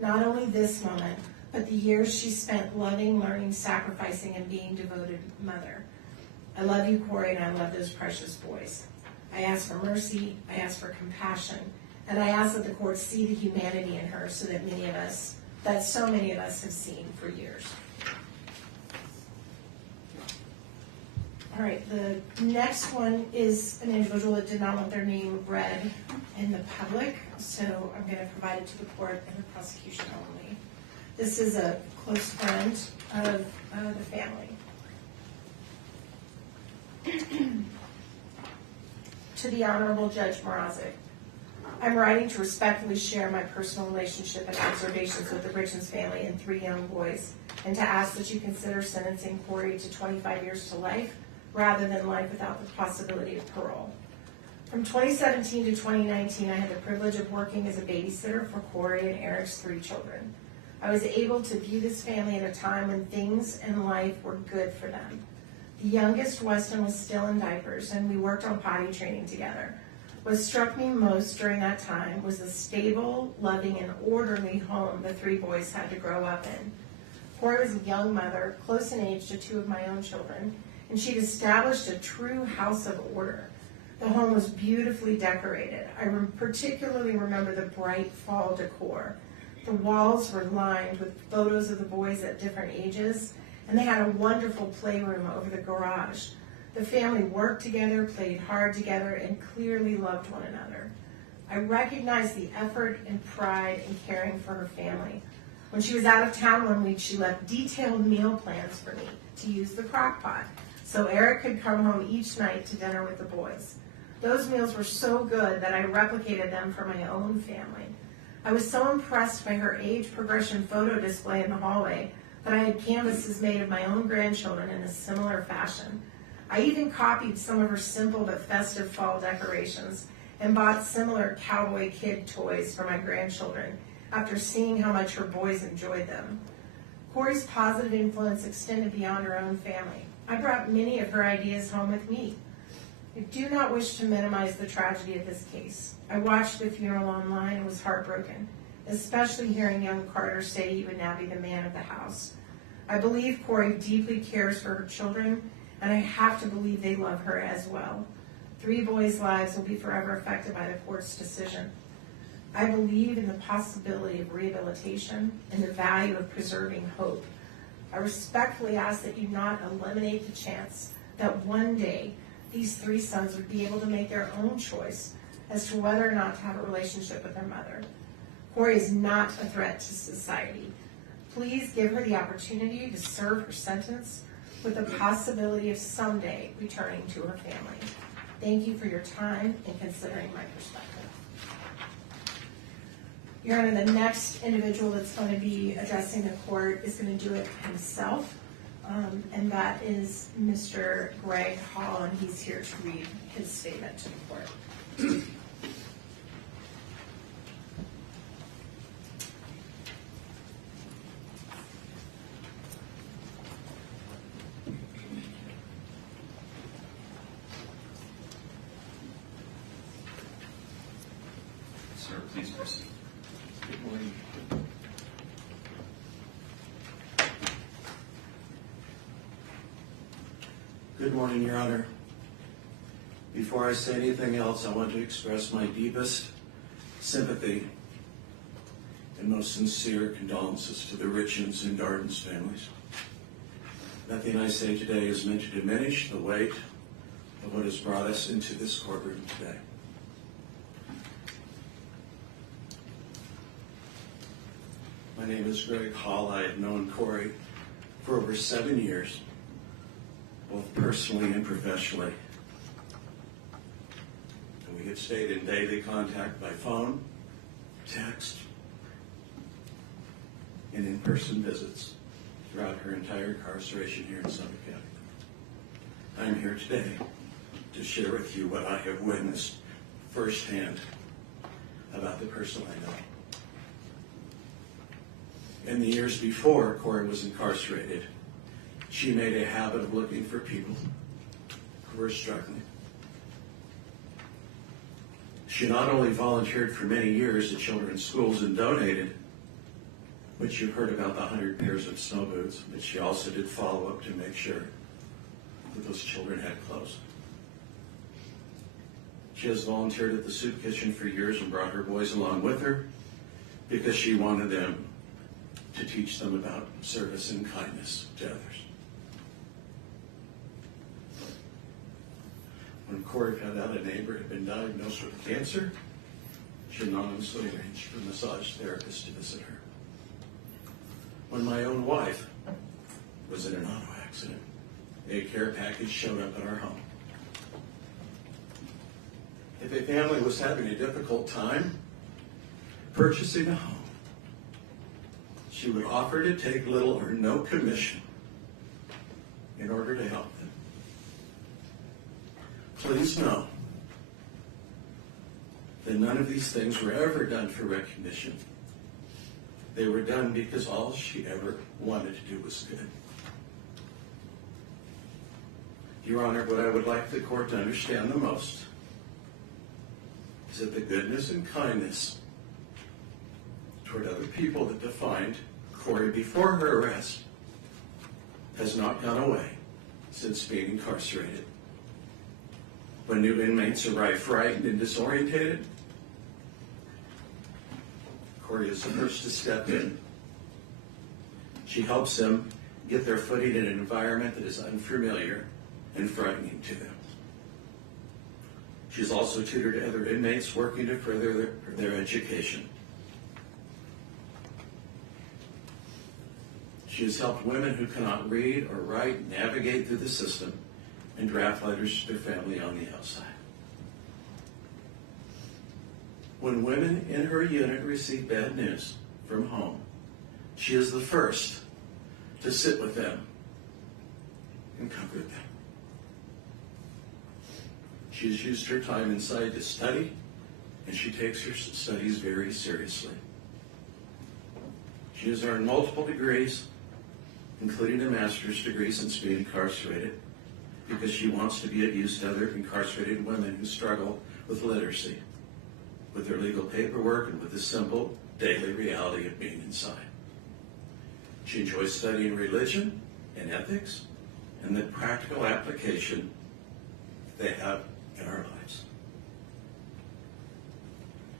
Not only this moment, but the years she spent loving, learning, sacrificing, and being devoted mother. I love you, Kouri, and I love those precious boys. I ask for mercy, I ask for compassion, and I ask that the court see the humanity in her so that so many of us have seen for years. All right, the next one is an individual that did not want their name read in the public, so I'm going to provide it to the court and the prosecution only. This is a close friend of the family. To the Honorable Judge Mrazek, I'm writing to respectfully share my personal relationship and observations with the Richens family and 3 young boys, and to ask that you consider sentencing Kouri to 25 years to life rather than life without the possibility of parole. From 2017 to 2019, I had the privilege of working as a babysitter for Kouri and Eric's 3 children. I was able to view this family at a time when things in life were good for them. The youngest, Weston, was still in diapers, and we worked on potty training together. What struck me most during that time was the stable, loving, and orderly home the 3 boys had to grow up in. Kouri was a young mother, close in age to 2 of my own children, and she'd established a true house of order. The home was beautifully decorated. I particularly remember the bright fall decor. The walls were lined with photos of the boys at different ages, and they had a wonderful playroom over the garage. The family worked together, played hard together, and clearly loved one another. I recognized the effort and pride in caring for her family. When she was out of town one week, she left detailed meal plans for me to use the crock pot, so Eric could come home each night to dinner with the boys. Those meals were so good that I replicated them for my own family. I was so impressed by her age progression photo display in the hallway, that I had canvases made of my own grandchildren in a similar fashion. I even copied some of her simple but festive fall decorations and bought similar cowboy kid toys for my grandchildren after seeing how much her boys enjoyed them. Kouri's positive influence extended beyond her own family. I brought many of her ideas home with me. I do not wish to minimize the tragedy of this case. I watched the funeral online and was heartbroken, especially hearing young Carter say he would now be the man of the house. I believe Kouri deeply cares for her children, and I have to believe they love her as well. 3 boys' lives will be forever affected by the court's decision. I believe in the possibility of rehabilitation and the value of preserving hope. I respectfully ask that you not eliminate the chance that one day these 3 sons would be able to make their own choice as to whether or not to have a relationship with their mother. Kouri is not a threat to society. Please give her the opportunity to serve her sentence with the possibility of someday returning to her family. Thank you for your time and considering my perspective. Your Honor, the next individual that's going to be addressing the court is going to do it himself, and that is Mr. Greg Hall, and he's here to read his statement to the court. Sir, please proceed. Good morning. Good morning, Your Honor. Before I say anything else, I want to express my deepest sympathy and most sincere condolences to the Richens and Darden's families. Nothing I say today is meant to diminish the weight of what has brought us into this courtroom today. My name is Greg Hall. I have known Kouri for over 7 years, both personally and professionally. And we have stayed in daily contact by phone, text, and in-person visits throughout her entire incarceration here in Summit County. I'm here today to share with you what I have witnessed firsthand about the person I know. In the years before Kouri was incarcerated, she made a habit of looking for people who were struggling. She not only volunteered for many years at children's schools and donated, but you heard about the 100 pairs of snow boots, but she also did follow up to make sure that those children had clothes. She has volunteered at the soup kitchen for years and brought her boys along with her because she wanted them to teach them about service and kindness to others. When Kouri found out a neighbor had been diagnosed with cancer, she anonymously arranged for a massage therapist to visit her. When my own wife was in an auto accident, a care package showed up at our home. If a family was having a difficult time purchasing a home, she would offer to take little or no commission in order to help them. Please know that none of these things were ever done for recognition. They were done because all she ever wanted to do was good. Your Honor, what I would like the court to understand the most is that the goodness and kindness toward other people that defined Kouri before her arrest has not gone away since being incarcerated. When new inmates arrive frightened and disorientated, Kouri is the first to step in. She helps them get their footing in an environment that is unfamiliar and frightening to them. She's also tutored other inmates working to further their education. She has helped women who cannot read or write navigate through the system and draft letters to their family on the outside. When women in her unit receive bad news from home, she is the first to sit with them and comfort them. She has used her time inside to study, and she takes her studies very seriously. She has earned multiple degrees, including a master's degree since being incarcerated, because she wants to be of use to other incarcerated women who struggle with literacy, with their legal paperwork, and with the simple daily reality of being inside. She enjoys studying religion and ethics and the practical application they have in our lives.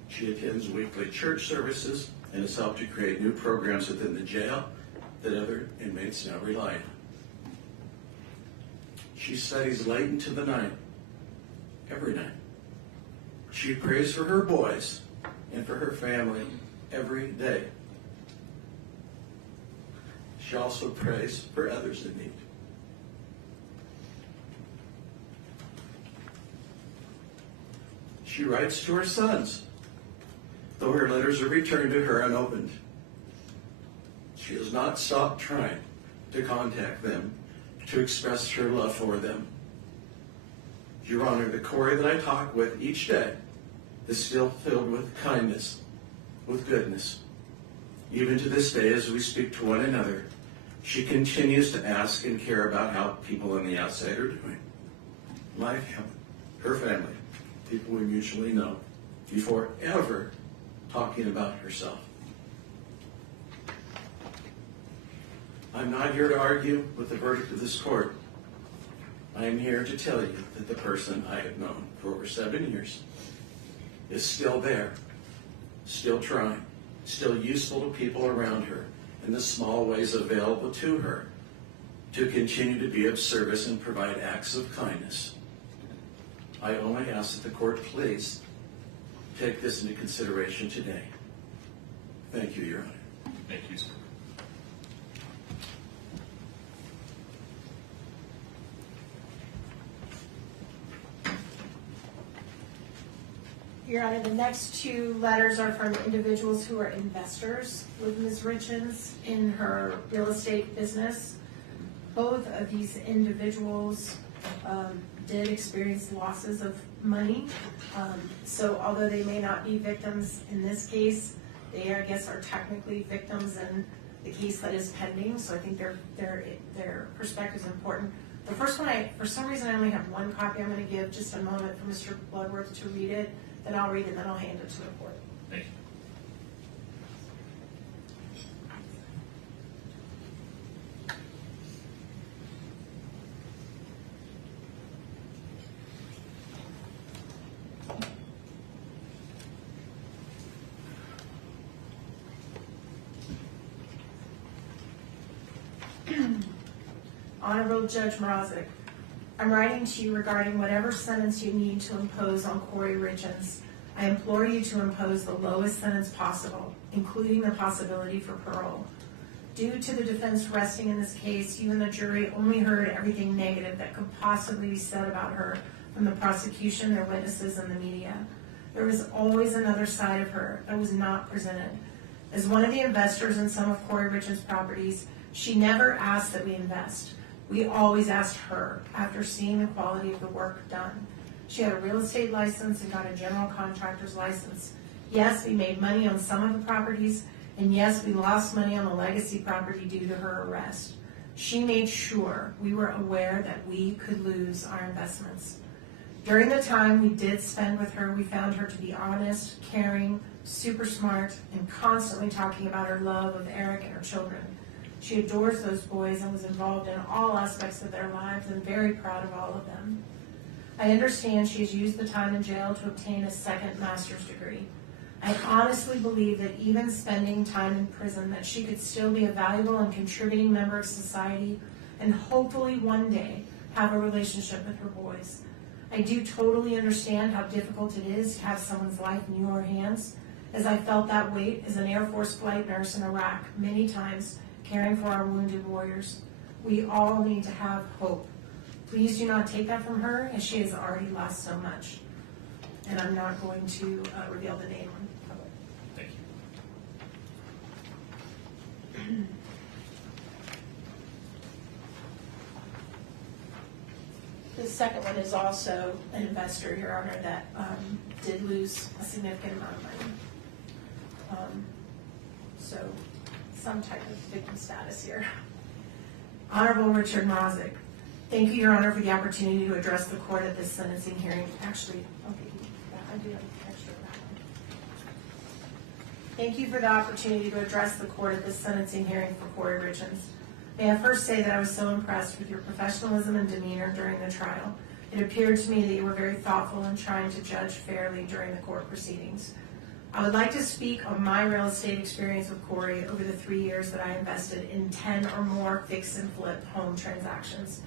She attends weekly church services and has helped to create new programs within the jail that other inmates now rely on. She studies late into the night, every night. She prays for her boys and for her family every day. She also prays for others in need. She writes to her sons, though her letters are returned to her unopened. She has not stopped trying to contact them, to express her love for them. Your Honor, the Kouri that I talk with each day is still filled with kindness, with goodness. Even to this day, as we speak to one another, she continues to ask and care about how people on the outside are doing. My family, her family, people we mutually know, before ever talking about herself. I'm not here to argue with the verdict of this court. I am here to tell you that the person I have known for over 7 years is still there, still trying, still useful to people around her in the small ways available to her to continue to be of service and provide acts of kindness. I only ask that the court please take this into consideration today. Thank you, Your Honor. Thank you, sir. Your Honor, the next two letters are from individuals who are investors with Ms. Richens in her real estate business. Both of these individuals did experience losses of money. So although they may not be victims in this case, they, I guess, are technically victims in the case that is pending. So I think their perspective is important. The first one, for some reason, I only have one copy. I'm going to give just a moment for Mr. Bloodworth to read it. Then I'll read it, then I'll hand it to the court. Thank you. Honorable Judge Mrazek, I'm writing to you regarding whatever sentence you need to impose on Kouri Richins. I implore you to impose the lowest sentence possible, including the possibility for parole. Due to the defense resting in this case, you and the jury only heard everything negative that could possibly be said about her from the prosecution, their witnesses, and the media. There was always another side of her that was not presented. As one of the investors in some of Kouri Richins' properties, she never asked that we invest. We always asked her after seeing the quality of the work done. She had a real estate license and got a general contractor's license. Yes, we made money on some of the properties, and yes, we lost money on the legacy property due to her arrest. She made sure we were aware that we could lose our investments. During the time we did spend with her, we found her to be honest, caring, super smart, and constantly talking about her love of Eric and her children. She adores those boys and was involved in all aspects of their lives and very proud of all of them. I understand she has used the time in jail to obtain a second master's degree. I honestly believe that even spending time in prison, that she could still be a valuable and contributing member of society and hopefully one day have a relationship with her boys. I do totally understand how difficult it is to have someone's life in your hands, as I felt that weight as an Air Force flight nurse in Iraq many times, caring for our wounded warriors. We all need to have hope. Please do not take that from her, as she has already lost so much. And I'm not going to reveal the name on public. Thank you. second one is also an investor, Your Honor, that did lose a significant amount of money. So some type of victim status here. Honorable Richard Mrozik, thank you, Your Honor, for the opportunity to address the court at this sentencing hearing. Actually, okay, I do have an extra of that one. Thank you for the opportunity to address the court at this sentencing hearing for Kouri Richins. May I first say that I was so impressed with your professionalism and demeanor during the trial. It appeared to me that you were very thoughtful in trying to judge fairly during the court proceedings. I would like to speak on my real estate experience with Kouri over the 3 years that I invested in 10 or more fix and flip home transactions.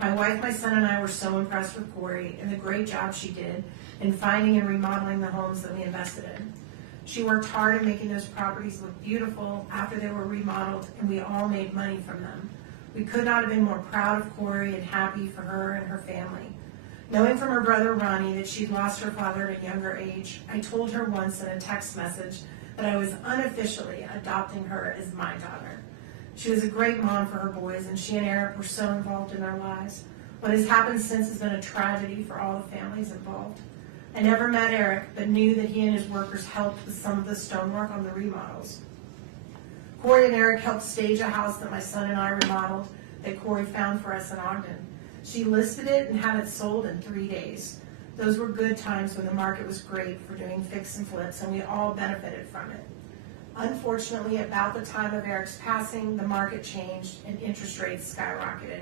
My wife, my son, and I were so impressed with Kouri and the great job she did in finding and remodeling the homes that we invested in. She worked hard in making those properties look beautiful after they were remodeled, and we all made money from them. We could not have been more proud of Kouri and happy for her and her family. Knowing from her brother Ronnie that she'd lost her father at a younger age, I told her once in a text message that I was unofficially adopting her as my daughter. She was a great mom for her boys, and she and Eric were so involved in their lives. What has happened since has been a tragedy for all the families involved. I never met Eric, but knew that he and his workers helped with some of the stonework on the remodels. Kouri and Eric helped stage a house that my son and I remodeled that Kouri found for us in Ogden. She listed it and had it sold in 3 days. Those were good times when the market was great for doing fix and flips, and we all benefited from it. Unfortunately, about the time of Eric's passing, the market changed and interest rates skyrocketed.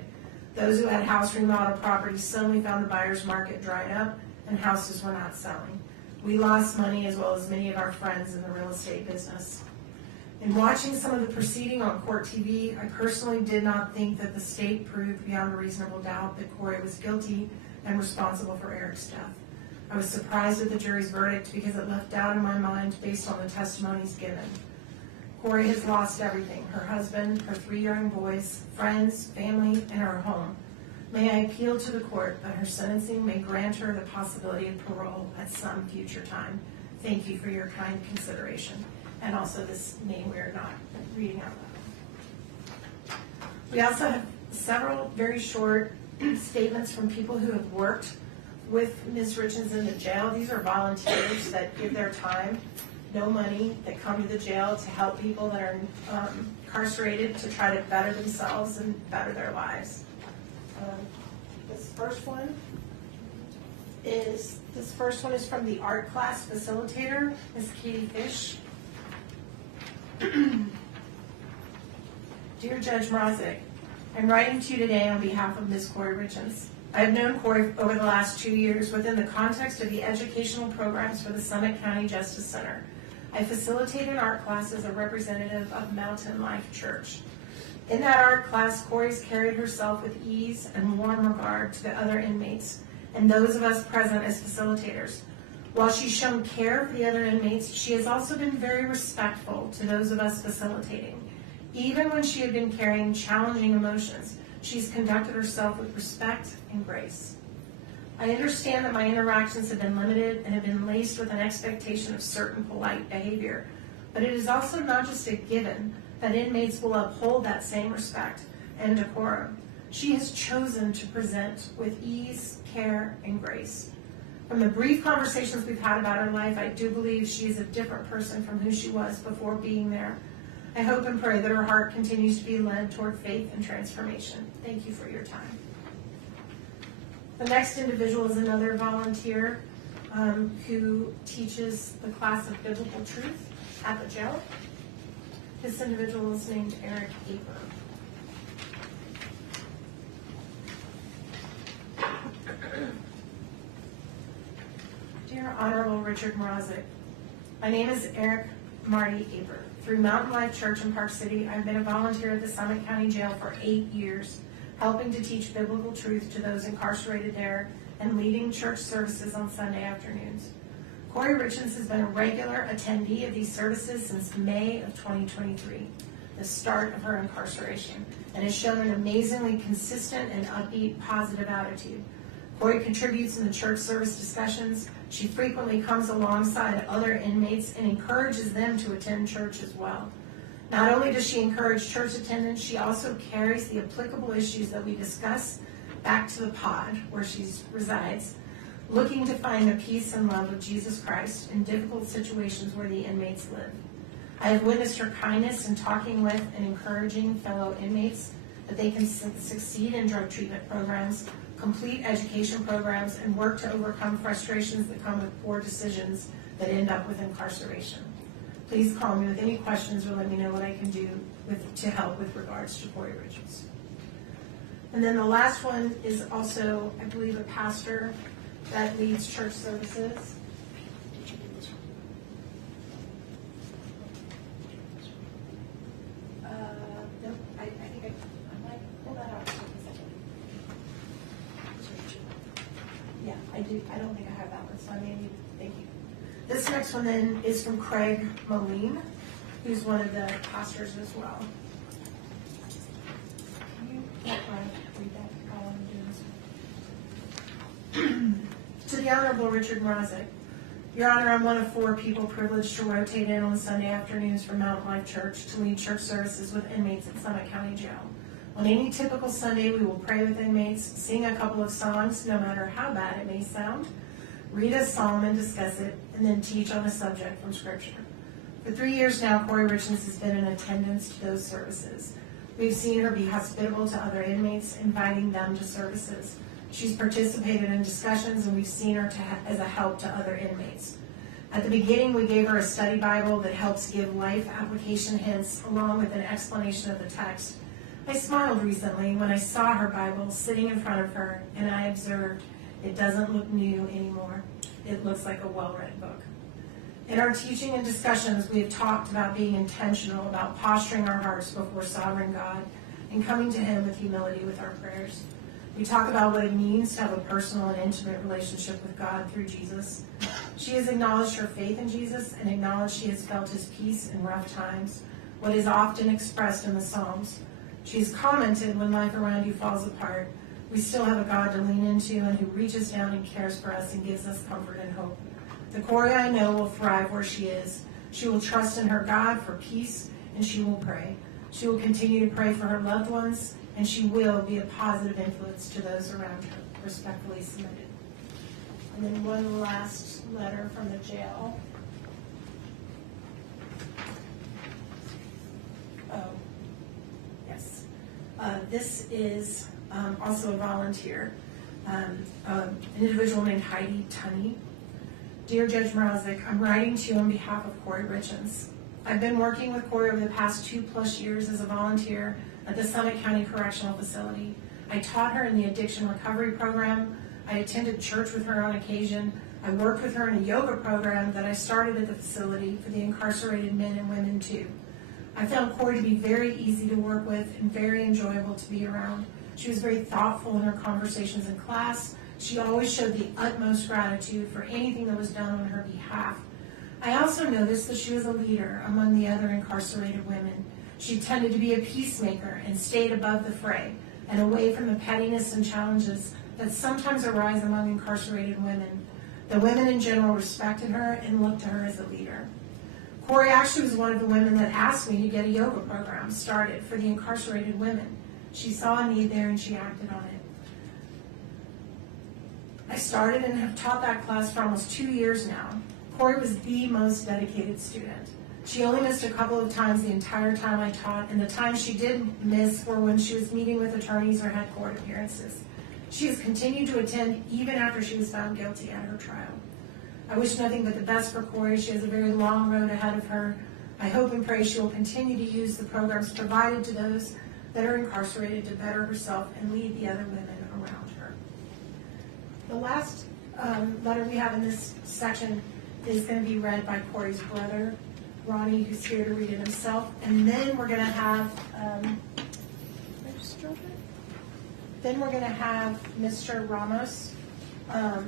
Those who had house remodel properties suddenly found the buyer's market dried up and houses were not selling. We lost money as well as many of our friends in the real estate business. In watching some of the proceeding on court TV, I personally did not think that the state proved beyond a reasonable doubt that Kouri was guilty and responsible for Eric's death. I was surprised at the jury's verdict because it left doubt in my mind based on the testimonies given. Kouri has lost everything: her husband, her 3 young boys, friends, family, and her home. May I appeal to the court that her sentencing may grant her the possibility of parole at some future time. Thank you for your kind consideration. And also this name we are not reading out loud. We also have several very short statements from people who have worked with Ms. Richens in the jail. These are volunteers that give their time, no money, that come to the jail to help people that are incarcerated to try to better themselves and better their lives. This first one is from the art class facilitator, Ms. Katie Fish. Dear Judge Mrozik, I'm writing to you today on behalf of Ms. Kouri Richins. I have known Kouri over the last 2 years within the context of the educational programs for the Summit County Justice Center. I facilitate an art class as a representative of Mountain Life Church. In that art class, Kouri's carried herself with ease and warm regard to the other inmates and those of us present as facilitators. While she's shown care for the other inmates, she has also been very respectful to those of us facilitating. Even when she had been carrying challenging emotions, she's conducted herself with respect and grace. I understand that my interactions have been limited and have been laced with an expectation of certain polite behavior, but it is also not just a given that inmates will uphold that same respect and decorum. She has chosen to present with ease, care, and grace. From the brief conversations we've had about her life, I do believe she is a different person from who she was before being there. I hope and pray that her heart continues to be led toward faith and transformation. Thank you for your time. The next individual is another volunteer who teaches the class of biblical truth at the jail. This individual is named Eric Aper. Dear Honorable Richard Mrozik, my name is Eric Marty Aper. Through Mountain Life Church in Park City, I've been a volunteer at the Summit County Jail for 8 years, helping to teach biblical truth to those incarcerated there and leading church services on Sunday afternoons. Kouri Richins has been a regular attendee of these services since May of 2023, the start of her incarceration, and has shown an amazingly consistent and upbeat, positive attitude. Kouri contributes in the church service discussions. She frequently comes alongside other inmates and encourages them to attend church as well. Not only does she encourage church attendance, she also carries the applicable issues that we discuss back to the pod where she resides, looking to find the peace and love of Jesus Christ in difficult situations where the inmates live. I have witnessed her kindness in talking with and encouraging fellow inmates that they can succeed in drug treatment programs, complete education programs, and work to overcome frustrations that come with poor decisions that end up with incarceration. Please call me with any questions or let me know what I can do to help with regards to Kouri Richins. And then the last one is also, I believe, a pastor that leads church services. Nope, I think I might pull that out. Yeah, I do. I don't think I have that one, so I may need, thank you. This next one then is from Craig Moline, who's one of the pastors as well. Can you read that while I'm doing this? To the Honorable Richard Mrazek, Your Honor, I'm one of 4 people privileged to rotate in on Sunday afternoons for Mountain Life Church to lead church services with inmates at Summit County Jail. On any typical Sunday, we will pray with inmates, sing a couple of songs, no matter how bad it may sound, read a psalm and discuss it, and then teach on a subject from Scripture. For 3 years now, Kouri Richins has been in attendance to those services. We've seen her be hospitable to other inmates, inviting them to services. She's participated in discussions, and we've seen her as a help to other inmates. At the beginning, we gave her a study Bible that helps give life application hints along with an explanation of the text. I smiled recently when I saw her Bible sitting in front of her, and I observed it doesn't look new anymore. It looks like a well-read book. In our teaching and discussions, we have talked about being intentional about posturing our hearts before sovereign God and coming to Him with humility with our prayers. We talk about what it means to have a personal and intimate relationship with God through Jesus. She has acknowledged her faith in Jesus and acknowledged she has felt His peace in rough times, what is often expressed in the Psalms. She has commented, when life around you falls apart, we still have a God to lean into and who reaches down and cares for us and gives us comfort and hope. The Kouri I know will thrive where she is. She will trust in her God for peace, and she will pray. She will continue to pray for her loved ones, and she will be a positive influence to those around her. Respectfully submitted. And then one last letter from the jail. Oh, yes. This is also a volunteer, an individual named Heidi Tunney. Dear Judge Mrazek, I'm writing to you on behalf of Kouri Richins. I've been working with Kouri over the past 2+ years as a volunteer at the Summit County Correctional Facility. I taught her in the addiction recovery program. I attended church with her on occasion. I worked with her in a yoga program that I started at the facility for the incarcerated men and women too. I found Kouri to be very easy to work with and very enjoyable to be around. She was very thoughtful in her conversations in class. She always showed the utmost gratitude for anything that was done on her behalf. I also noticed that she was a leader among the other incarcerated women. She tended to be a peacemaker and stayed above the fray and away from the pettiness and challenges that sometimes arise among incarcerated women. The women in general respected her and looked to her as a leader. Kouri actually was one of the women that asked me to get a yoga program started for the incarcerated women. She saw a need there and she acted on it. I started and have taught that class for almost 2 years now. Kouri was the most dedicated student. She only missed a couple of times the entire time I taught, and the times she did miss were when she was meeting with attorneys or had court appearances. She has continued to attend even after she was found guilty at her trial. I wish nothing but the best for Kouri. She has a very long road ahead of her. I hope and pray she will continue to use the programs provided to those that are incarcerated to better herself and lead the other women around her. The last letter we have in this section is going to be read by Kouri's brother, Ronnie, who's here to read it himself. And then we're going to have Mr. Ramos. There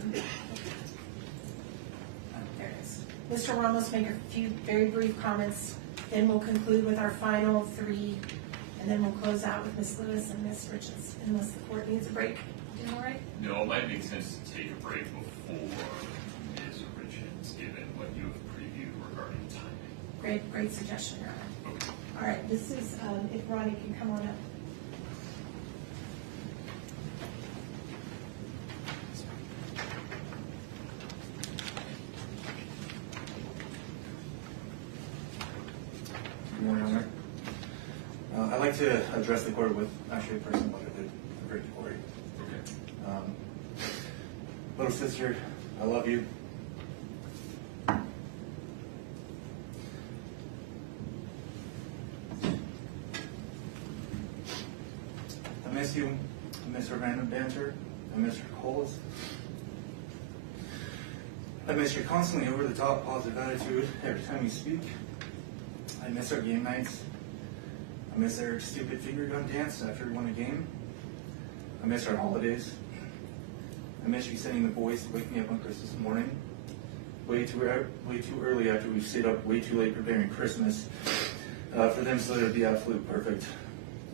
it is. Mr. Ramos make a few very brief comments. Then we'll conclude with our final 3, and then we'll close out with Ms. Lewis and Ms. Richens, unless the court needs a break. Doing all right? No, it might make sense to take a break before Ms. Richens, given what you have previewed regarding timing. Great suggestion, Your Honor. Okay. All right, this is, if Ronnie can come on up. like to address the court with actually a person what I did for Kouri. Okay. Little sister, I love you. I miss you. I miss our random banter. I miss your calls. I miss your constantly over-the-top positive attitude every time you speak. I miss our game nights. I miss Eric's stupid finger gun dance after we won a game. I miss our holidays. I miss you sending the boys to wake me up on Christmas morning, way too early after we've stayed up way too late preparing Christmas for them so that it'd be absolutely perfect.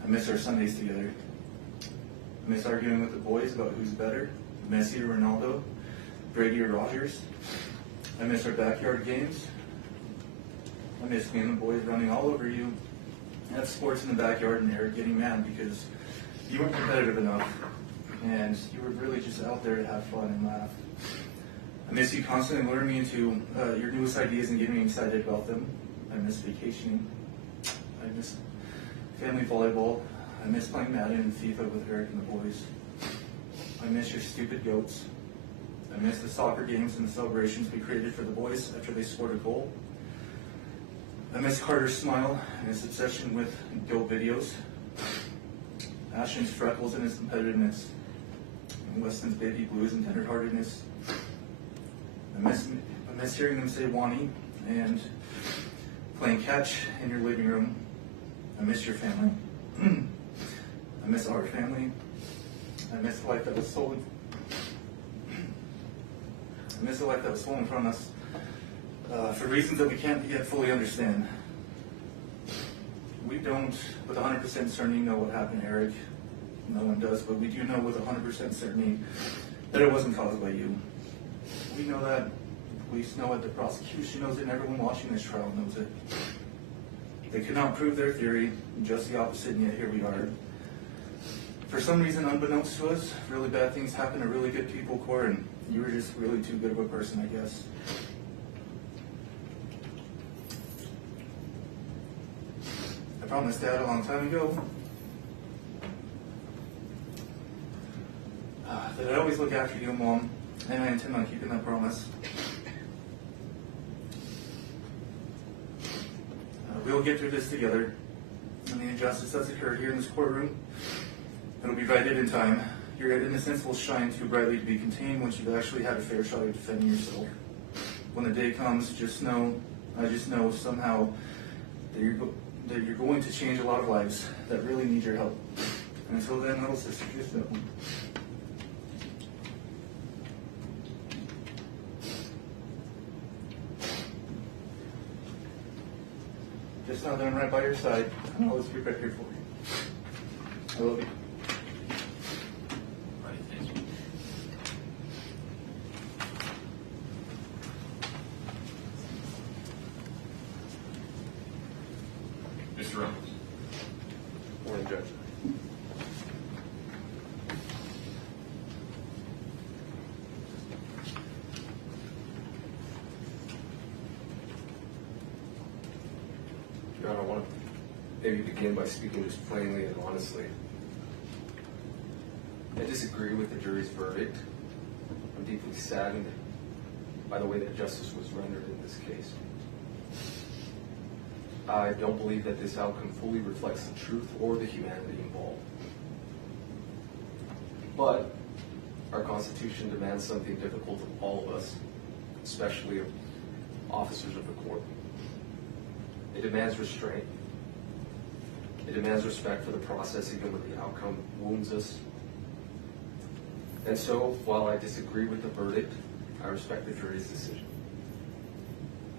I miss our Sundays together. I miss arguing with the boys about who's better, Messi or Ronaldo, Brady or Rogers. I miss our backyard games. I miss me and the boys running all over you at sports in the backyard and Eric getting mad because you weren't competitive enough and you were really just out there to have fun and laugh. I miss you constantly luring me into your newest ideas and getting me excited about them. I miss vacationing. I miss family volleyball. I miss playing Madden and FIFA with Eric and the boys. I miss your stupid goats. I miss the soccer games and the celebrations we created for the boys after they scored a goal. I miss Carter's smile and his obsession with goat videos. Ashton's freckles and his competitiveness. And Weston's baby blues and tenderheartedness. I miss hearing them say Wani and playing catch in your living room. I miss your family. I miss our family. I miss the life that was stolen. I miss the life that was stolen from us for reasons that we can't yet fully understand. We don't, with 100% certainty, know what happened to Eric. No one does, but we do know with 100% certainty that it wasn't caused by you. We know that. The police know it. The prosecution knows it. And everyone watching this trial knows it. They could not prove their theory, just the opposite, and yet here we are. For some reason, unbeknownst to us, really bad things happen to really good people, Cor, and you were just really too good of a person, I guess. I promised Dad a long time ago that I'd always look after you, Mom, and I intend on keeping that promise. We'll get through this together, and the injustice that's occurred here in this courtroom, it'll be righted in time. Your innocence will shine too brightly to be contained once you've actually had a fair shot at defending yourself. When the day comes, I just know somehow that you're going to change a lot of lives that really need your help. And until then, little sister, just know. Just know that I'm right by your side, and I'll always be right here for you. I love you. Right, thank you. Mr. Reynolds. Morning, Judge. Your Honor, I want to maybe begin by speaking just plainly and honestly. I disagree with the jury's verdict. I'm deeply saddened by the way that justice was rendered in this case. I don't believe that this outcome fully reflects the truth or the humanity involved. But our Constitution demands something difficult of all of us, especially of officers of the court. It demands restraint. It demands respect for the process even when the outcome wounds us. And so, while I disagree with the verdict, I respect the jury's decision.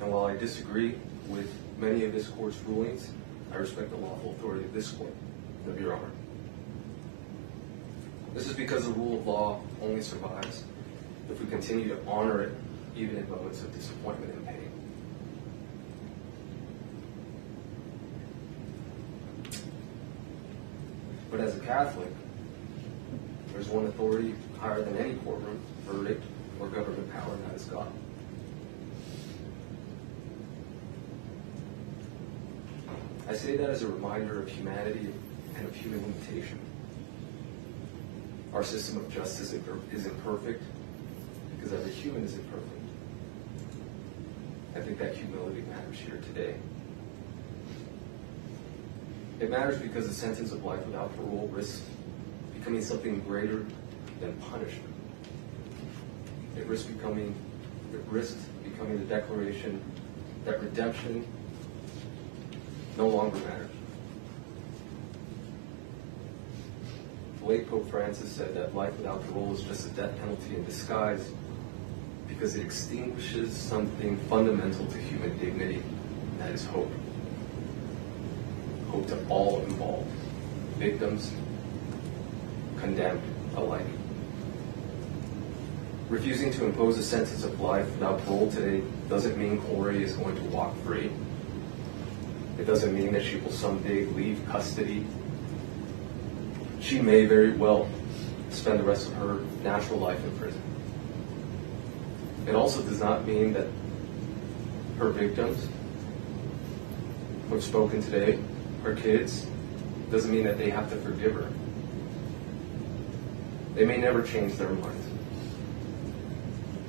And while I disagree with many of this court's rulings, I respect the lawful authority of this court, of Your Honor. This is because the rule of law only survives if we continue to honor it, even in moments of disappointment and pain. But as a Catholic, there's one authority higher than any courtroom, verdict, or government power, and that is God. I say that as a reminder of humanity and of human limitation. Our system of justice is imperfect because every human is imperfect. I think that humility matters here today. It matters because the sentence of life without parole risks becoming something greater than punishment. It risks becoming the declaration that redemption no longer matters. The late Pope Francis said that life without parole is just a death penalty in disguise because it extinguishes something fundamental to human dignity, and that is hope. Hope to all involved, victims, condemned alike. Refusing to impose a sentence of life without parole today doesn't mean Kouri is going to walk free. It doesn't mean that she will someday leave custody. She may very well spend the rest of her natural life in prison. It also does not mean that her victims who have spoken today, her kids, doesn't mean that they have to forgive her. They may never change their minds.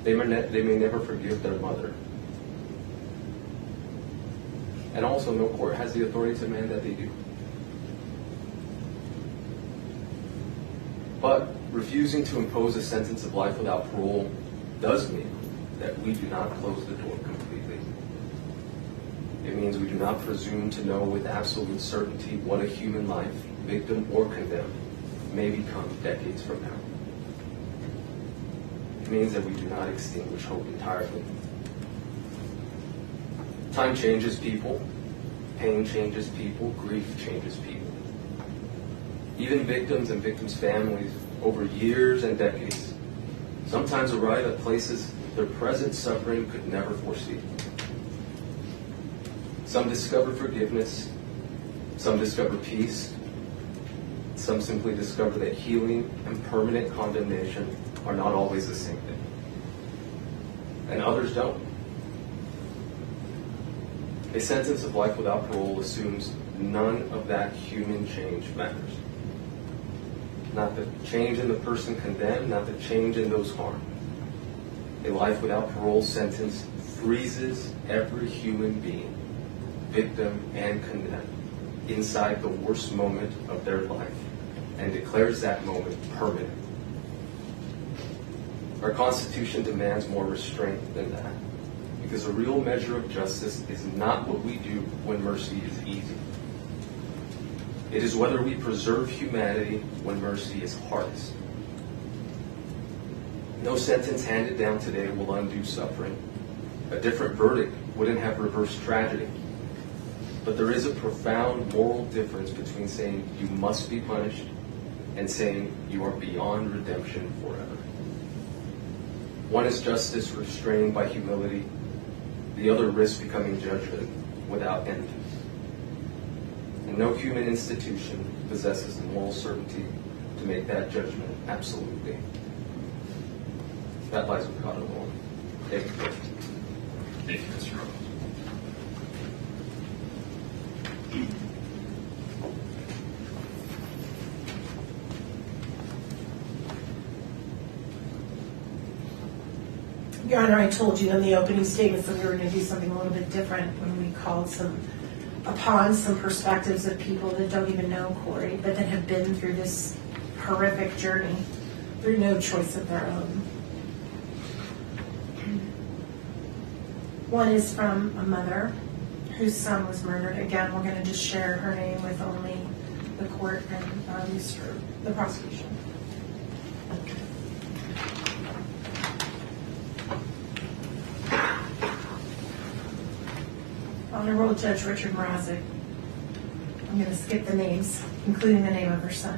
They may never forgive their mother. And also, no court has the authority to demand that they do. But refusing to impose a sentence of life without parole does mean that we do not close the door completely. It means we do not presume to know with absolute certainty what a human life, victim or condemned, may become decades from now. It means that we do not extinguish hope entirely. Time changes people, pain changes people, grief changes people. Even victims and victims' families, over years and decades, sometimes arrive at places their present suffering could never foresee. Some discover forgiveness, some discover peace, some simply discover that healing and permanent condemnation are not always the same thing. And others don't. A sentence of life without parole assumes none of that human change matters. Not the change in the person condemned, not the change in those harmed. A life without parole sentence freezes every human being, victim and condemned, inside the worst moment of their life and declares that moment permanent. Our Constitution demands more restraint than that, because a real measure of justice is not what we do when mercy is easy. It is whether we preserve humanity when mercy is hardest. No sentence handed down today will undo suffering. A different verdict wouldn't have reversed tragedy. But there is a profound moral difference between saying you must be punished and saying you are beyond redemption forever. One is justice restrained by humility. The other risks becoming judgment without end. And no human institution possesses the moral certainty to make that judgment absolutely. That lies with God alone. Thank you. Thank you, Mr. Rowe. Your Honor, I told you in the opening statements that we were going to do something a little bit different when we called upon some perspectives of people that don't even know Kouri, but that have been through this horrific journey through no choice of their own. One is from a mother whose son was murdered. Again, we're going to just share her name with only the court and the prosecution. Honorable Judge Richard Mrazek. I'm going to skip the names, including the name of her son.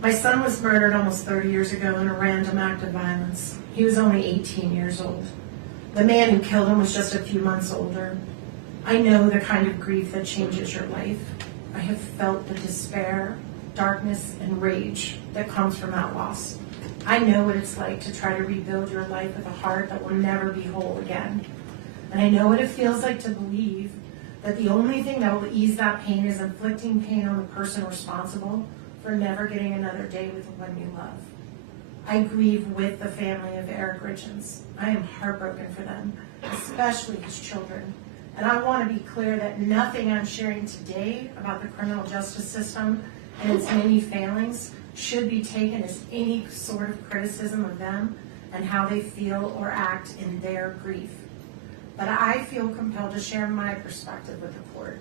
My son was murdered almost 30 years ago in a random act of violence. He was only 18 years old. The man who killed him was just a few months older. I know the kind of grief that changes your life. I have felt the despair, darkness, and rage that comes from that loss. I know what it's like to try to rebuild your life with a heart that will never be whole again. And I know what it feels like to believe that the only thing that will ease that pain is inflicting pain on the person responsible for never getting another day with the one you love. I grieve with the family of Eric Richens. I am heartbroken for them, especially his children. And I want to be clear that nothing I'm sharing today about the criminal justice system and its many failings should be taken as any sort of criticism of them and how they feel or act in their grief. But I feel compelled to share my perspective with the court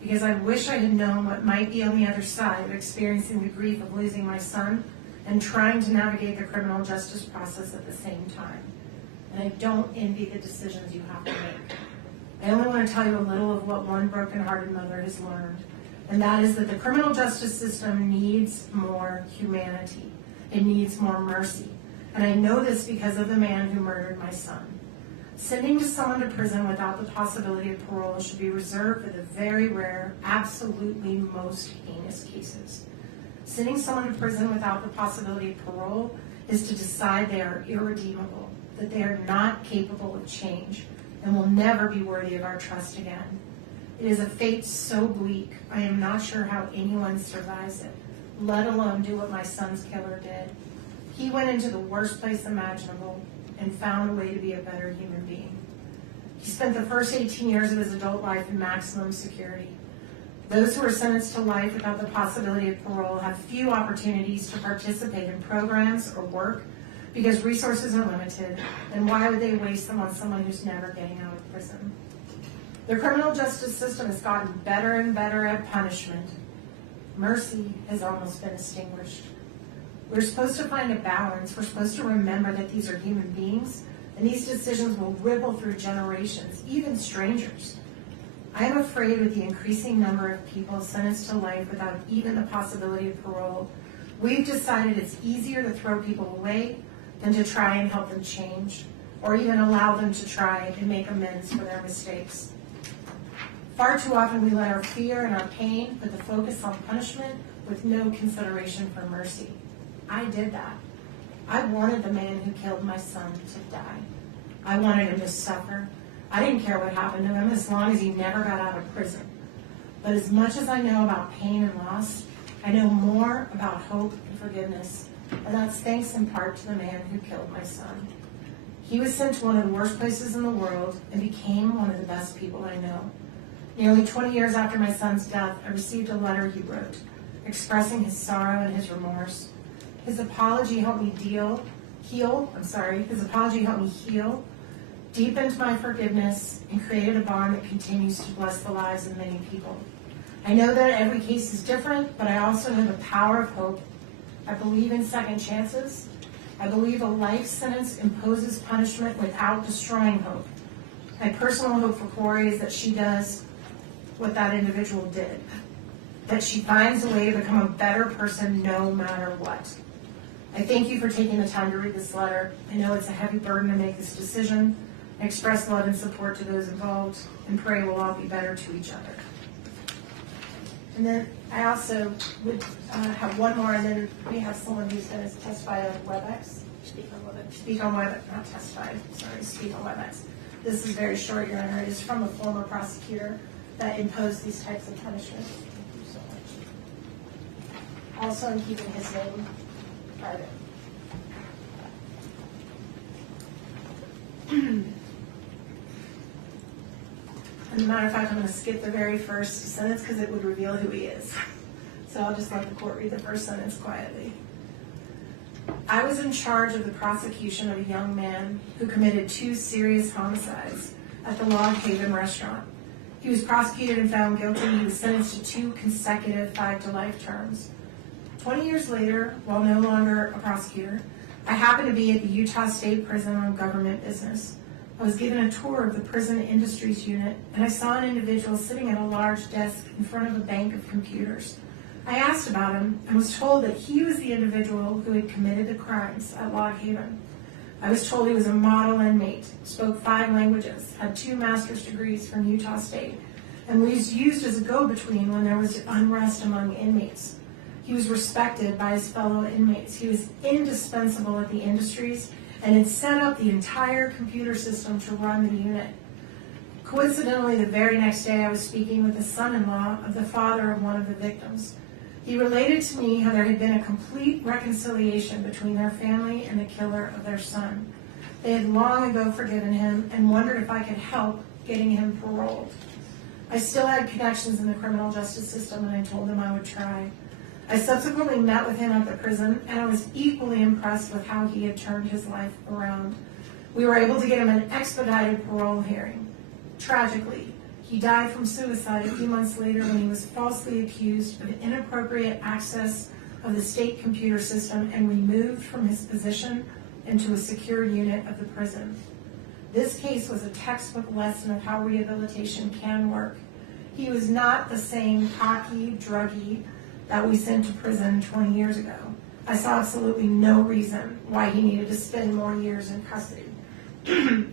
because I wish I had known what might be on the other side of experiencing the grief of losing my son and trying to navigate the criminal justice process at the same time. And I don't envy the decisions you have to make. I only want to tell you a little of what one broken-hearted mother has learned, and that is that the criminal justice system needs more humanity. It needs more mercy. And I know this because of the man who murdered my son. Sending someone to prison without the possibility of parole should be reserved for the very rare, absolutely most heinous cases. Sending someone to prison without the possibility of parole is to decide they are irredeemable, that they are not capable of change, and will never be worthy of our trust again. It is a fate so bleak, I am not sure how anyone survives it, let alone do what my son's killer did. He went into the worst place imaginable and found a way to be a better human being. He spent the first 18 years of his adult life in maximum security. Those who are sentenced to life without the possibility of parole have few opportunities to participate in programs or work because resources are limited, and why would they waste them on someone who's never getting out of prison? The criminal justice system has gotten better and better at punishment. Mercy has almost been extinguished. We're supposed to find a balance. We're supposed to remember that these are human beings, and these decisions will ripple through generations, even strangers. I am afraid with the increasing number of people sentenced to life without even the possibility of parole, we've decided it's easier to throw people away than to try and help them change, or even allow them to try and make amends for their mistakes. Far too often we let our fear and our pain put the focus on punishment with no consideration for mercy. I did that. I wanted the man who killed my son to die. I wanted him to suffer. I didn't care what happened to him as long as he never got out of prison. But as much as I know about pain and loss, I know more about hope and forgiveness, and that's thanks in part to the man who killed my son. He was sent to one of the worst places in the world and became one of the best people I know. Nearly 20 years after my son's death, I received a letter he wrote, expressing his sorrow and his remorse. His apology helped me heal, deepened my forgiveness, and created a bond that continues to bless the lives of many people. I know that every case is different, but I also know the power of hope. I believe in second chances. I believe a life sentence imposes punishment without destroying hope. My personal hope for Kouri is that she does what that individual did, that she finds a way to become a better person no matter what. I thank you for taking the time to read this letter. I know it's a heavy burden to make this decision. I express love and support to those involved and pray we'll all be better to each other. And then I also would have one more, and then we have someone who's going to testify on WebEx. Speak on WebEx, not testify, sorry, speak on WebEx. This is very short, Your Honor. It is from a former prosecutor that imposed these types of punishments. Thank you so much. Also, I'm keeping his name private. As a matter of fact, I'm going to skip the very first sentence because it would reveal who he is. So I'll just let the court read the first sentence quietly. I was in charge of the prosecution of a young man who committed 2 serious homicides at the Log Haven restaurant. He was prosecuted and found guilty. He was sentenced to 2 consecutive 5-to-life terms. 20 years later, while no longer a prosecutor, I happened to be at the Utah State Prison on government business. I was given a tour of the prison industries unit, and I saw an individual sitting at a large desk in front of a bank of computers. I asked about him and was told that he was the individual who had committed the crimes at Log Haven. I was told he was a model inmate, spoke 5 languages, had 2 master's degrees from Utah State, and was used as a go-between when there was unrest among inmates. He was respected by his fellow inmates. He was indispensable at the industries and had set up the entire computer system to run the unit. Coincidentally, the very next day I was speaking with the son-in-law of the father of one of the victims. He related to me how there had been a complete reconciliation between their family and the killer of their son. They had long ago forgiven him and wondered if I could help getting him paroled. I still had connections in the criminal justice system, and I told them I would try. I subsequently met with him at the prison, and I was equally impressed with how he had turned his life around. We were able to get him an expedited parole hearing. Tragically, he died from suicide a few months later when he was falsely accused of inappropriate access of the state computer system and removed from his position into a secure unit of the prison. This case was a textbook lesson of how rehabilitation can work. He was not the same cocky druggie that we sent to prison 20 years ago. I saw absolutely no reason why he needed to spend more years in custody.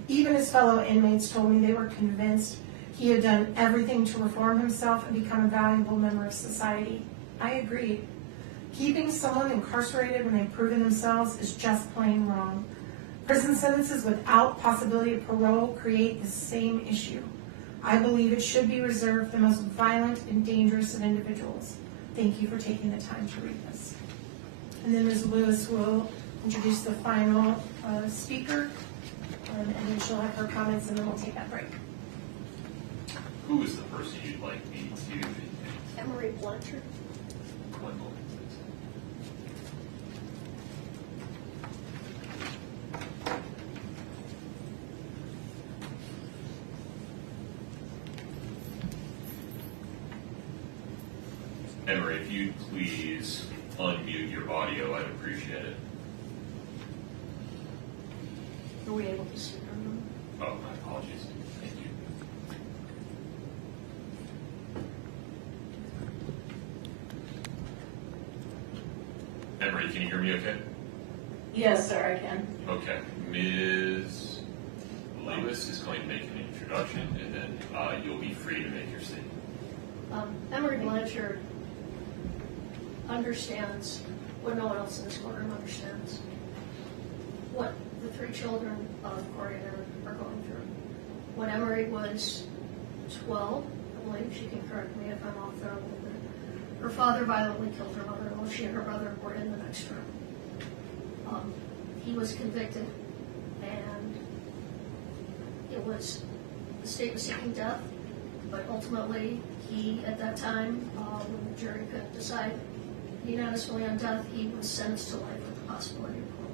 Even his fellow inmates told me they were convinced he had done everything to reform himself and become a valuable member of society. I agreed. Keeping someone incarcerated when they've proven themselves is just plain wrong. Prison sentences without possibility of parole create the same issue. I believe it should be reserved for the most violent and dangerous of individuals. Thank you for taking the time to read this. And then Ms. Lewis will introduce the final speaker, and then she'll have her comments, and then we'll take that break. Who is the person you'd like me to? Emery Blanchard. One moment, please. Emery, if you'd please unmute your audio, I'd appreciate it. Are we able to see her? Oh, my apologies. Thank you. Emery, can you hear me okay? Yes, sir, I can. Okay. Ms. Lewis is going to make an introduction, and then you'll be free to make your statement. Emery Blanchard understands what no one else in this courtroom understands. What the three children of Kouri and Eric are going through. When Emery was 12, I believe, she can correct me if I'm off there a little bit, her father violently killed her mother while she and her brother were in the next room. He was convicted, and it was, the state was seeking death, but ultimately he, at that time, when the jury couldn't decide unanimously on death, he was sentenced to life with the possibility of parole.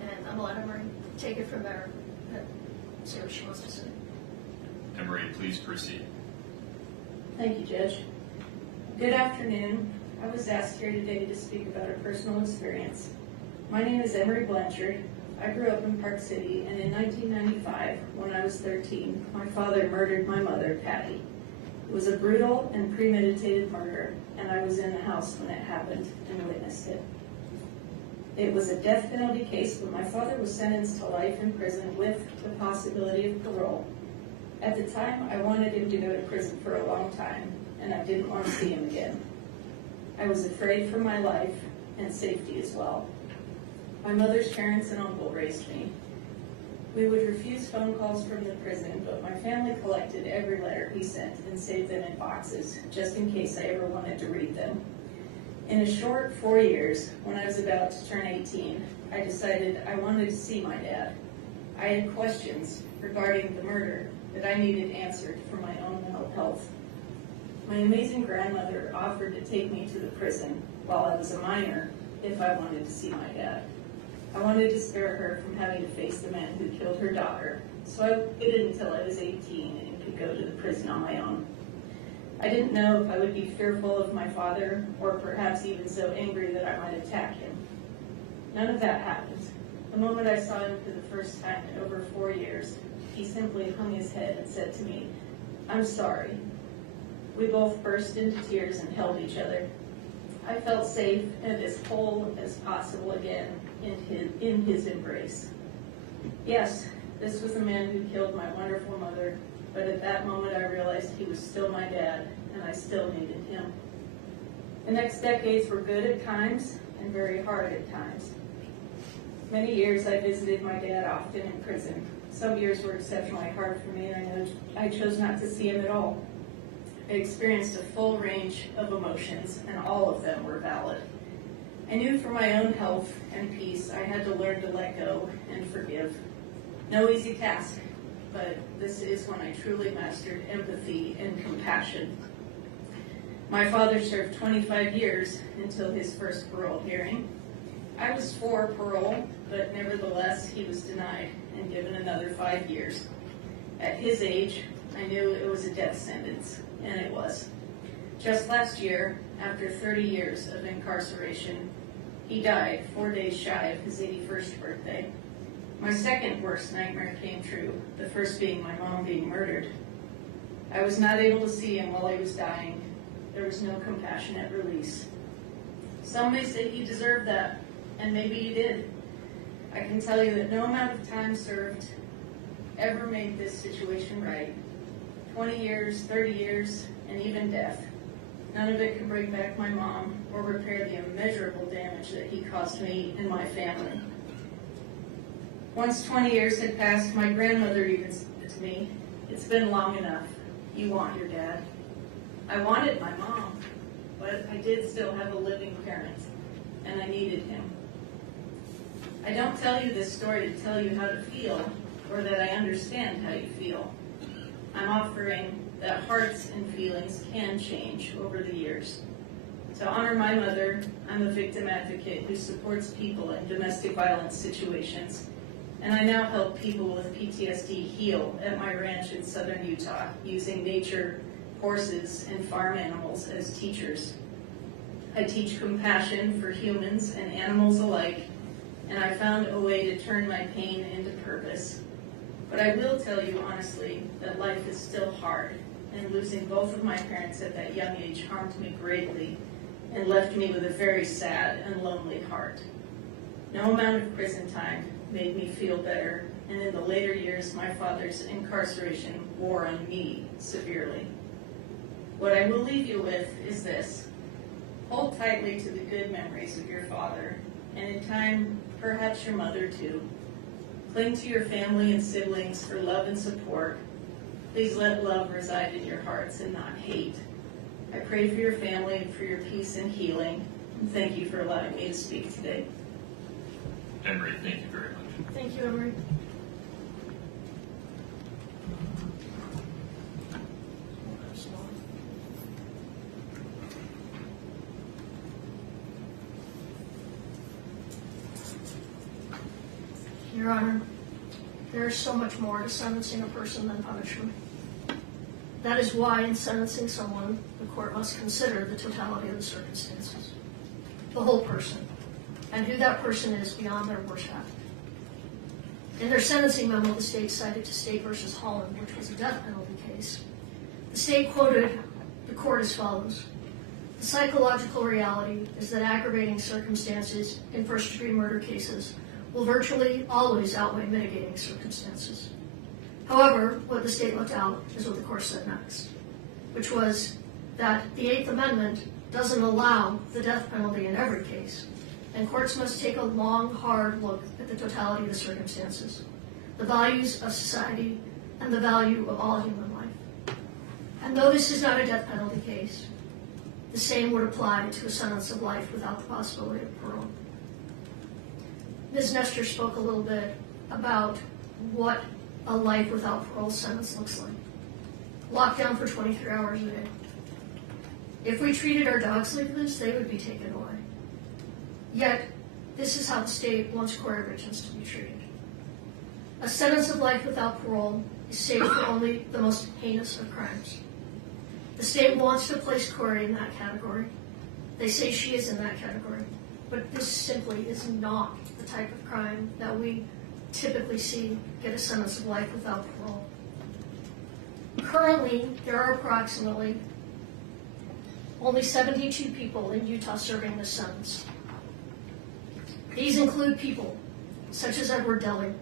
And I'm going to let Emery take it from there and see what she wants to say. Emery, please proceed. Thank you, Judge. Good afternoon. I was asked here today to speak about a personal experience. My name is Emery Blanchard. I grew up in Park City, and in 1995, when I was 13, my father murdered my mother, Patty. It was a brutal and premeditated murder, and I was in the house when it happened and witnessed it. It was a death penalty case, but my father was sentenced to life in prison with the possibility of parole. At the time, I wanted him to go to prison for a long time, and I didn't want to see him again. I was afraid for my life and safety as well. My mother's parents and uncle raised me. We would refuse phone calls from the prison, but my family collected every letter he sent and saved them in boxes, just in case I ever wanted to read them. In a short 4 years, when I was about to turn 18, I decided I wanted to see my dad. I had questions regarding the murder that I needed answered for my own mental health. My amazing grandmother offered to take me to the prison while I was a minor if I wanted to see my dad. I wanted to spare her from having to face the man who killed her daughter, so I waited until I was 18 and could go to the prison on my own. I didn't know if I would be fearful of my father, or perhaps even so angry that I might attack him. None of that happened. The moment I saw him for the first time in over 4 years, he simply hung his head and said to me, "I'm sorry." We both burst into tears and held each other. I felt safe and as whole as possible again in his embrace. Yes, this was the man who killed my wonderful mother, but at that moment I realized he was still my dad, and I still needed him. The next decades were good at times and very hard at times. Many years I visited my dad often in prison. Some years were exceptionally hard for me, and I chose not to see him at all. I experienced a full range of emotions, and all of them were valid. I knew for my own health and peace, I had to learn to let go and forgive. No easy task, but this is when I truly mastered empathy and compassion. My father served 25 years until his first parole hearing. I was for parole, but nevertheless, he was denied and given another 5 years. At his age, I knew it was a death sentence, and it was. Just last year, after 30 years of incarceration, he died 4 days shy of his 81st birthday. My second worst nightmare came true, the first being my mom being murdered. I was not able to see him while he was dying. There was no compassionate release. Some may say he deserved that, and maybe he did. I can tell you that no amount of time served ever made this situation right. 20 years, 30 years, and even death. None of it could bring back my mom or repair the immeasurable damage that he caused me and my family. Once 20 years had passed, my grandmother even said to me, "It's been long enough. You want your dad." I wanted my mom, but I did still have a living parent, and I needed him. I don't tell you this story to tell you how to feel or that I understand how you feel. I'm offering that hearts and feelings can change over the years. To honor my mother, I'm a victim advocate who supports people in domestic violence situations, and I now help people with PTSD heal at my ranch in southern Utah using nature, horses, and farm animals as teachers. I teach compassion for humans and animals alike, and I found a way to turn my pain into purpose. But I will tell you honestly that life is still hard, and losing both of my parents at that young age harmed me greatly and left me with a very sad and lonely heart. No amount of prison time made me feel better, and in the later years, my father's incarceration wore on me severely. What I will leave you with is this: hold tightly to the good memories of your father, and in time, perhaps your mother too. Cling to your family and siblings for love and support. Please let love reside in your hearts and not hate. I pray for your family and for your peace and healing, and thank you for allowing me to speak today. Emery, thank you very much. Thank you, Emery. Your Honor, there is so much more to sentencing a person than punishment. That is why in sentencing someone, the court must consider the totality of the circumstances, the whole person, and who that person is beyond their worst habit. In their sentencing memo, the state cited to State v. Holland, which was a death penalty case. The state quoted the court as follows: "The psychological reality is that aggravating circumstances in first-degree murder cases will virtually always outweigh mitigating circumstances." However, what the state left out is what the court said next, which was that the Eighth Amendment doesn't allow the death penalty in every case, and courts must take a long, hard look at the totality of the circumstances, the values of society, and the value of all human life. And though this is not a death penalty case, the same would apply to a sentence of life without the possibility of parole. Ms. Nestor spoke a little bit about what a life without parole sentence looks like. Locked down for 23 hours a day. If we treated our dogs like this, they would be taken away. Yet, this is how the state wants Kouri Richins to be treated. A sentence of life without parole is safe for only the most heinous of crimes. The state wants to place Kouri in that category. They say she is in that category. But this simply is not the type of crime that we typically see get a sentence of life without parole. Currently, there are approximately only 72 people in Utah serving this sentence. These include people such as Edward Deli,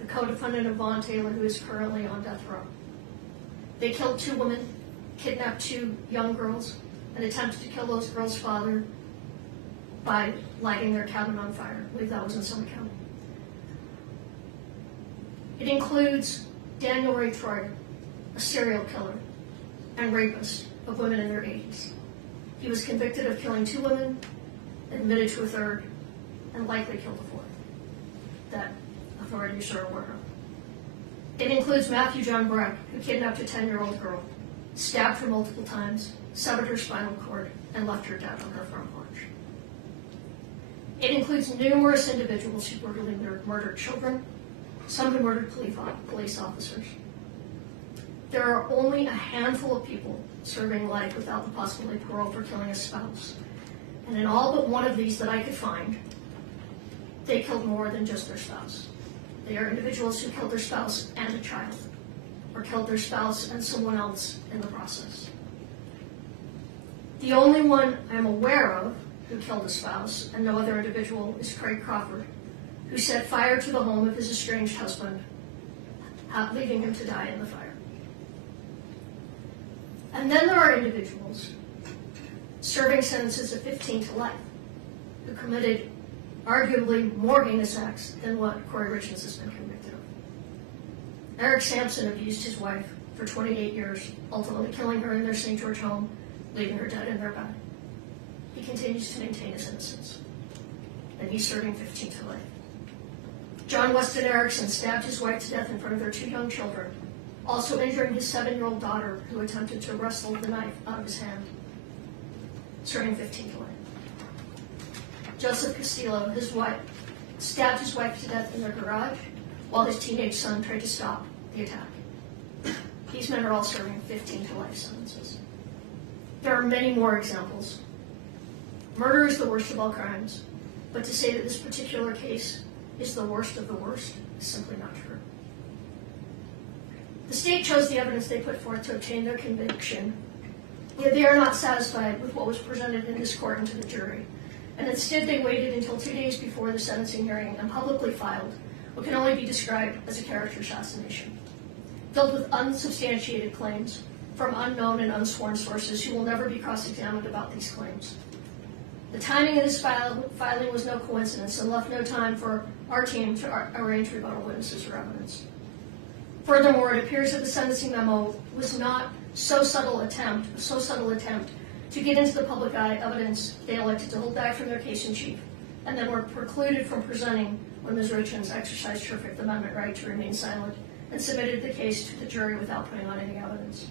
the co-defendant of Vaughn Taylor, who is currently on death row. They killed 2 women, kidnapped 2 young girls, and attempted to kill those girls' father by lighting their cabin on fire. I believe that was in Summit County. It includes Daniel Ray Troyer, a serial killer and rapist of women in their 80s. He was convicted of killing 2 women, admitted to a third, and likely killed a 4th. That authorities are aware of. It includes Matthew John Breck, who kidnapped a 10-year-old girl, stabbed her multiple times, severed her spinal cord, and left her dead on her front porch. It includes numerous individuals who brutally murdered children, some who murdered police officers. There are only a handful of people serving life without the possibility of parole for killing a spouse. And in all but one of these that I could find, they killed more than just their spouse. They are individuals who killed their spouse and a child, or killed their spouse and someone else in the process. The only one I'm aware of who killed a spouse and no other individual is Craig Crawford, who set fire to the home of his estranged husband, leaving him to die in the fire. And then there are individuals serving sentences of 15 to life who committed arguably more heinous acts than what Kouri Richins has been convicted of. Eric Sampson abused his wife for 28 years, ultimately killing her in their St. George home, leaving her dead in their bed. He continues to maintain his innocence, and he's serving 15 to life. John Weston Erickson stabbed his wife to death in front of their 2 young children, also injuring his 7-year-old daughter, who attempted to wrestle the knife out of his hand, serving 15 to life. Joseph Castillo, his wife, stabbed his wife to death in their garage while his teenage son tried to stop the attack. These men are all serving 15 to life sentences. There are many more examples. Murder is the worst of all crimes, but to say that this particular case is the worst of the worst is simply not true. The state chose the evidence they put forth to obtain their conviction, yet they are not satisfied with what was presented in this court and to the jury, and instead they waited until 2 days before the sentencing hearing and publicly filed what can only be described as a character assassination, filled with unsubstantiated claims from unknown and unsworn sources who will never be cross-examined about these claims. The timing of this filing was no coincidence and left no time for our team to arrange rebuttal witnesses or evidence. Furthermore, it appears that the sentencing memo was not so subtle attempt to get into the public eye evidence they elected to hold back from their case in chief, and then were precluded from presenting when Ms. Richens exercised her Fifth Amendment right to remain silent and submitted the case to the jury without putting on any evidence.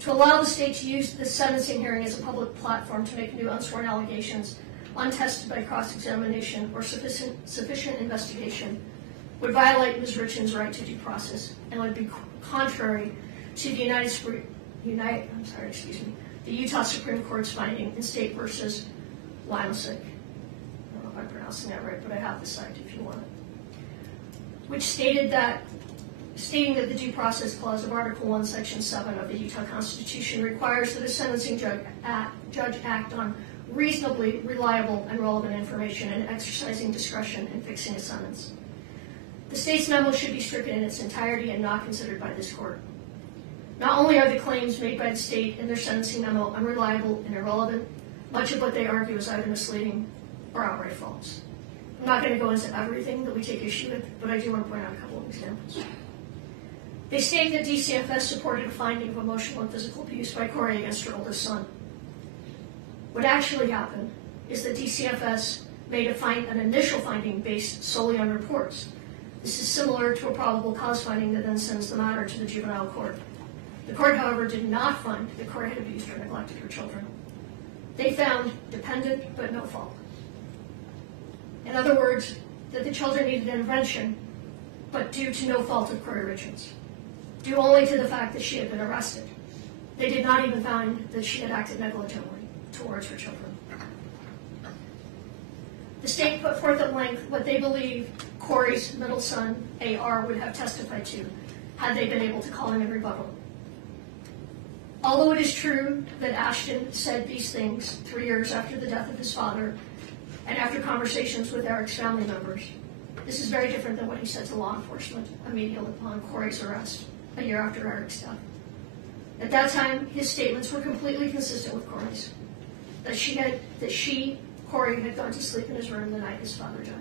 To allow the state to use this sentencing hearing as a public platform to make new unsworn allegations untested by cross-examination or sufficient investigation would violate Ms. Richens' right to due process and would be contrary to the the Utah Supreme Court's finding in State versus Limesick. I don't know if I'm pronouncing that right, but I have the site if you want it. Which stating that the due process clause of Article 1, Section 7 of the Utah Constitution requires that a sentencing judge act on reasonably reliable and relevant information and exercising discretion in fixing a sentence. The state's memo should be stricken in its entirety and not considered by this court. Not only are the claims made by the state in their sentencing memo unreliable and irrelevant, much of what they argue is either misleading or outright false. I'm not going to go into everything that we take issue with, but I do want to point out a couple of examples. They state that DCFS supported a finding of emotional and physical abuse by Kouri against her oldest son. What actually happened is that DCFS made an initial finding based solely on reports. This is similar to a probable cause finding that then sends the matter to the juvenile court. The court, however, did not find that Kouri had abused or neglected her children. They found dependent but no fault. In other words, that the children needed intervention, but due to no fault of Kouri Richins, due only to the fact that she had been arrested. They did not even find that she had acted negligently towards her children. The state put forth at length what they believe Kouri's middle son, A.R., would have testified to had they been able to call him in rebuttal. Although it is true that Ashton said these things 3 years after the death of his father and after conversations with Eric's family members, this is very different than what he said to law enforcement immediately upon Kouri's arrest a year after Eric's death. At that time, his statements were completely consistent with Kouri's, that Kouri, had gone to sleep in his room the night his father died.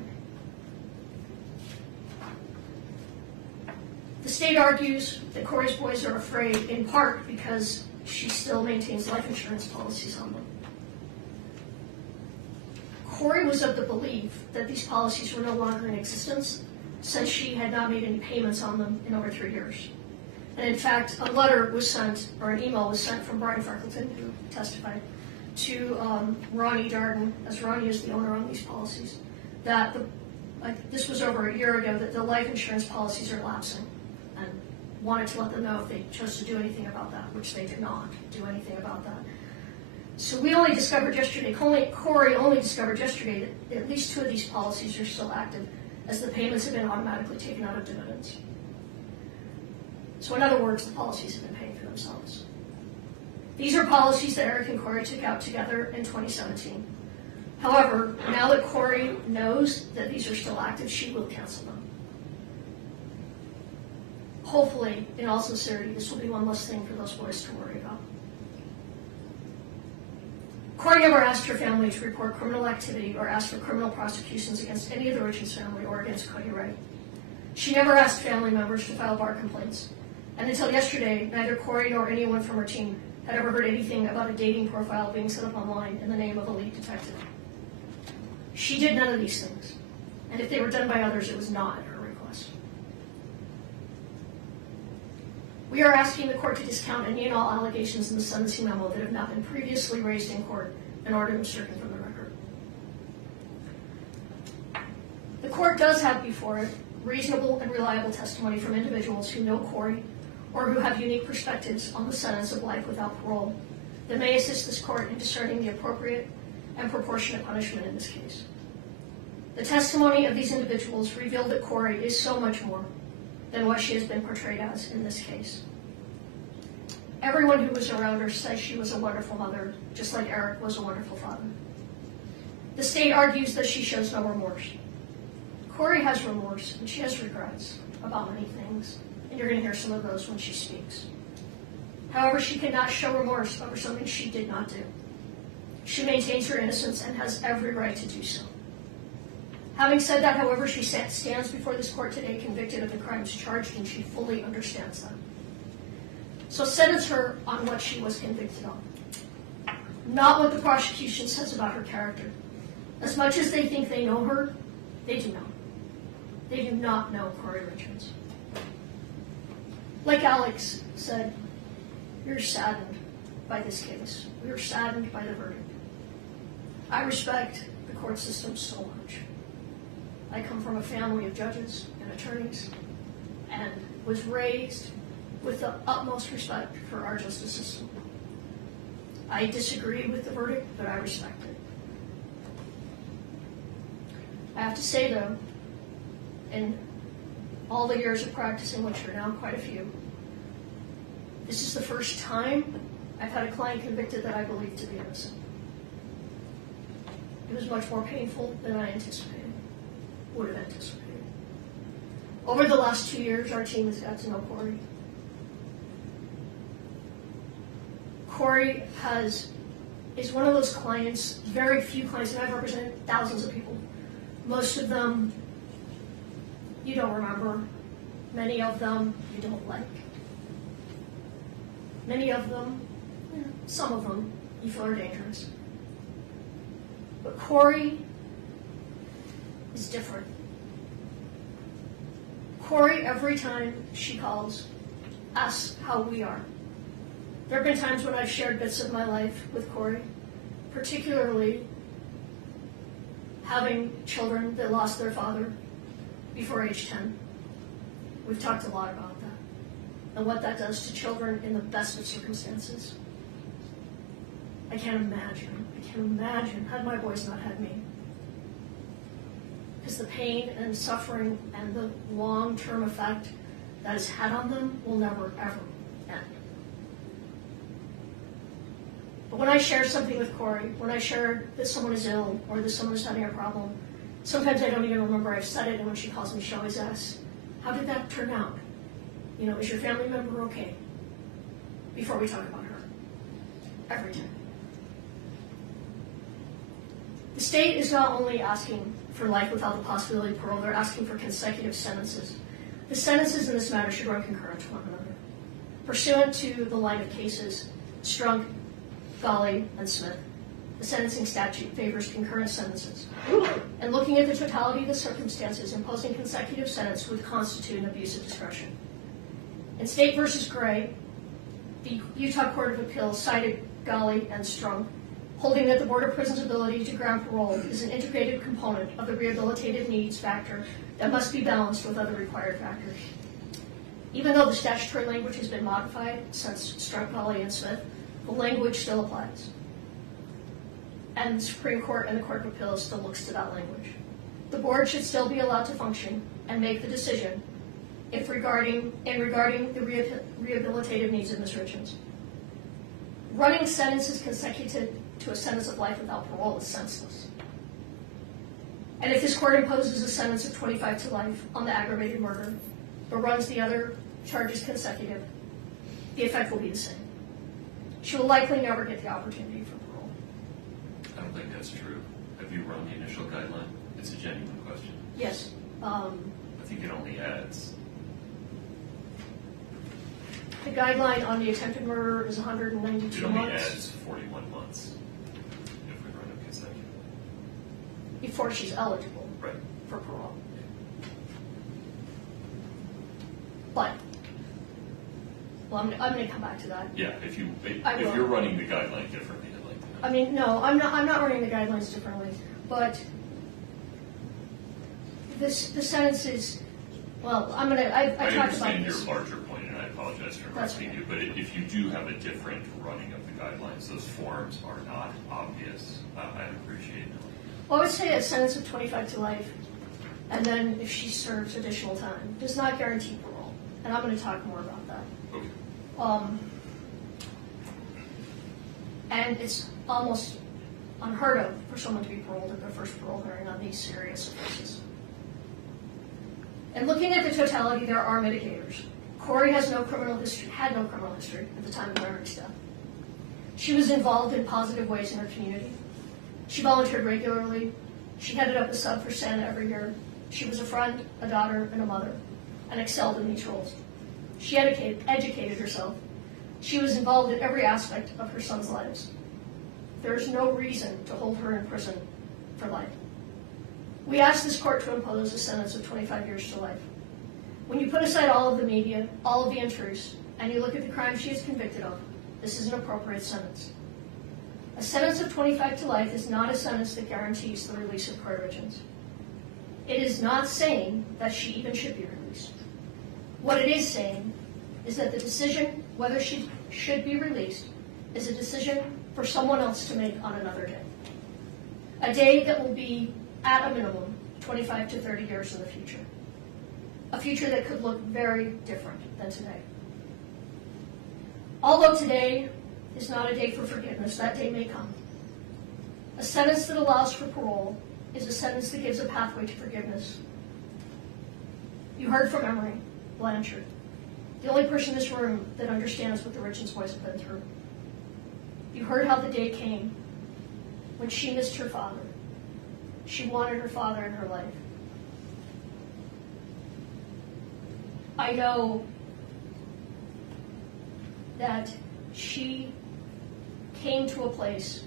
state argues that Kouri's boys are afraid in part because she still maintains life insurance policies on them. Kouri was of the belief that these policies were no longer in existence since she had not made any payments on them in over 3 years. And in fact, a letter was sent, or an email was sent from Brian Farkelton, who testified, to Ronnie Darden, as Ronnie is the owner on these policies, that this was over a year ago, that the life insurance policies are lapsing, and wanted to let them know if they chose to do anything about that, which they did not do anything about that. So we only discovered yesterday, Kouri only discovered yesterday that at least 2 of these policies are still active, as the payments have been automatically taken out of dividends. So in other words, the policies have been paying for themselves. These are policies that Eric and Kouri took out together in 2017. However, now that Kouri knows that these are still active, she will cancel them. Hopefully, in all sincerity, this will be one less thing for those boys to worry about. Kouri never asked her family to report criminal activity or asked for criminal prosecutions against any of the Richens family or against Cody Wright. She never asked family members to file bar complaints. And until yesterday, neither Kouri nor anyone from her team had ever heard anything about a dating profile being set up online in the name of a lead detective. She did none of these things. And if they were done by others, it was not at her request. We are asking the court to discount any and all allegations in the sentencing memo that have not been previously raised in court in order to strike from the record. The court does have before it reasonable and reliable testimony from individuals who know Kouri or who have unique perspectives on the sentence of life without parole that may assist this court in discerning the appropriate and proportionate punishment in this case. The testimony of these individuals revealed that Kouri is so much more than what she has been portrayed as in this case. Everyone who was around her says she was a wonderful mother, just like Eric was a wonderful father. The state argues that she shows no remorse. Kouri has remorse, and she has regrets about many things, and you're going to hear some of those when she speaks. However, she cannot show remorse over something she did not do. She maintains her innocence and has every right to do so. Having said that, however, she stands before this court today convicted of the crimes charged, and she fully understands them. So sentence her on what she was convicted on, not what the prosecution says about her character. As much as they think they know her, they do not. They do not know Kouri Richins. Like Alex said, we're saddened by this case. We are saddened by the verdict. I respect the court system so much. I come from a family of judges and attorneys and was raised with the utmost respect for our justice system. I disagree with the verdict, but I respect it. I have to say, though, in all the years of practicing, which are now quite a few, this is the first time I've had a client convicted that I believe to be innocent. It was much more painful than I would have anticipated. Over the last 2 years, our team has got to know Kouri. Kouri is one of those clients, very few clients, and I've represented thousands of people. Most of them you don't remember. Many of them you don't like. Many of them, some of them, you feel are dangerous. But Kouri is different. Kouri, every time she calls, asks how we are. There have been times when I've shared bits of my life with Kouri, particularly having children that lost their father before age 10. We've talked a lot about that and what that does to children in the best of circumstances. I can't imagine had my boys not had me. Because the pain and suffering and the long-term effect that it's had on them will never, ever end. But when I share something with Kouri, when I share that someone is ill or that someone is having a problem, sometimes I don't even remember I've said it, and when she calls me, she always asks, how did that turn out? You know, is your family member okay? Before we talk about her. Every time. The state is not only asking for life without the possibility of parole, they're asking for consecutive sentences. The sentences in this matter should run concurrent to one another. Pursuant to the line of cases, Strunk, Golly, and Smith, the sentencing statute favors concurrent sentences. And looking at the totality of the circumstances, imposing consecutive sentence would constitute an abuse of discretion. In State v. Gray, the Utah Court of Appeals cited Golly and Strunk, holding that the Board of Prisons' ability to grant parole is an integrated component of the rehabilitative needs factor that must be balanced with other required factors. Even though the statutory language has been modified since Strunk, Golly, and Smith, the language still applies. And the Supreme Court and the Court of Appeals still looks to that language. The board should still be allowed to function and make the decision regarding the rehabilitative needs of Ms. Richens. Running sentences consecutive to a sentence of life without parole is senseless. And if this court imposes a sentence of 25 to life on the aggravated murder, but runs the other charges consecutive, the effect will be the same. She will likely never get the opportunity for parole. I don't think that's true. Have you run the initial guideline? It's a genuine question. Yes. I think it only adds. The guideline on the attempted murder is 192 It only months. adds 41 months if we run it consecutive. Before she's eligible Right. for parole. But, well, I'm going to come back to that. Yeah, if I will. you're running the guideline differently, I'd like to know. I mean, no, I'm not running the guidelines differently, but the sentence is, well, I I talked about understand your this. larger point, and I apologize for That's interrupting okay. you, but if you do have a different running of the guidelines, those forms are not obvious. I'd appreciate it. Well, I would say a sentence of 25 to life, and then if she serves additional time, does not guarantee parole. And I'm going to talk more about that. Okay. And it's almost unheard of for someone to be paroled at their first parole hearing on these serious offenses. And looking at the totality, there are mitigators. Kouri had no criminal history at the time of Eric's death. She was involved in positive ways in her community. She volunteered regularly. She headed up a sub for Santa every year. She was a friend, a daughter, and a mother, and excelled in these roles. She educated herself. She was involved in every aspect of her son's lives. There is no reason to hold her in prison for life. We asked this court to impose a sentence of 25 years to life. When you put aside all of the media, all of the untruths, and you look at the crime she is convicted of, this is an appropriate sentence. A sentence of 25 to life is not a sentence that guarantees the release of Kouri Richins. It is not saying that she even should be released. What it is saying is that the decision whether she should be released is a decision for someone else to make on another day. A day that will be, at a minimum, 25 to 30 years in the future. A future that could look very different than today. Although today is not a day for forgiveness, that day may come. A sentence that allows for parole is a sentence that gives a pathway to forgiveness. You heard from Emery Blanchard, the only person in this room that understands what the Richens boys have been through. You heard how the day came when she missed her father. She wanted her father in her life. I know that she came to a place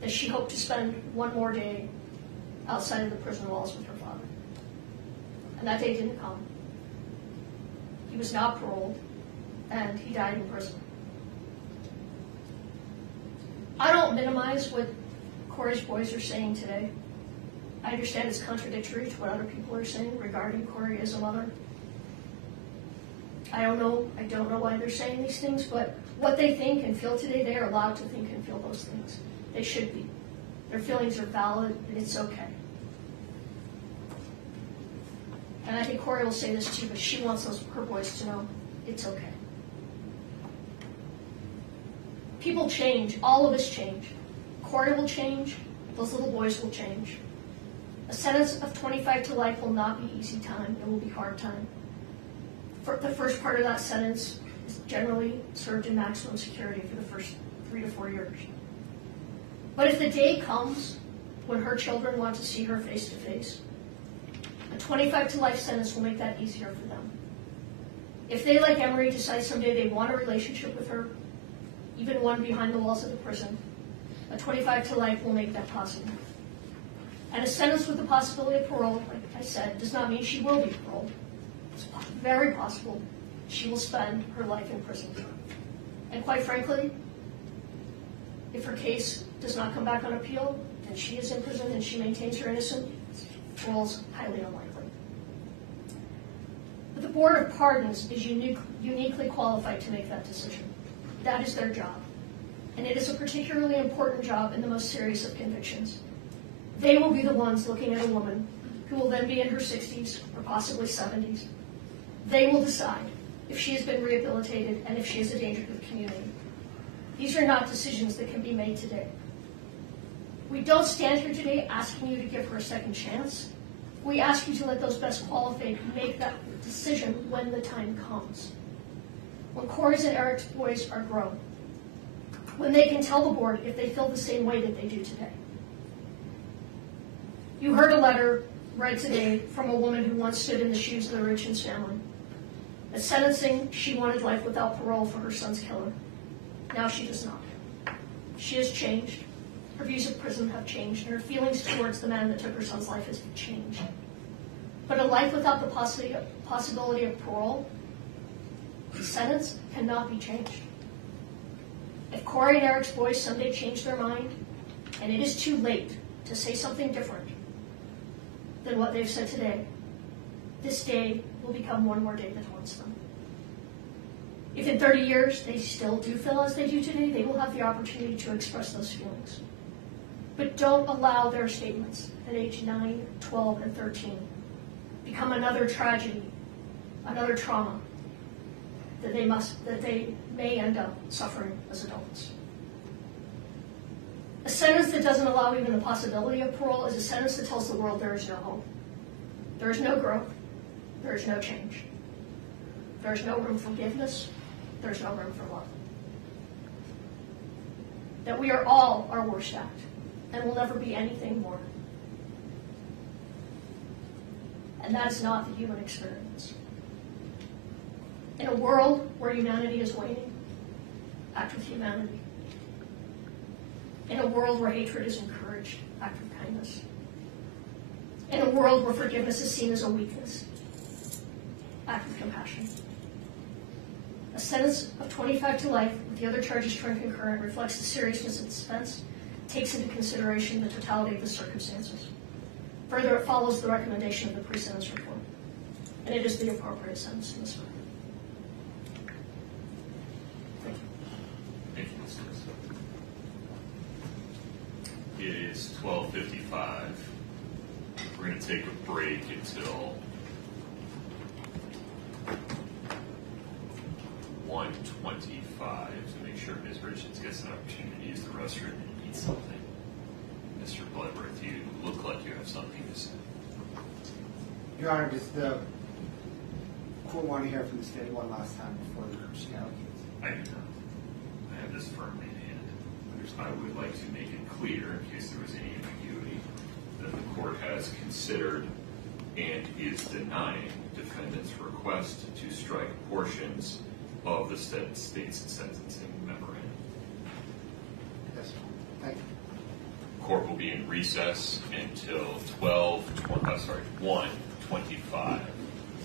that she hoped to spend one more day outside of the prison walls with her father. And that day didn't come. He was not paroled, and he died in prison. I don't minimize what Kouri's boys are saying today. I understand it's contradictory to what other people are saying regarding Kouri as a mother. I don't know why they're saying these things, but what they think and feel today, they are allowed to think and feel those things. They should be. Their feelings are valid, and it's okay. And I think Kouri will say this too, but she wants her boys to know it's okay. People change. All of us change. Kouri will change. Those little boys will change. A sentence of 25 to life will not be easy time. It will be hard time. For the first part of that sentence is generally served in maximum security for the first 3 to 4 years. But if the day comes when her children want to see her face to face, a 25 to life sentence will make that easier for them. If they, like Emery, decide someday they want a relationship with her, even one behind the walls of the prison, a 25 to life will make that possible. And a sentence with the possibility of parole, like I said, does not mean she will be paroled. It's very possible she will spend her life in prison. And quite frankly, if her case does not come back on appeal, and she is in prison and she maintains her innocence, parole is highly unlikely. But the Board of Pardons is uniquely qualified to make that decision. That is their job. And it is a particularly important job in the most serious of convictions. They will be the ones looking at a woman who will then be in her 60s or possibly 70s. They will decide if she has been rehabilitated and if she is a danger to the community. These are not decisions that can be made today. We don't stand here today asking you to give her a second chance. We ask you to let those best qualified make that decision when the time comes. When Kouri's and Eric's boys are grown. When they can tell the board if they feel the same way that they do today. You heard a letter read today from a woman who once stood in the shoes of the Richens family. At sentencing, she wanted life without parole for her son's killer. Now she does not. She has changed. Her views of prison have changed, and her feelings towards the man that took her son's life has changed. But a life without the possibility of parole, the sentence cannot be changed. If Kouri and Eric's boys someday change their mind, and it is too late to say something different than what they've said today, this day will become one more day that haunts them. If in 30 years they still do feel as they do today, they will have the opportunity to express those feelings. But don't allow their statements at age 9, 12, and 13 become another tragedy, another trauma that they may end up suffering as adults. A sentence that doesn't allow even the possibility of parole is a sentence that tells the world there is no hope. There is no growth. There is no change. There is no room for forgiveness. There is no room for love. That we are all our worst act and will never be anything more. And that is not the human experience. In a world where humanity is waning, act with humanity. In a world where hatred is encouraged, act with kindness. In a world where forgiveness is seen as a weakness, act with compassion. A sentence of 25 to life with the other charges turned concurrent reflects the seriousness of this offense, takes into consideration the totality of the circumstances. Further, it follows the recommendation of the pre-sentence report, and it is the appropriate sentence in this matter. Thank you, Ms. It is 12:55. We're going to take a break until 1:25 to make sure Ms. Richens gets an opportunity to use the restroom and eat something. Mr. Bloodworth, you look like you have something to say. Your Honor, does the court want to hear from the state one last time before the she allocates? I do not. I have this firmly in hand. I would like to make it clear, in case there was any ambiguity, that the court has considered and is denying defendant's request to strike portions of the state's sentencing memorandum. Yes, thank you. Court will be in recess until 1:25.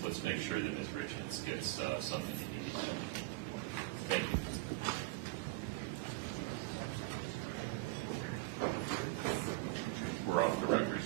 Let's make sure that Ms. Richens gets something to eat. Thank you. We're off the record.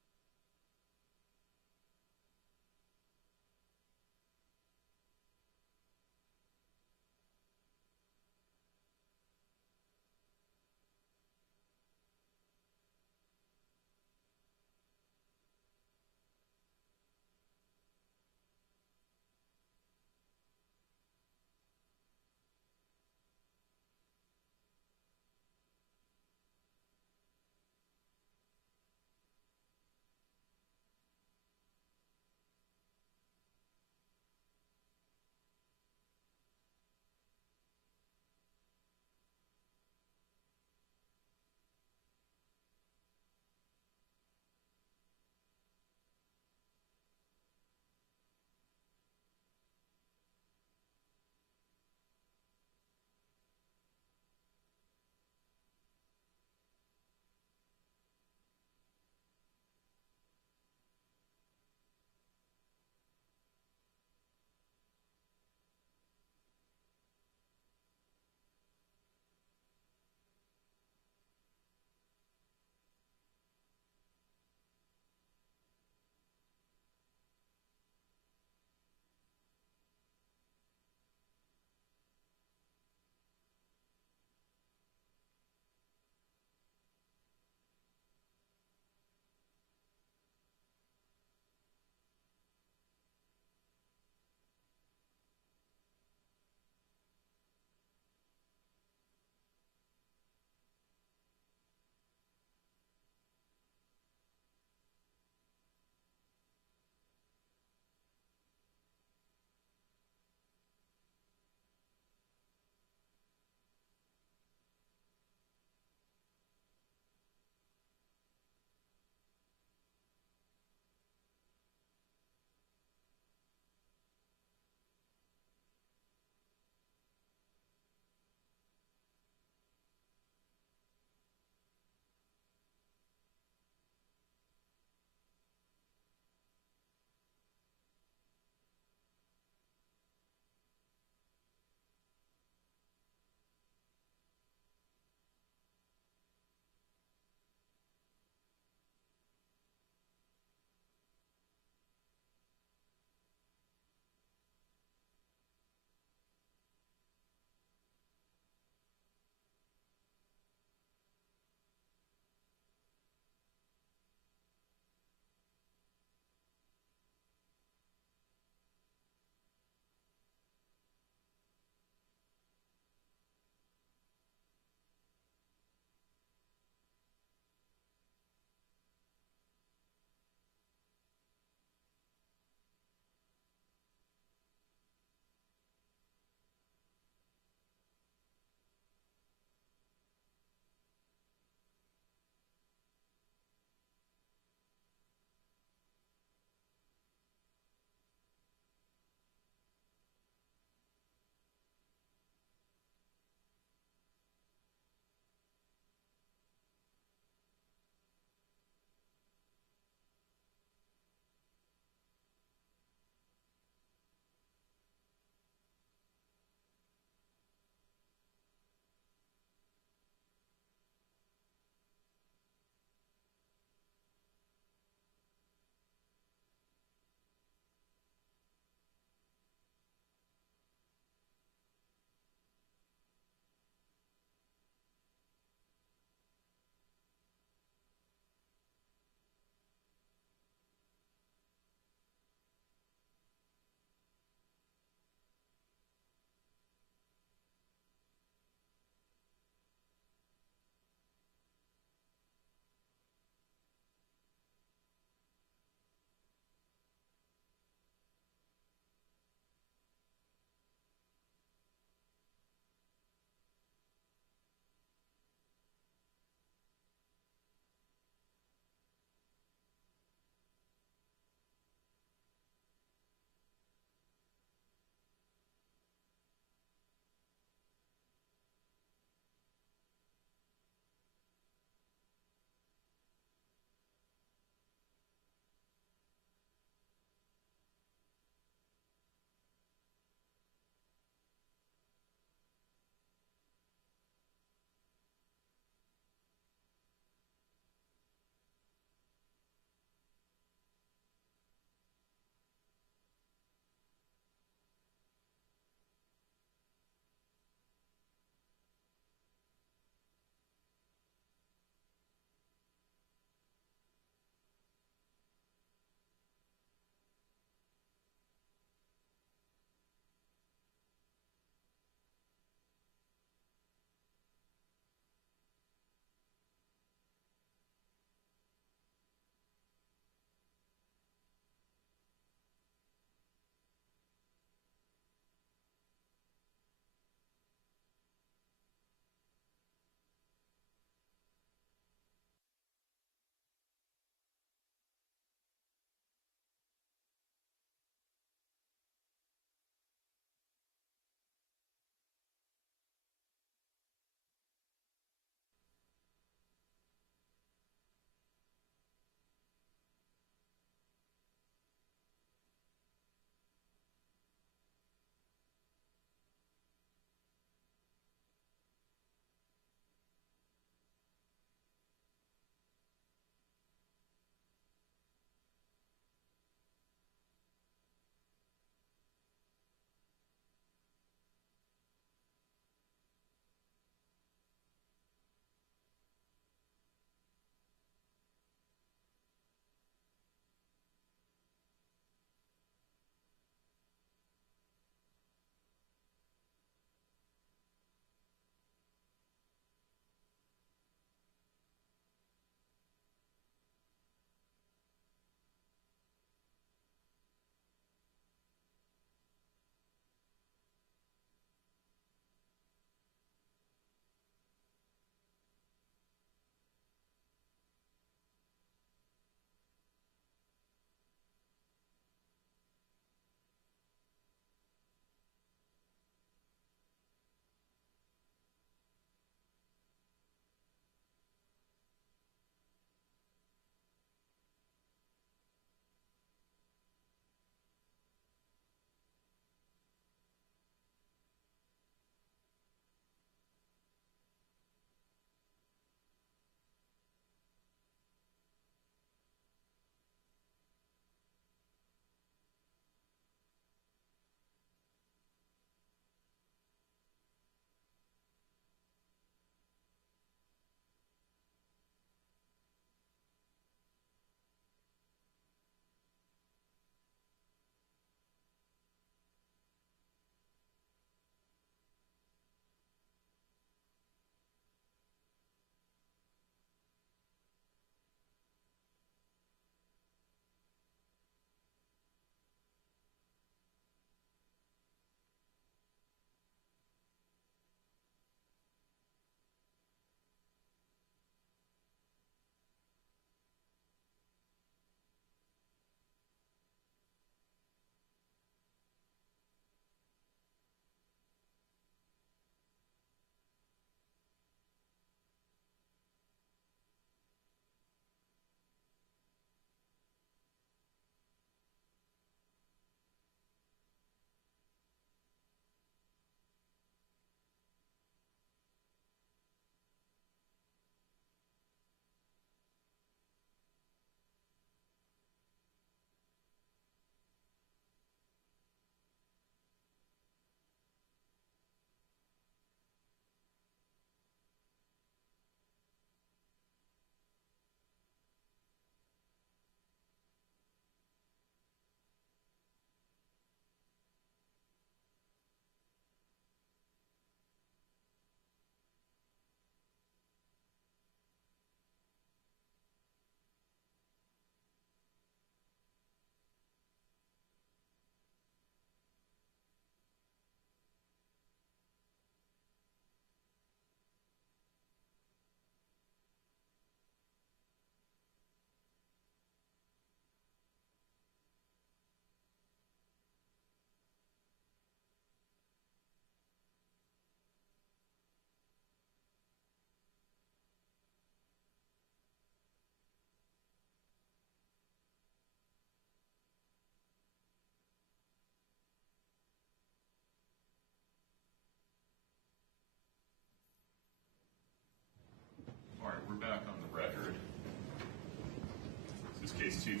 This is case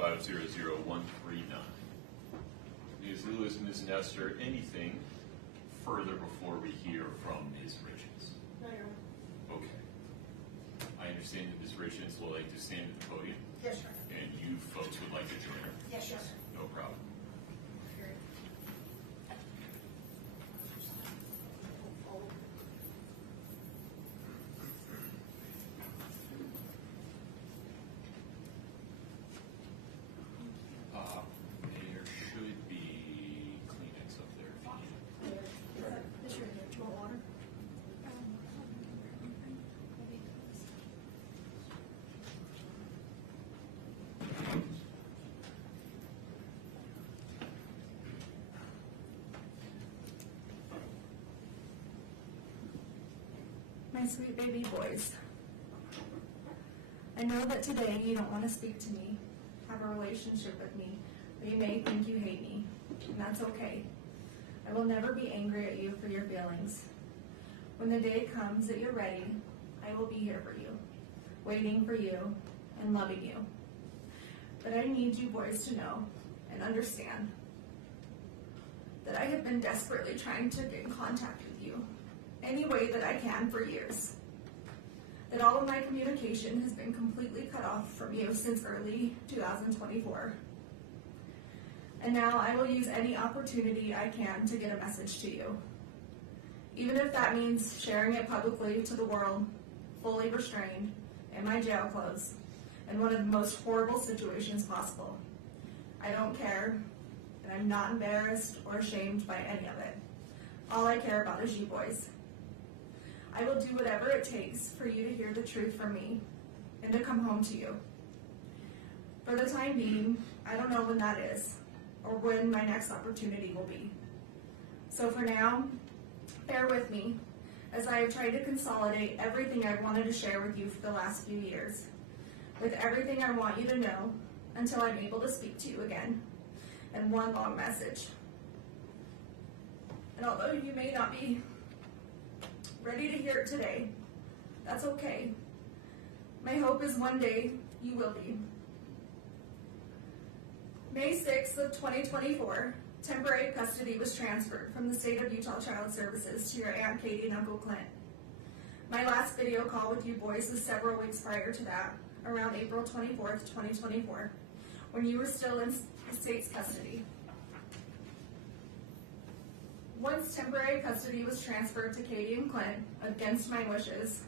231-500-139. Ms. Lewis, Ms. Nestor, anything further before we hear from Ms. Richens? No, Your Honor. Okay. I understand that Ms. Richens will like to stand at the podium, Yes, Your Honor. and you folks would like to join her. Yes, Your Honor. No problem. There should be Kleenex up there if you need it. Is your more water? My sweet baby boys. I know that today you don't want to speak to me, have a relationship with me, or you may think you hate me, and that's okay. I will never be angry at you for your feelings. When the day comes that you're ready, I will be here for you, waiting for you, and loving you. But I need you boys to know and understand that I have been desperately trying to get in contact with you any way that I can for years. That all of my communication has been completely cut off from you since early 2024. And now I will use any opportunity I can to get a message to you. Even if that means sharing it publicly to the world, fully restrained, in my jail clothes, in one of the most horrible situations possible. I don't care, and I'm not embarrassed or ashamed by any of it. All I care about is you boys. I will do whatever it takes for you to hear the truth from me and to come home to you. For the time being, I don't know when that is or when my next opportunity will be. So for now, bear with me as I have tried to consolidate everything I've wanted to share with you for the last few years, with everything I want you to know until I'm able to speak to you again in one long message. And although you may not be ready to hear it today, that's okay. My hope is one day you will be. May 6th of 2024, temporary custody was transferred from the state of Utah Child Services to your Aunt Katie and Uncle Clint. My last video call with you boys was several weeks prior to that, around April 24th, 2024, when you were still in the state's custody. Once temporary custody was transferred to Katie and Clint, against my wishes,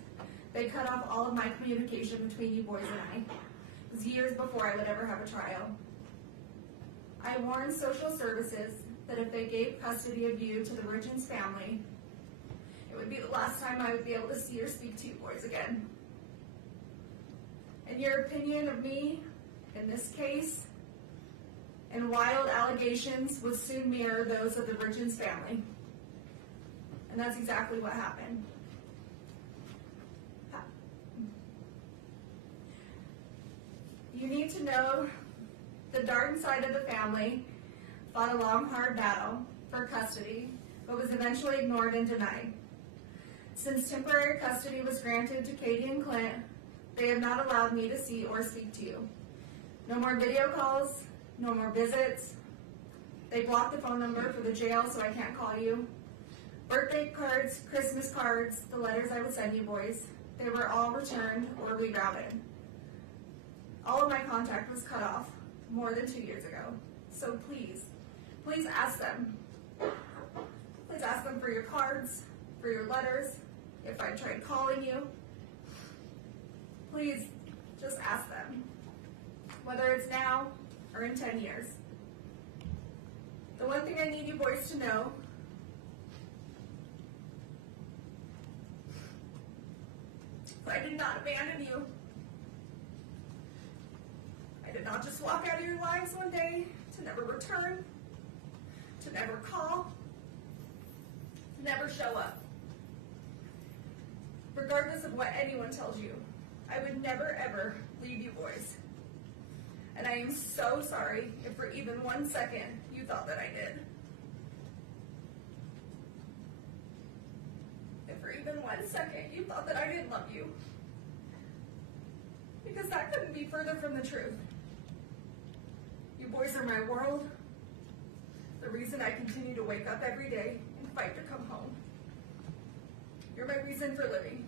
they cut off all of my communication between you boys and I. It was years before I would ever have a trial. I warned social services that if they gave custody of you to the Richens family, it would be the last time I would be able to see or speak to you boys again. And your opinion of me in this case and wild allegations would soon mirror those of the Richens family. And that's exactly what happened. You need to know the Darden side of the family fought a long, hard battle for custody, but was eventually ignored and denied. Since temporary custody was granted to Katie and Clint, they have not allowed me to see or speak to you. No more video calls, no more visits. They blocked the phone number for the jail so I can't call you. Birthday cards, Christmas cards, the letters I would send you boys, they were all returned or rerouted. All of my contact was cut off more than 2 years ago. So please, please ask them. Please ask them for your cards, for your letters, if I tried calling you. Please, just ask them. Whether it's now or in 10 years. The one thing I need you boys to know I did not abandon you. I did not just walk out of your lives one day to never return, to never call, to never show up. Regardless of what anyone tells you, I would never ever leave you boys. And I am so sorry if for even 1 second you thought that I did. If for even 1 second you thought that I didn't love you. Because that couldn't be further from the truth. You boys are my world, the reason I continue to wake up every day and fight to come home. You're my reason for living.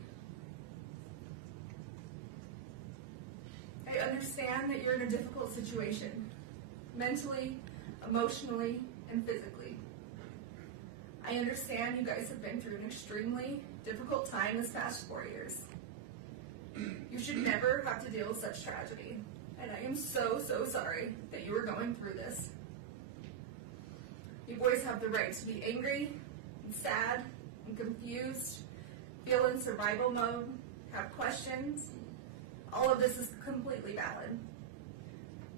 I understand that you're in a difficult situation, mentally, emotionally, and physically. I understand you guys have been through an extremely difficult time this past 4 years. You should never have to deal with such tragedy, and I am so, so sorry that you are going through this. You boys have the right to be angry, and sad, and confused, feel in survival mode, have questions. All of this is completely valid.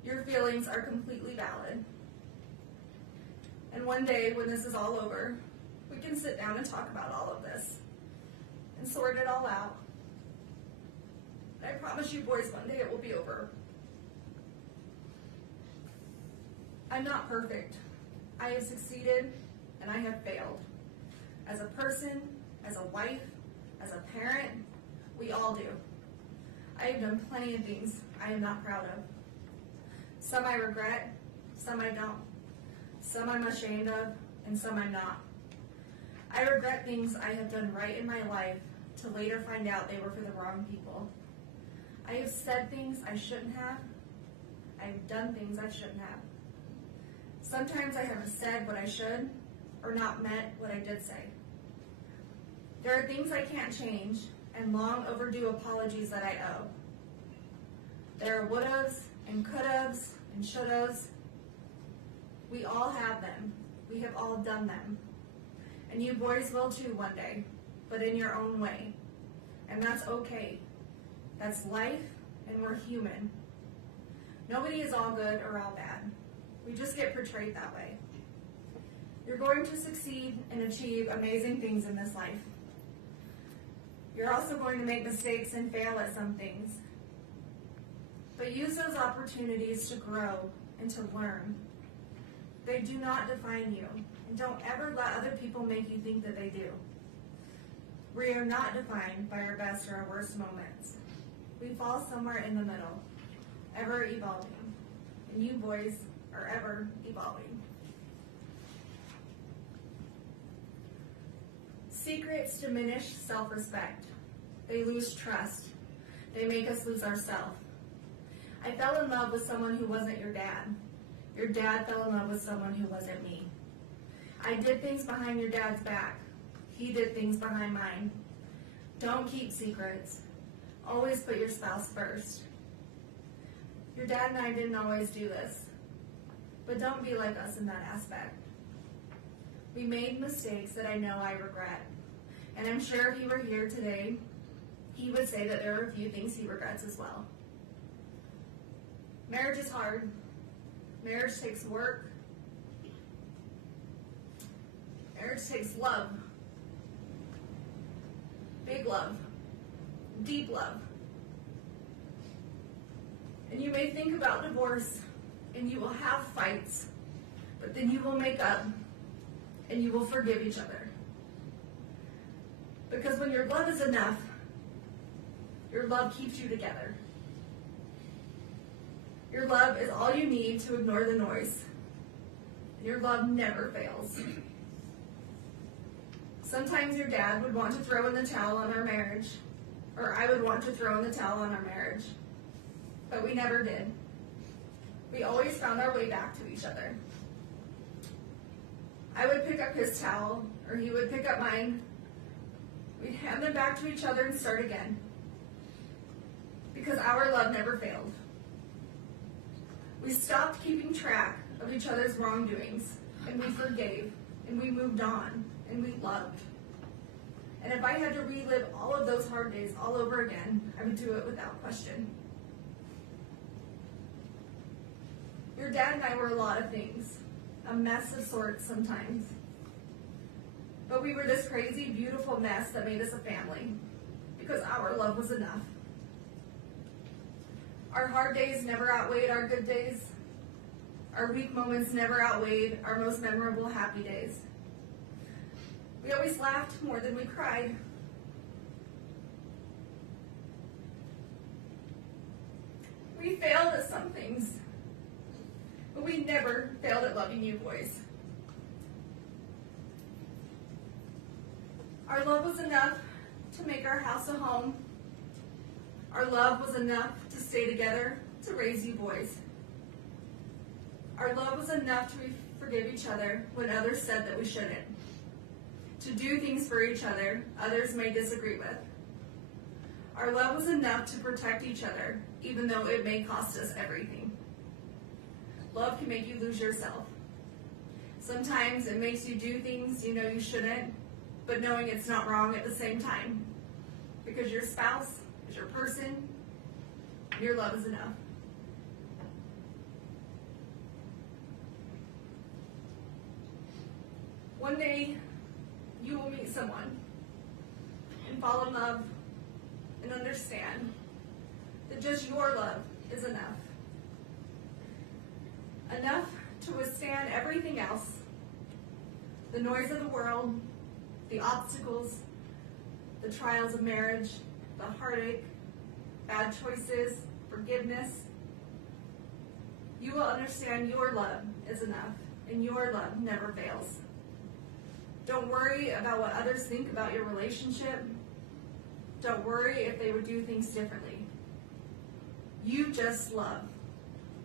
Your feelings are completely valid. And one day, when this is all over, we can sit down and talk about all of this and sort it all out. I promise you boys, one day it will be over. I'm not perfect. I have succeeded and I have failed. As a person, as a wife, as a parent, we all do. I have done plenty of things I am not proud of. Some I regret, some I don't. Some I'm ashamed of, and some I'm not. I regret things I have done right in my life to later find out they were for the wrong people. I have said things I shouldn't have. I have done things I shouldn't have. Sometimes I haven't said what I should, or not meant what I did say. There are things I can't change, and long overdue apologies that I owe. There are would-haves, and could-haves, and should-haves. We all have them. We have all done them. And you boys will too one day, but in your own way. And that's okay. That's life, and we're human. Nobody is all good or all bad. We just get portrayed that way. You're going to succeed and achieve amazing things in this life. You're also going to make mistakes and fail at some things. But use those opportunities to grow and to learn. They do not define you, and don't ever let other people make you think that they do. We are not defined by our best or our worst moments. We fall somewhere in the middle, ever evolving, and you boys are ever evolving. Secrets diminish self-respect. They lose trust. They make us lose ourselves. I fell in love with someone who wasn't your dad. Your dad fell in love with someone who wasn't me. I did things behind your dad's back. He did things behind mine. Don't keep secrets. Always put your spouse first. Your dad and I didn't always do this, but don't be like us in that aspect. We made mistakes that I know I regret, and I'm sure if he were here today, he would say that there are a few things he regrets as well. Marriage is hard. Marriage takes work. Marriage takes love. Big love. Deep love. And you may think about divorce, and you will have fights, but then you will make up, and you will forgive each other. Because when your love is enough, your love keeps you together. Your love is all you need to ignore the noise. And your love never fails. Sometimes your dad would want to throw in the towel on our marriage, or I would want to throw in the towel on our marriage. But we never did. We always found our way back to each other. I would pick up his towel, or he would pick up mine. We'd hand them back to each other and start again. Because our love never failed. We stopped keeping track of each other's wrongdoings, and we forgave, and we moved on, and we loved. And if I had to relive all of those hard days all over again, I would do it without question. Your dad and I were a lot of things, a mess of sorts sometimes. But we were this crazy, beautiful mess that made us a family, because our love was enough. Our hard days never outweighed our good days. Our weak moments never outweighed our most memorable happy days. We always laughed more than we cried. We failed at some things, but we never failed at loving you boys. Our love was enough to make our house a home. Our love was enough to stay together to raise you boys. Our love was enough to forgive each other when others said that we shouldn't. To do things for each other others may disagree with. Our love was enough to protect each other, even though it may cost us everything. Love can make you lose yourself. Sometimes it makes you do things you know you shouldn't, but knowing it's not wrong at the same time. Because your spouse is your person, your love is enough. One day, you will meet someone and fall in love and understand that just your love is enough. Enough to withstand everything else, the noise of the world, the obstacles, the trials of marriage, the heartache, bad choices, forgiveness. You will understand your love is enough, and your love never fails. Don't worry about what others think about your relationship. Don't worry if they would do things differently. You just love.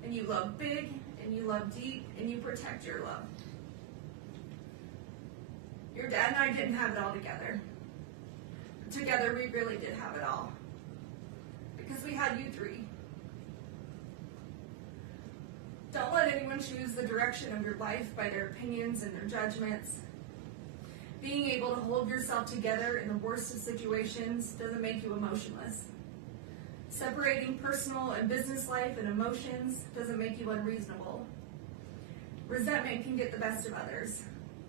And you love big, and you love deep, and you protect your love. Your dad and I didn't have it all together. Together, we really did have it all. Because we had you three. Don't let anyone choose the direction of your life by their opinions and their judgments. Being able to hold yourself together in the worst of situations doesn't make you emotionless. Separating personal and business life and emotions doesn't make you unreasonable. Resentment can get the best of others.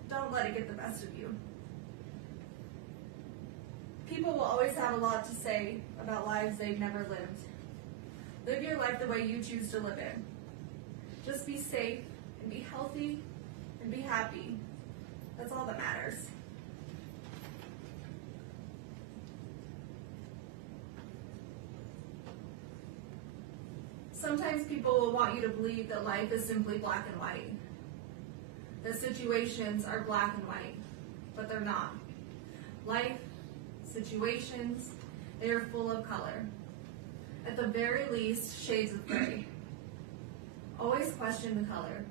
Don't let it get the best of you. People will always have a lot to say about lives they've never lived. Live your life the way you choose to live it. Just be safe and be healthy and be happy. That's all that matters. Sometimes people will want you to believe that life is simply black and white. That situations are black and white, but they're not. Life, situations, they are full of color. At the very least, shades of gray. Always question the color,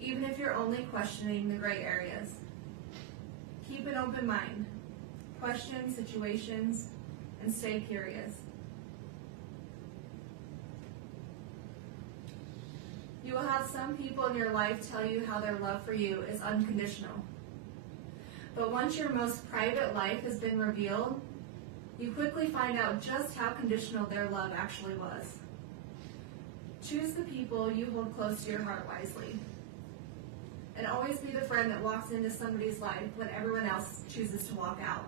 even if you're only questioning the gray areas. Keep an open mind. Question situations and stay curious. You will have some people in your life tell you how their love for you is unconditional. But once your most private life has been revealed, you quickly find out just how conditional their love actually was. Choose the people you hold close to your heart wisely. And always be the friend that walks into somebody's life when everyone else chooses to walk out.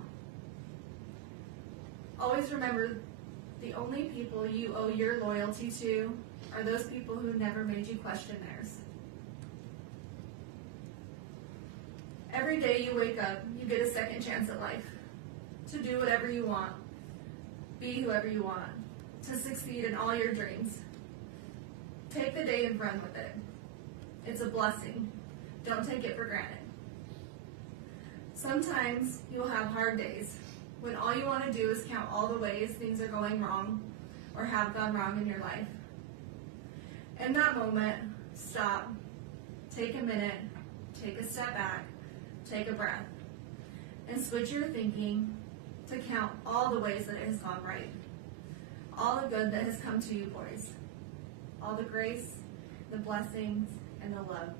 Always remember, the only people you owe your loyalty to are those people who never made you question theirs. Every day you wake up, you get a second chance at life. To do whatever you want. Be whoever you want. To succeed in all your dreams. Take the day and run with it. It's a blessing. Don't take it for granted. Sometimes you'll have hard days when all you want to do is count all the ways things are going wrong or have gone wrong in your life. In that moment, stop, take a minute, take a step back, take a breath, and switch your thinking to count all the ways that it has gone right. All the good that has come to you, boys. All the grace, the blessings, and the love.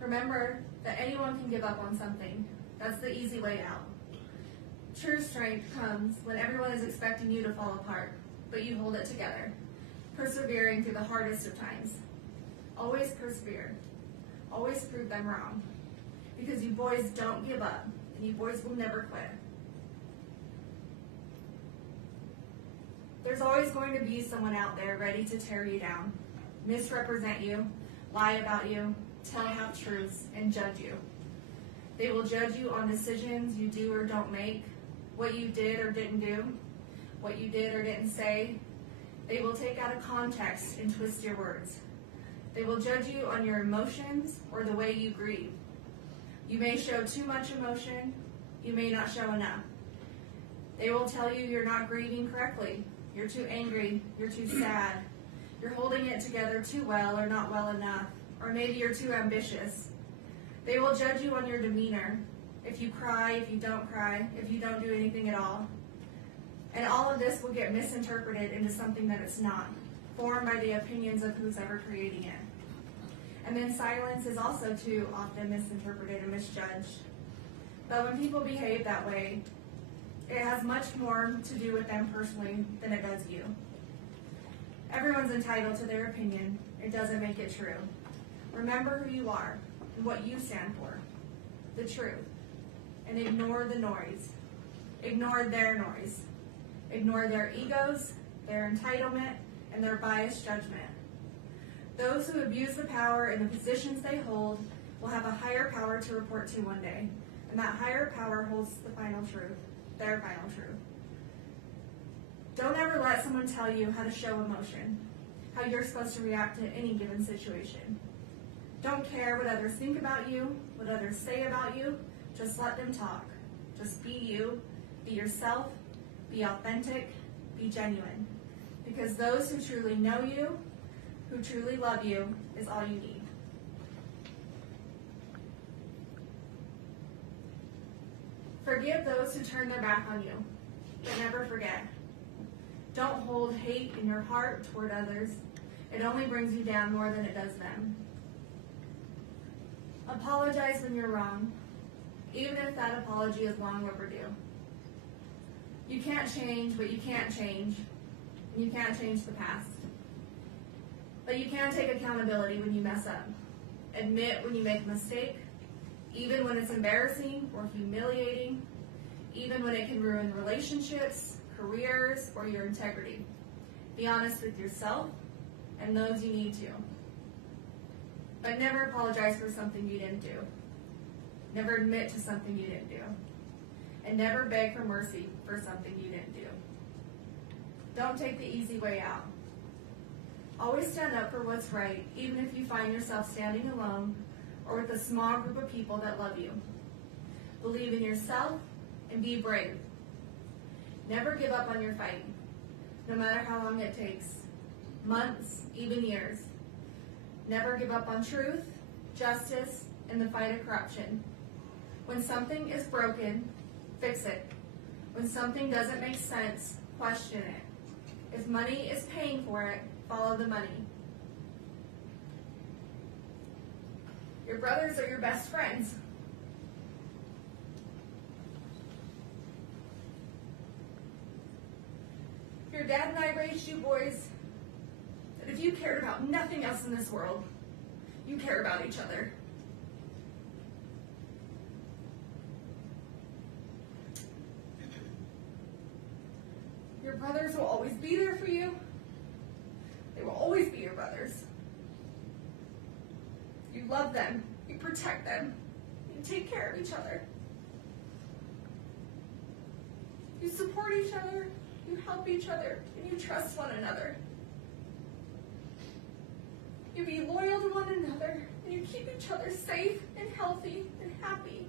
Remember that anyone can give up on something. That's the easy way out. True strength comes when everyone is expecting you to fall apart, but you hold it together, persevering through the hardest of times. Always persevere. Always prove them wrong. Because you boys don't give up, and you boys will never quit. There's always going to be someone out there ready to tear you down, misrepresent you, lie about you, tell half-truths, and judge you. They will judge you on decisions you do or don't make, what you did or didn't do, what you did or didn't say, They will take out of context and twist your words. They will judge you on your emotions or the way you grieve. You may show too much emotion, you may not show enough. They will tell you you're not grieving correctly, you're too angry, you're too sad, you're holding it together too well or not well enough, or maybe you're too ambitious. They will judge you on your demeanor, if you cry, if you don't cry, if you don't do anything at all. And all of this will get misinterpreted into something that it's not, formed by the opinions of who's ever creating it. And then silence is also too often misinterpreted and misjudged. But when people behave that way, it has much more to do with them personally than it does you. Everyone's entitled to their opinion. It doesn't make it true. Remember who you are and what you stand for, the truth, and ignore the noise. Ignore their noise. Ignore their egos, their entitlement, and their biased judgment. Those who abuse the power and the positions they hold will have a higher power to report to one day, and that higher power holds the final truth, their final truth. Don't ever let someone tell you how to show emotion, how you're supposed to react to any given situation. Don't care what others think about you, what others say about you, just let them talk. Just be you, be yourself, be authentic, be genuine. Because those who truly know you, who truly love you, is all you need. Forgive those who turn their back on you, but never forget. Don't hold hate in your heart toward others. It only brings you down more than it does them. Apologize when you're wrong, even if that apology is long overdue. You can't change what you can't change, and you can't change the past. But you can take accountability when you mess up. Admit when you make a mistake, even when it's embarrassing or humiliating, even when it can ruin relationships, careers, or your integrity. Be honest with yourself and those you need to. But never apologize for something you didn't do. Never admit to something you didn't do. And never beg for mercy for something you didn't do. Don't take the easy way out. Always stand up for what's right, even if you find yourself standing alone or with a small group of people that love you. Believe in yourself and be brave. Never give up on your fight, no matter how long it takes. Months, even years. Never give up on truth, justice, and the fight of corruption. When something is broken, fix it. When something doesn't make sense, question it. If money is paying for it, follow the money. Your brothers are your best friends. Your dad and I raised you boys that if you cared about nothing else in this world, you care about each other. Your brothers will always be there for you. They will always be your brothers. You love them. You protect them. You take care of each other. You support each other. You help each other. And you trust one another. You be loyal to one another. And you keep each other safe and healthy and happy.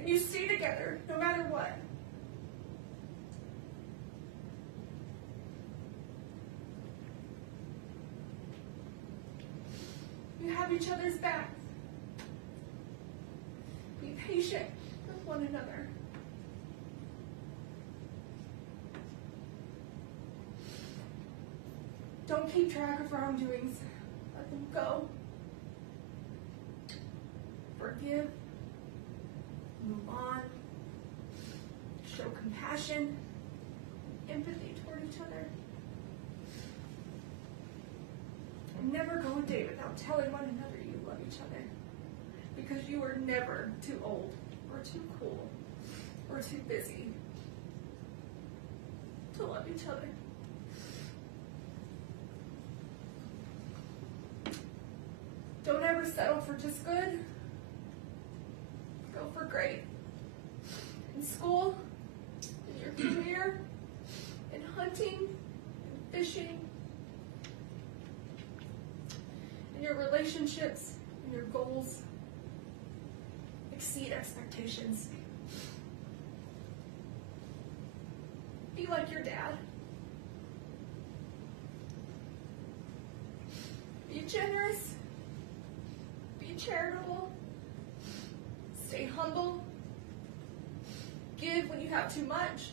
And you stay together no matter what. You have each other's backs. Be patient with one another. Don't keep track of wrongdoings. Let them go. Forgive. Move on. Show compassion, empathy toward each other. And never go a day without telling one another you love each other. Because you are never too old, or too cool, or too busy to love each other. Don't ever settle for just good. Go for great. In school, in your career, in hunting, in wishing, and your relationships and your goals exceed expectations. Be like your dad. Be generous. Be charitable. Stay humble. Give when you have too much.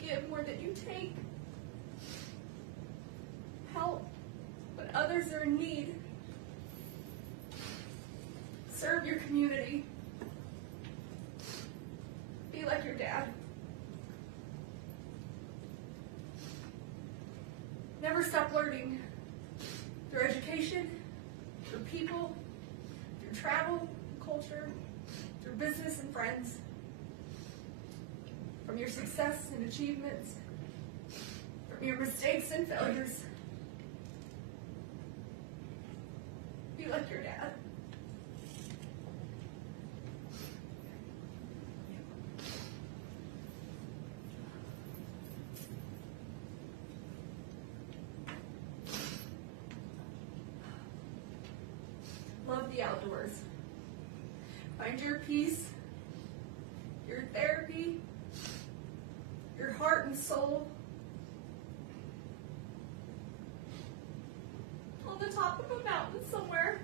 Give more than you take. Help when others are in need. Serve your community. Be like your dad. Never stop learning through education, through people, through travel, culture, through business and friends, from your success and achievements, from your mistakes and failures. Be like your dad. Love the outdoors. Find your peace, your therapy, your heart and soul on the top of a mountain somewhere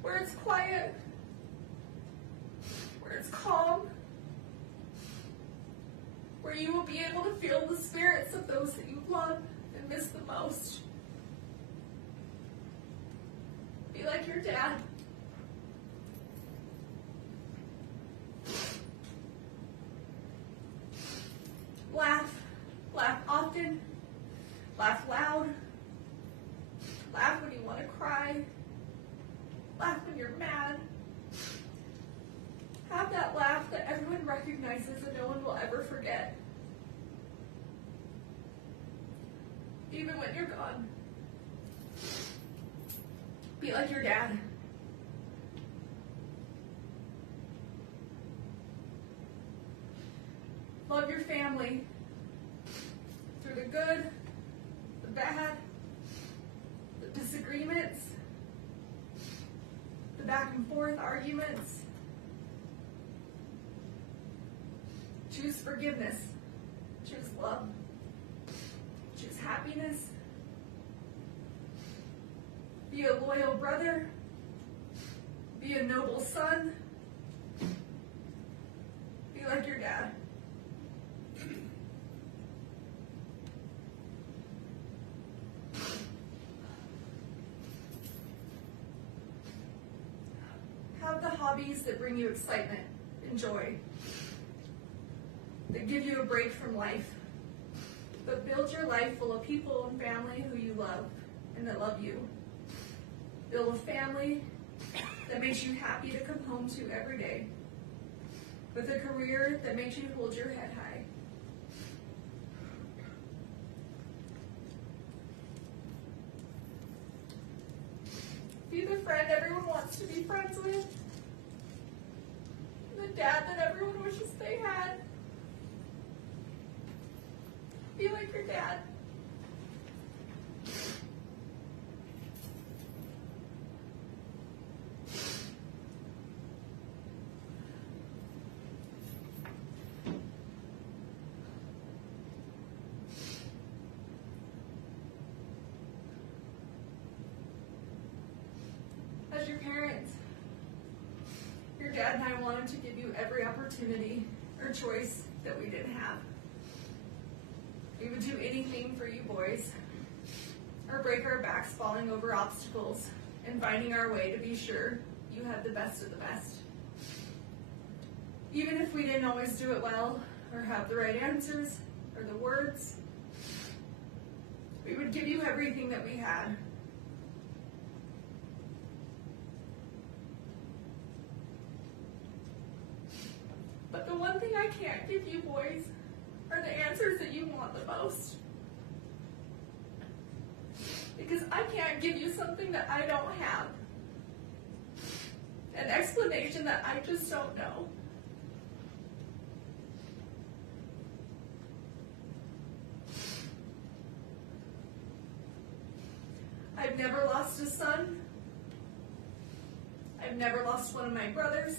where it's quiet, where it's calm, where you will be able to feel the spirits of those that you love and miss the most. Be like your dad. Laugh. Laugh often. Laugh loud. Laugh when you want to cry. Laugh when you're mad. Have that laugh that everyone recognizes and no one will ever forget. Even when you're gone. Be like your dad. Love your family through the good, the bad, the disagreements, the back and forth arguments. Choose forgiveness. Choose love. Choose happiness. Be a loyal brother. Be a noble son. Be like your dad. Have the hobbies that bring you excitement and joy, that give you a break from life, but build your life full of people and family who you love and that love you. Build a family that makes you happy to come home to every day, with a career that makes you hold your head high. Be the friend everyone wants to be friends with, the dad that everyone wishes they had. Be like your dad. As your parents, your dad and I wanted to give you every opportunity or choice that we didn't have. We would do anything for you boys, or break our backs falling over obstacles and finding our way to be sure you had the best of the best. Even if we didn't always do it well, or have the right answers, or the words, we would give you everything that we had. But the one thing I can't give you boys are the answers that you want the most. Because I can't give you something that I don't have. An explanation that I just don't know. I've never lost a son. I've never lost one of my brothers,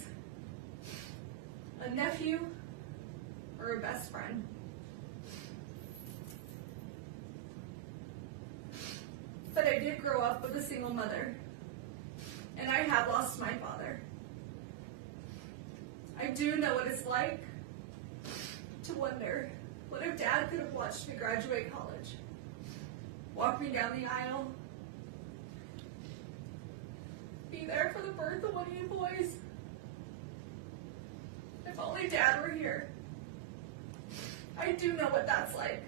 a nephew, or a best friend. But I did grow up with a single mother, and I have lost my father. I do know what it's like to wonder, what if Dad could have watched me graduate college, walk me down the aisle, be there for the birth of one of you boys? If only Dad were here. I do know what that's like.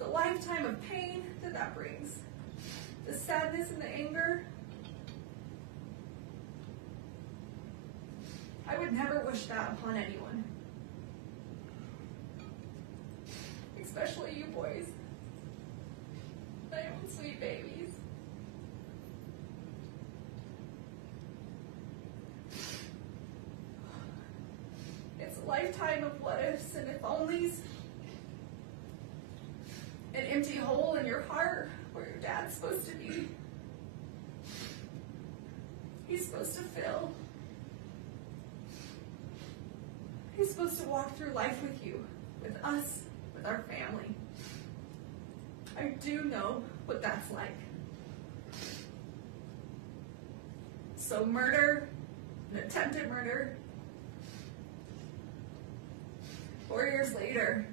The lifetime of pain that brings, the sadness and the anger. I would never wish that upon anyone, especially you boys, my own sweet babies. It's a lifetime of what ifs and if onlys. An empty hole in your heart where your dad's supposed to be. He's supposed to fill. He's supposed to walk through life with you, with us, with our family. I do know what that's like. So murder, an attempted murder, 4 years later,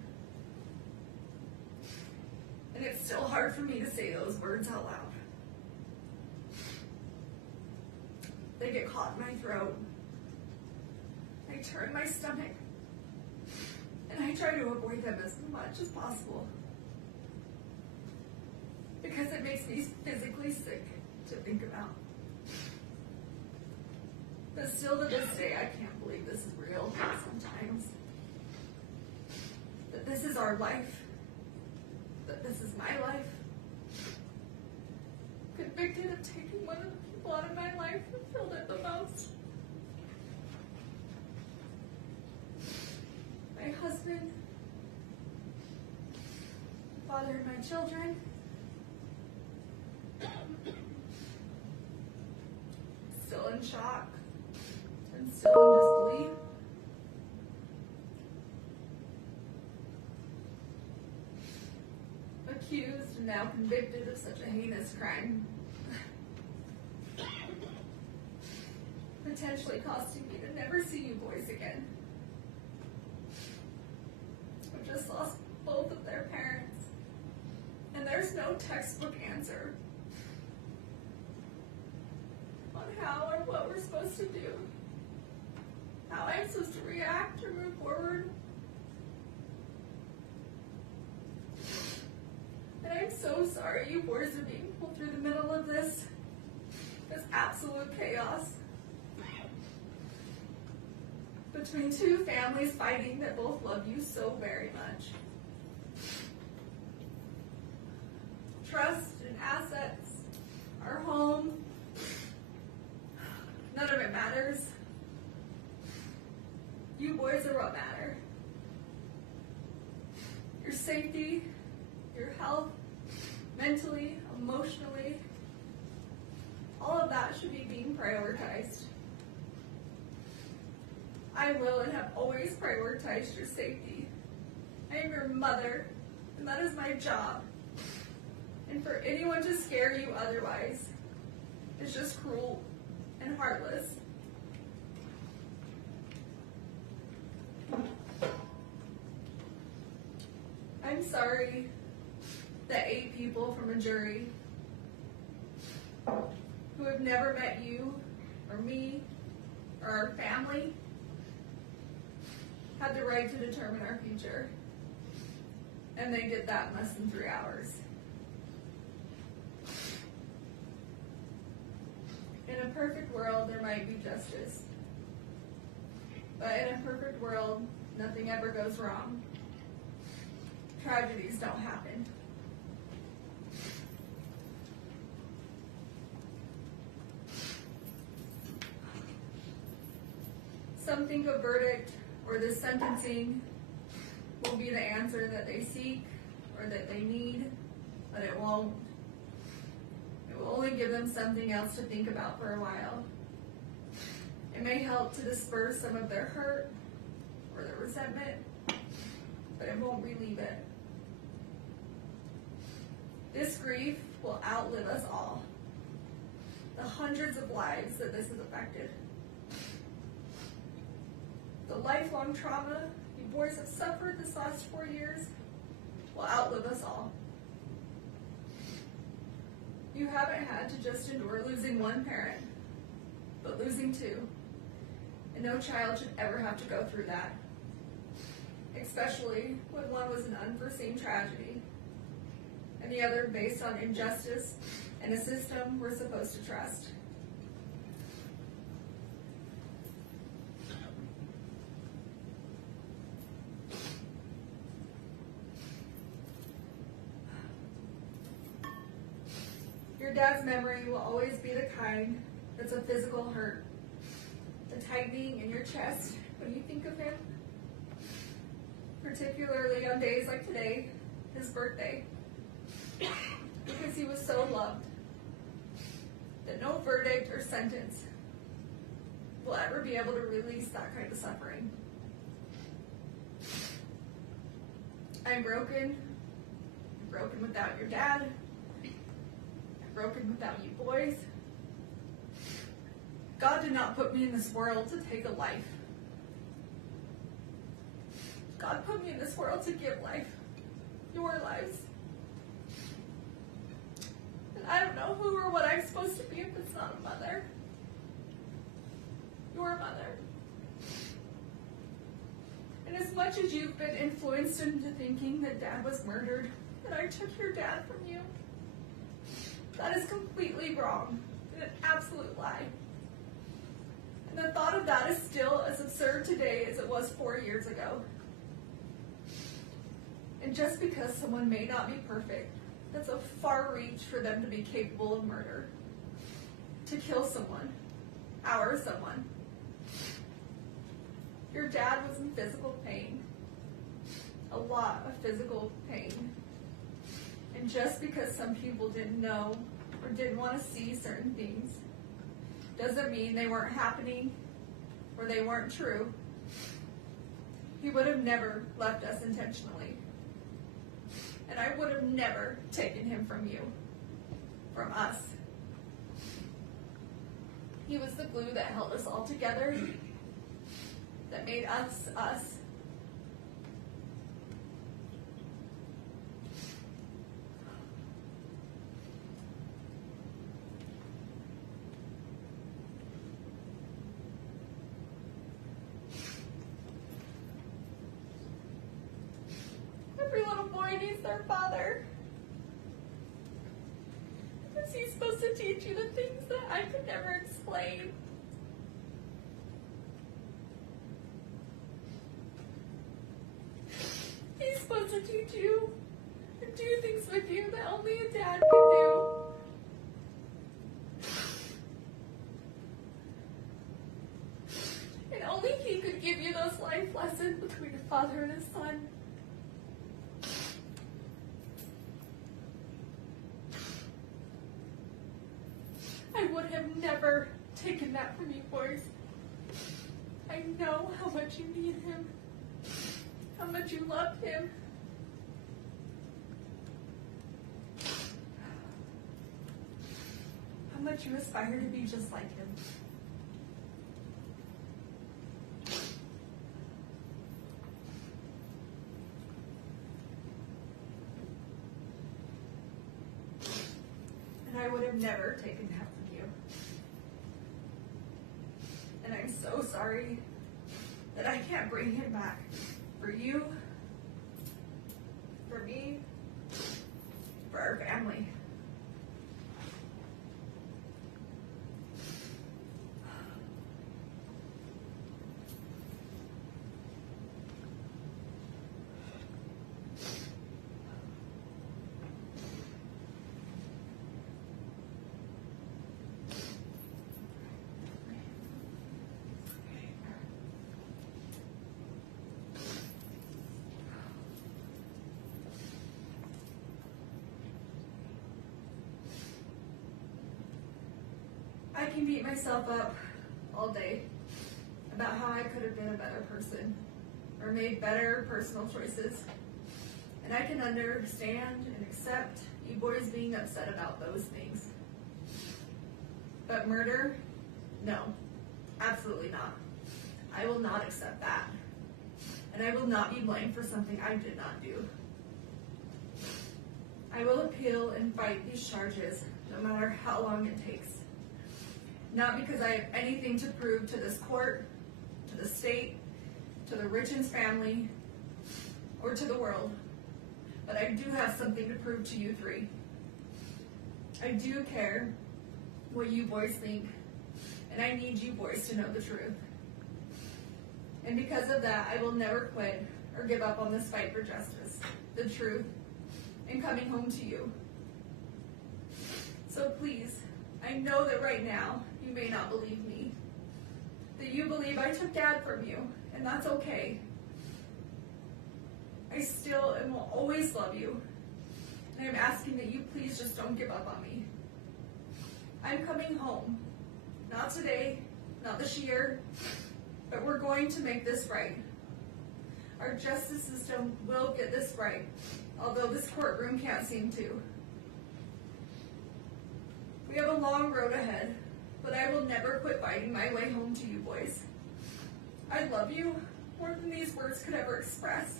and it's still hard for me to say those words out loud. They get caught in my throat. I turn my stomach, and I try to avoid them as much as possible, because it makes me physically sick to think about. But still to this day, I can't believe this is real sometimes. That this is our life. That this is my life. Convicted of taking one of the people out of my life who filled it the most. My husband, the father of my children, still in shock and still in disbelief. Accused and now convicted of such a heinous crime. Potentially costing me to never see you boys again. I've just lost both of their parents, and there's no textbook answer on how or what we're supposed to do, how I'm supposed to react or move forward. And I'm so sorry you boys are being pulled through the middle of this absolute chaos. Between two families fighting that both love you so very much. Trust and assets, our home, none of it matters. You boys are what matter. Your safety, your health, mentally, emotionally, all of that should be being prioritized. I will and have always prioritized your safety. I am your mother, and that is my job. And for anyone to scare you otherwise is just cruel and heartless. I'm sorry that 8 people from a jury who have never met you or me or our family had the right to determine our future. And they did that in less than 3 hours. In a perfect world, there might be justice. But in a perfect world, nothing ever goes wrong. Tragedies don't happen. Some think a verdict or the sentencing will be the answer that they seek or that they need. but it won't. It will only give them something else to think about for a while. It may help to disperse some of their hurt or their resentment, but it won't relieve it. This grief will outlive us all. The hundreds of lives that this has affected. The lifelong trauma you boys have suffered this last 4 years will outlive us all. You haven't had to just endure losing one parent, but losing two. And no child should ever have to go through that. Especially when one was an unforeseen tragedy, and the other based on injustice and a system we're supposed to trust. Your dad's memory will always be the kind that's a physical hurt. The tightening in your chest when you think of him. Particularly on days like today, his birthday. Because he was so loved that no verdict or sentence will ever be able to release that kind of suffering. I'm broken. I'm broken without your dad. I'm broken without you boys. God did not put me in this world to take a life. God put me in this world to give life. Your lives. And I don't know who or what I'm supposed to be if it's not a mother. Your mother. And as much as you've been influenced into thinking that Dad was murdered, that I took your dad from you, that is completely wrong and an absolute lie. And the thought of that is still as absurd today as it was 4 years ago. And just because someone may not be perfect, that's a far reach for them to be capable of murder. To kill someone. Our someone. Your dad was in physical pain. A lot of physical pain. And just because some people didn't know or didn't want to see certain things, doesn't mean they weren't happening or they weren't true. He would have never left us intentionally. And I would have never taken him from you, from us. He was the glue that held us all together, that made us, us. Every little boy needs their father. Is he supposed to teach you the things that I could never explain? He's supposed to teach you and do things with you that only a dad can do. And only he could give you those life lessons between a father and a son. I would have never taken that from you boys. I know how much you need him, how much you loved him. How much you aspire to be just like him. And I would have never taken that from you. And I'm so sorry that I can't bring him back. For you, for me, for our family. I can beat myself up all day about how I could have been a better person or made better personal choices. And I can understand and accept you boys being upset about those things. But murder? No, absolutely not. I will not accept that. And I will not be blamed for something I did not do. I will appeal and fight these charges no matter how long it takes. Not because I have anything to prove to this court, to the state, to the Richens family, or to the world. But I do have something to prove to you three. I do care what you boys think, and I need you boys to know the truth. And because of that, I will never quit or give up on this fight for justice, the truth, and coming home to you. So please, I know that right now you may not believe me, that you believe I took Dad from you, and that's okay. I still and will always love you, and I'm asking that you please just don't give up on me. I'm coming home, not today, not this year, but we're going to make this right. Our justice system will get this right, although this courtroom can't seem to. We have a long road ahead, but I will never quit fighting my way home to you boys. I love you more than these words could ever express.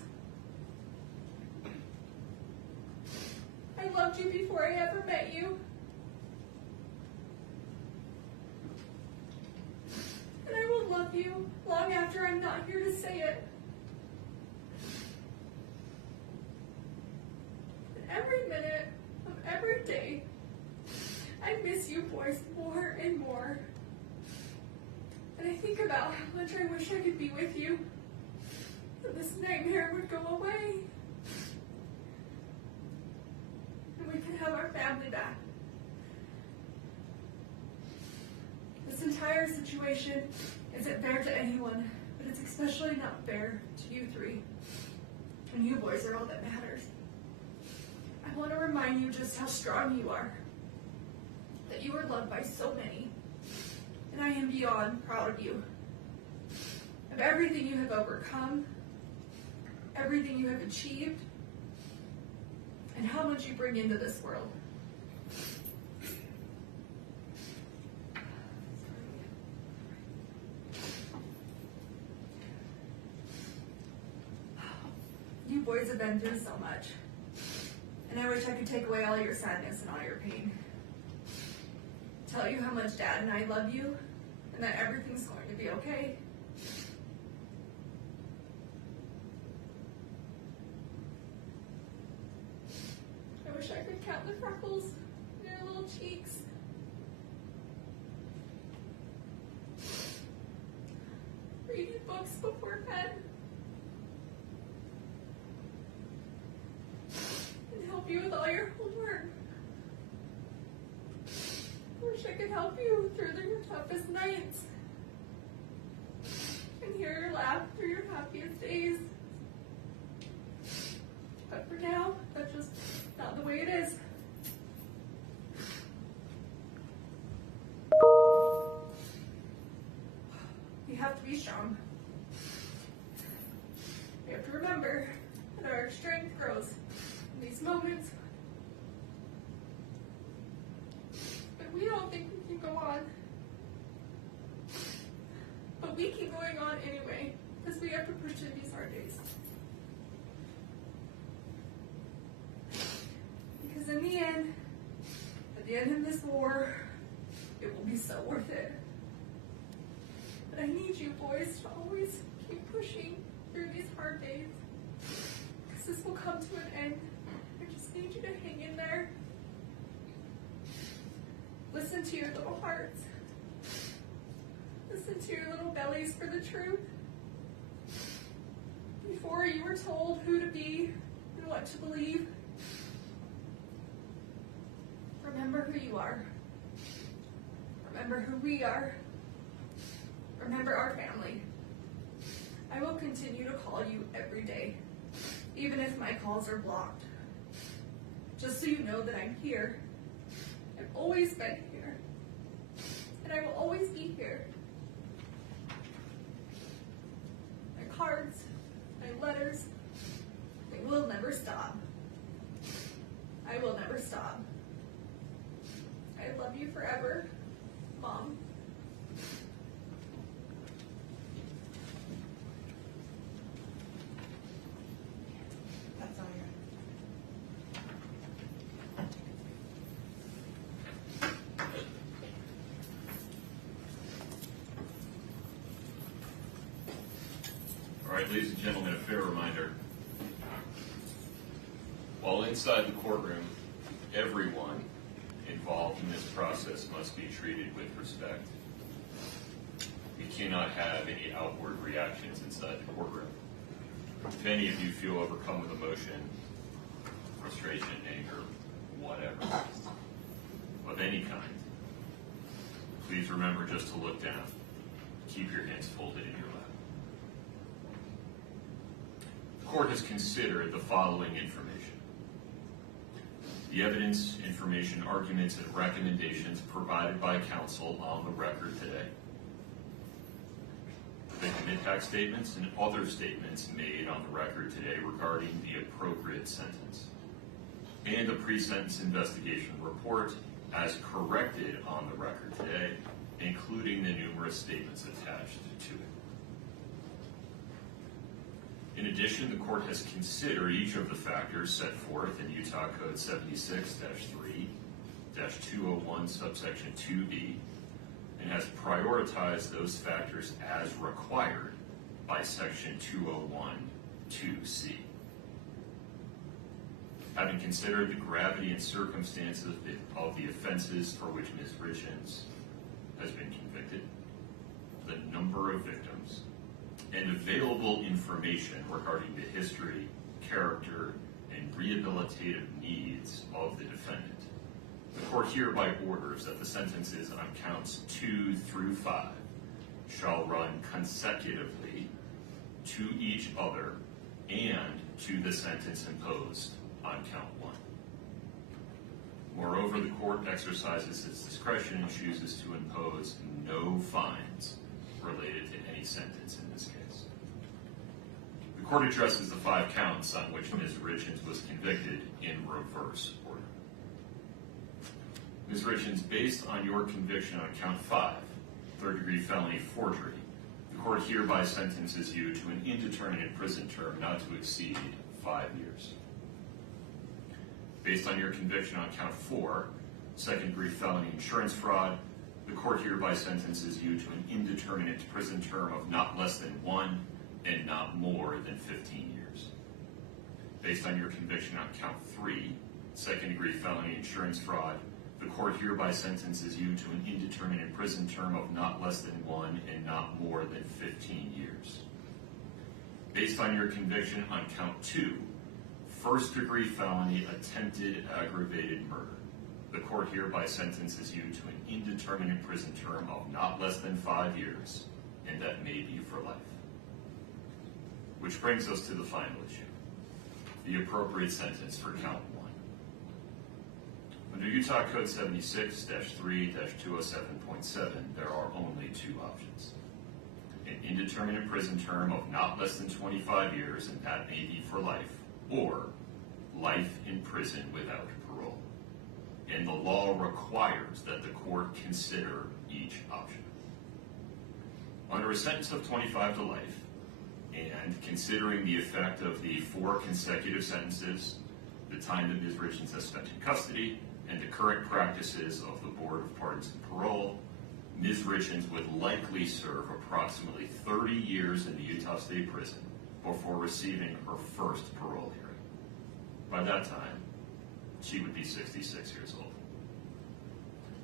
I loved you before I ever met you. And I will love you long after I'm not here to say it. And every minute of every day, I miss you boys more and more. And I think about how much I wish I could be with you, and this nightmare would go away, and we could have our family back. This entire situation isn't fair to anyone, but it's especially not fair to you three. And you boys are all that matters. I want to remind you just how strong you are, that you are loved by so many, and I am beyond proud of you, of everything you have overcome, everything you have achieved, and how much you bring into this world. You boys have been through so much, and I wish I could take away all your sadness and all your pain. Tell you how much Dad and I love you, and that everything's going to be okay. I wish I could count the freckles in your little cheeks. Read you books before bed. And help you with all your homework. I wish I could help you through your toughest nights and hear your laugh through your happiest days. But for now, that's just not the way it is. You have to be strong. You have to remember that our strength grows in these moments. We don't think we can go on. But we keep going on anyway, because we have to push through these hard days. Because in the end, at the end of this war, it will be so worth it. But I need you boys to always keep pushing through these hard days, because this will come to an end. I just need you to hang in there. Listen to your little hearts. Listen to your little bellies for the truth. Before you were told who to be and what to believe, remember who you are. Remember who we are. Remember our family. I will continue to call you every day, even if my calls are blocked. Just so you know that I'm here. I've always been here. And and I will always be here. My cards, my letters, they will never stop. I will never stop. I love you forever, Mom. That's all here. All right, ladies and gentlemen, a fair reminder. While inside the courtroom, everyone involved in this process must be treated with respect. We cannot have any outward reactions inside the courtroom. If any of you feel overcome with emotion, frustration, anger, whatever, of any kind, please remember just to look down. Keep your hands folded in your lap. The court has considered the following information. The evidence, information, arguments, and recommendations provided by counsel on the record today. Victim impact statements and other statements made on the record today regarding the appropriate sentence. And a pre-sentence investigation report as corrected on the record today, including the numerous statements attached to it. In addition, the court has considered each of the factors set forth in Utah Code 76-3-201 subsection 2B and has prioritized those factors as required by section 201-2C. Having considered the gravity and circumstances of the offenses for which Ms. Richens has been convicted, the number of victims, and available information regarding the history, character, and rehabilitative needs of the defendant, the court hereby orders that the sentences on counts 2 through 5 shall run consecutively to each other and to the sentence imposed on count 1. Moreover, the court exercises its discretion and chooses to impose no fines related to any sentence in this case. The court addresses the 5 counts on which Ms. Richens was convicted in reverse order. Ms. Richens, based on your conviction on count 5, third-degree felony forgery, the court hereby sentences you to an indeterminate prison term not to exceed 5 years. Based on your conviction on count 4, second-degree felony insurance fraud, the court hereby sentences you to an indeterminate prison term of not less than 1 and not more than 15 years. Based on your conviction on count 3, second-degree felony insurance fraud, the court hereby sentences you to an indeterminate prison term of not less than 1 and not more than 15 years. Based on your conviction on count 2, first-degree felony attempted aggravated murder, the court hereby sentences you to an indeterminate prison term of not less than 5 years, and that may be for life. Which brings us to the final issue, the appropriate sentence for count 1. Under Utah Code 76-3-207.7, there are only 2 options. An indeterminate prison term of not less than 25 years, and that may be for life, or life in prison without parole. And the law requires that the court consider each option. Under a sentence of 25 to life, and considering the effect of the 4 consecutive sentences, the time that Ms. Richens has spent in custody, and the current practices of the Board of Pardons and Parole, Ms. Richens would likely serve approximately 30 years in the Utah State Prison before receiving her first parole hearing. By that time, she would be 66 years old.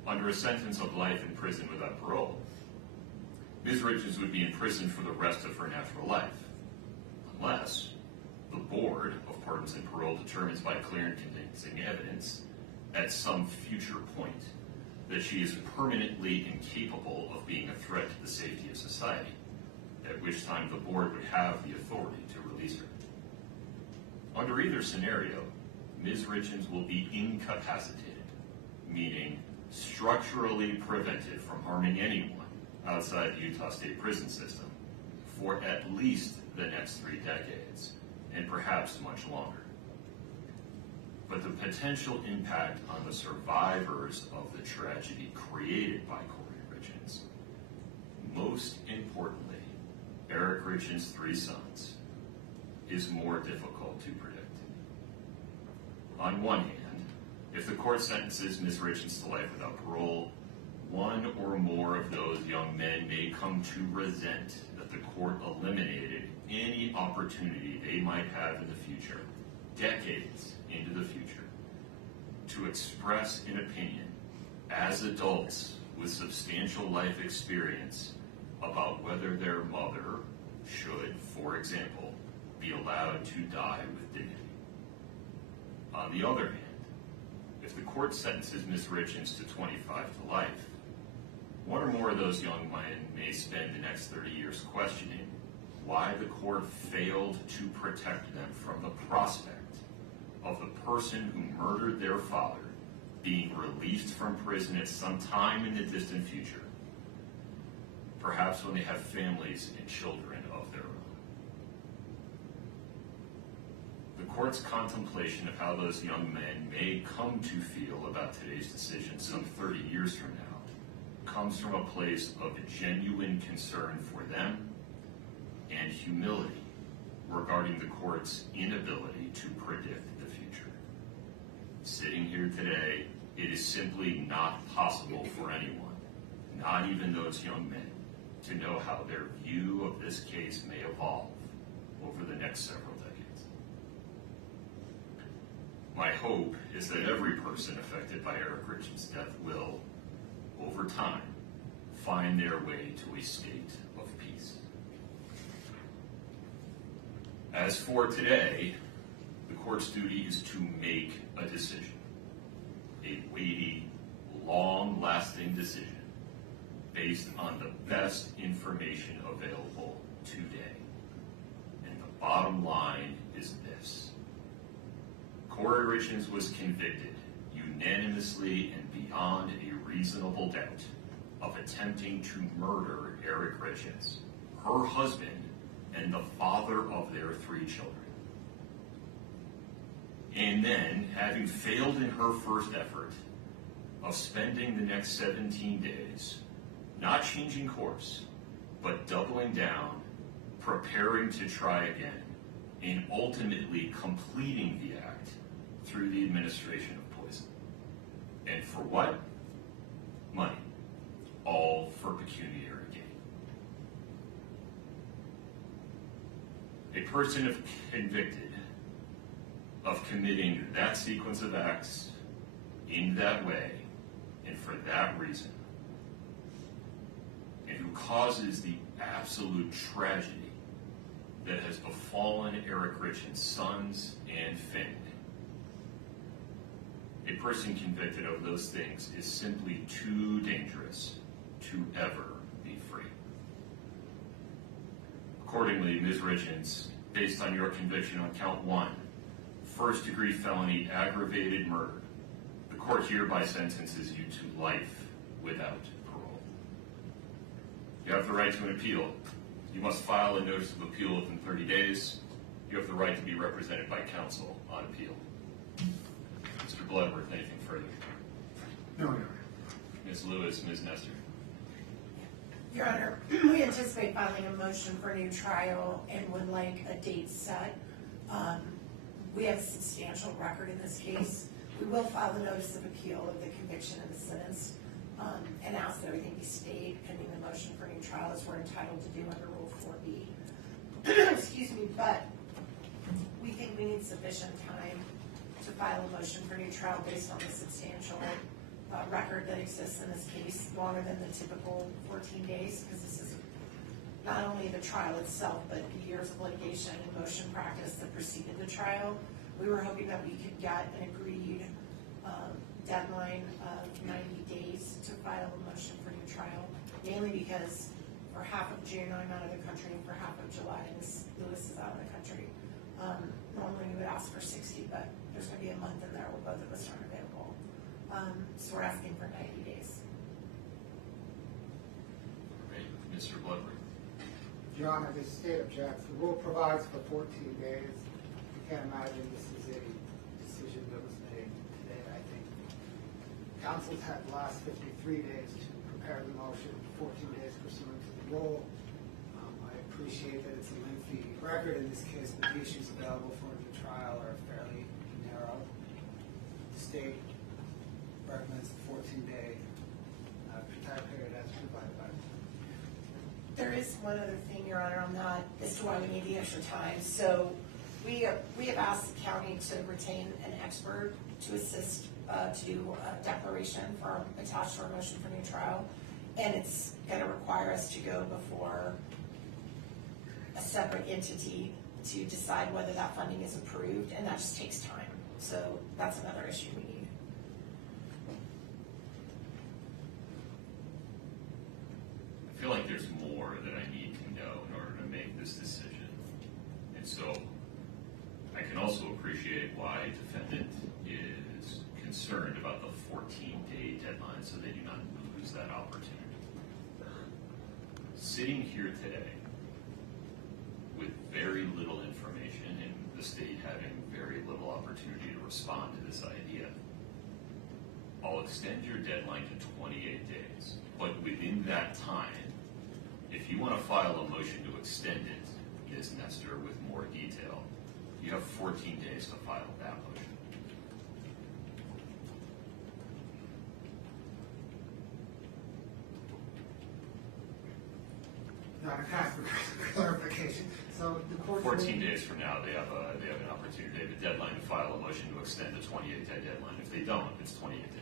Under a sentence of life in prison without parole, Ms. Richens would be in prison for the rest of her natural life, unless the Board of Pardons and Parole determines by clear and convincing evidence at some future point that she is permanently incapable of being a threat to the safety of society, at which time the Board would have the authority to release her. Under either scenario, Ms. Richens will be incapacitated, meaning structurally prevented from harming anyone outside the Utah State prison system for at least the next 3 decades, and perhaps much longer. But the potential impact on the survivors of the tragedy created by Kouri Richins, most importantly, Eric Richens' 3 sons, is more difficult to predict. On one hand, if the court sentences Ms. Richens to life without parole, one or more of those young men may come to resent that the court eliminated any opportunity they might have in the future, decades into the future, to express an opinion as adults with substantial life experience about whether their mother should, for example, be allowed to die with dignity. On the other hand, if the court sentences Ms. Richens to 25 to life, one or more of those young men may spend the next 30 years questioning why the court failed to protect them from the prospect of the person who murdered their father being released from prison at some time in the distant future, perhaps when they have families and children of their own. The court's contemplation of how those young men may come to feel about today's decision some 30 years from now comes from a place of genuine concern for them and humility regarding the court's inability to predict the future. Sitting here today, it is simply not possible for anyone, not even those young men, to know how their view of this case may evolve over the next several decades. My hope is that every person affected by Eric Richens' death will, over time, find their way to a state of peace. As for today, the court's duty is to make a decision, a weighty, long-lasting decision based on the best information available today. And the bottom line is this: Kouri Richins was convicted unanimously and beyond a reasonable doubt of attempting to murder Eric Richins, her husband, and the father of their 3 children. And then, having failed in her first effort of spending the next 17 days not changing course, but doubling down, preparing to try again, and ultimately completing the act through the administration of poison. And for what? Money. All for pecuniary gain. A person convicted of committing that sequence of acts in that way and for that reason, and who causes the absolute tragedy that has befallen Eric Richins' sons and family. A person convicted of those things is simply too dangerous to ever be free. Accordingly, Ms. Richens, based on your conviction on count 1, first-degree felony aggravated murder, the court hereby sentences you to life without parole. You have the right to an appeal. You must file a notice of appeal within 30 days. You have the right to be represented by counsel on appeal. Mr. Bloodworth, anything further? No, Your Honor. Ms. Lewis, Ms. Nestor. Your Honor, we anticipate filing a motion for a new trial and would like a date set. We have a substantial record in this case. We will file a notice of appeal of the conviction and the sentence and ask that everything be stayed pending the motion for a new trial as we're entitled to do under Rule 4B. Excuse me, but we think we need sufficient time to file a motion for a new trial based on the substantial record that exists in this case, longer than the typical 14 days, because this is not only the trial itself, but the years of litigation and motion practice that preceded the trial. We were hoping that we could get an agreed deadline of 90 days to file a motion for new trial, mainly because for half of June I'm out of the country and for half of July Ms. Lewis is out of the country. Normally we would ask for 60, but there's going to be a month in there where both of us aren't available. So we're asking for 90 days. Right. Mr. Bloodworth. Your Honor, the state objects. The rule provides for 14 days. You can't imagine this is a decision that was made today. I think council's had the last 53 days to prepare the motion, 14 days pursuant to the rule. I appreciate that it's a lengthy record in this case, but the issues available for the trial are fairly narrow. The state recommends the 14-day time period as provided by the There is one other thing, Your Honor, on that as to why we need the extra time. So we have asked the county to retain an expert to assist to do a declaration for attached to our motion for new trial, and it's going to require us to go before a separate entity to decide whether that funding is approved, and that just takes time. So that's another issue we need. I feel like there's more that I need to know in order to make this decision. And so I can also appreciate why defendant is concerned about the 14-day deadline so they do not lose that opportunity. Sitting here today with very little information and the state having very little opportunity to respond to this idea, I'll extend your deadline to 28 days. But within that time, if you want to file a motion to extend it, Ms. Nestor, with more detail, you have 14 days to file that motion. Not a task for clarification. So the court 14 days from now, they have an opportunity. They have a deadline to file a motion to extend the 28-day deadline. If they don't, it's 28 days.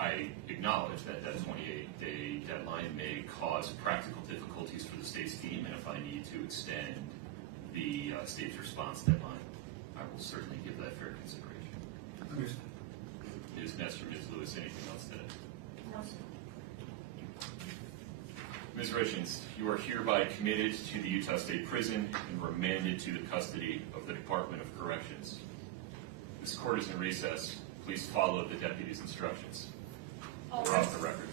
I acknowledge that that 28-day deadline may cause practical difficulties for the state's team, and if I need to extend the state's response deadline, I will certainly give that fair consideration. Ms. Nestor, Ms. Lewis, anything else today? No. Ms. Richens, you are hereby committed to the Utah State Prison and remanded to the custody of the Department of Corrections. This court is in recess. Please follow the deputy's instructions. We're off the record.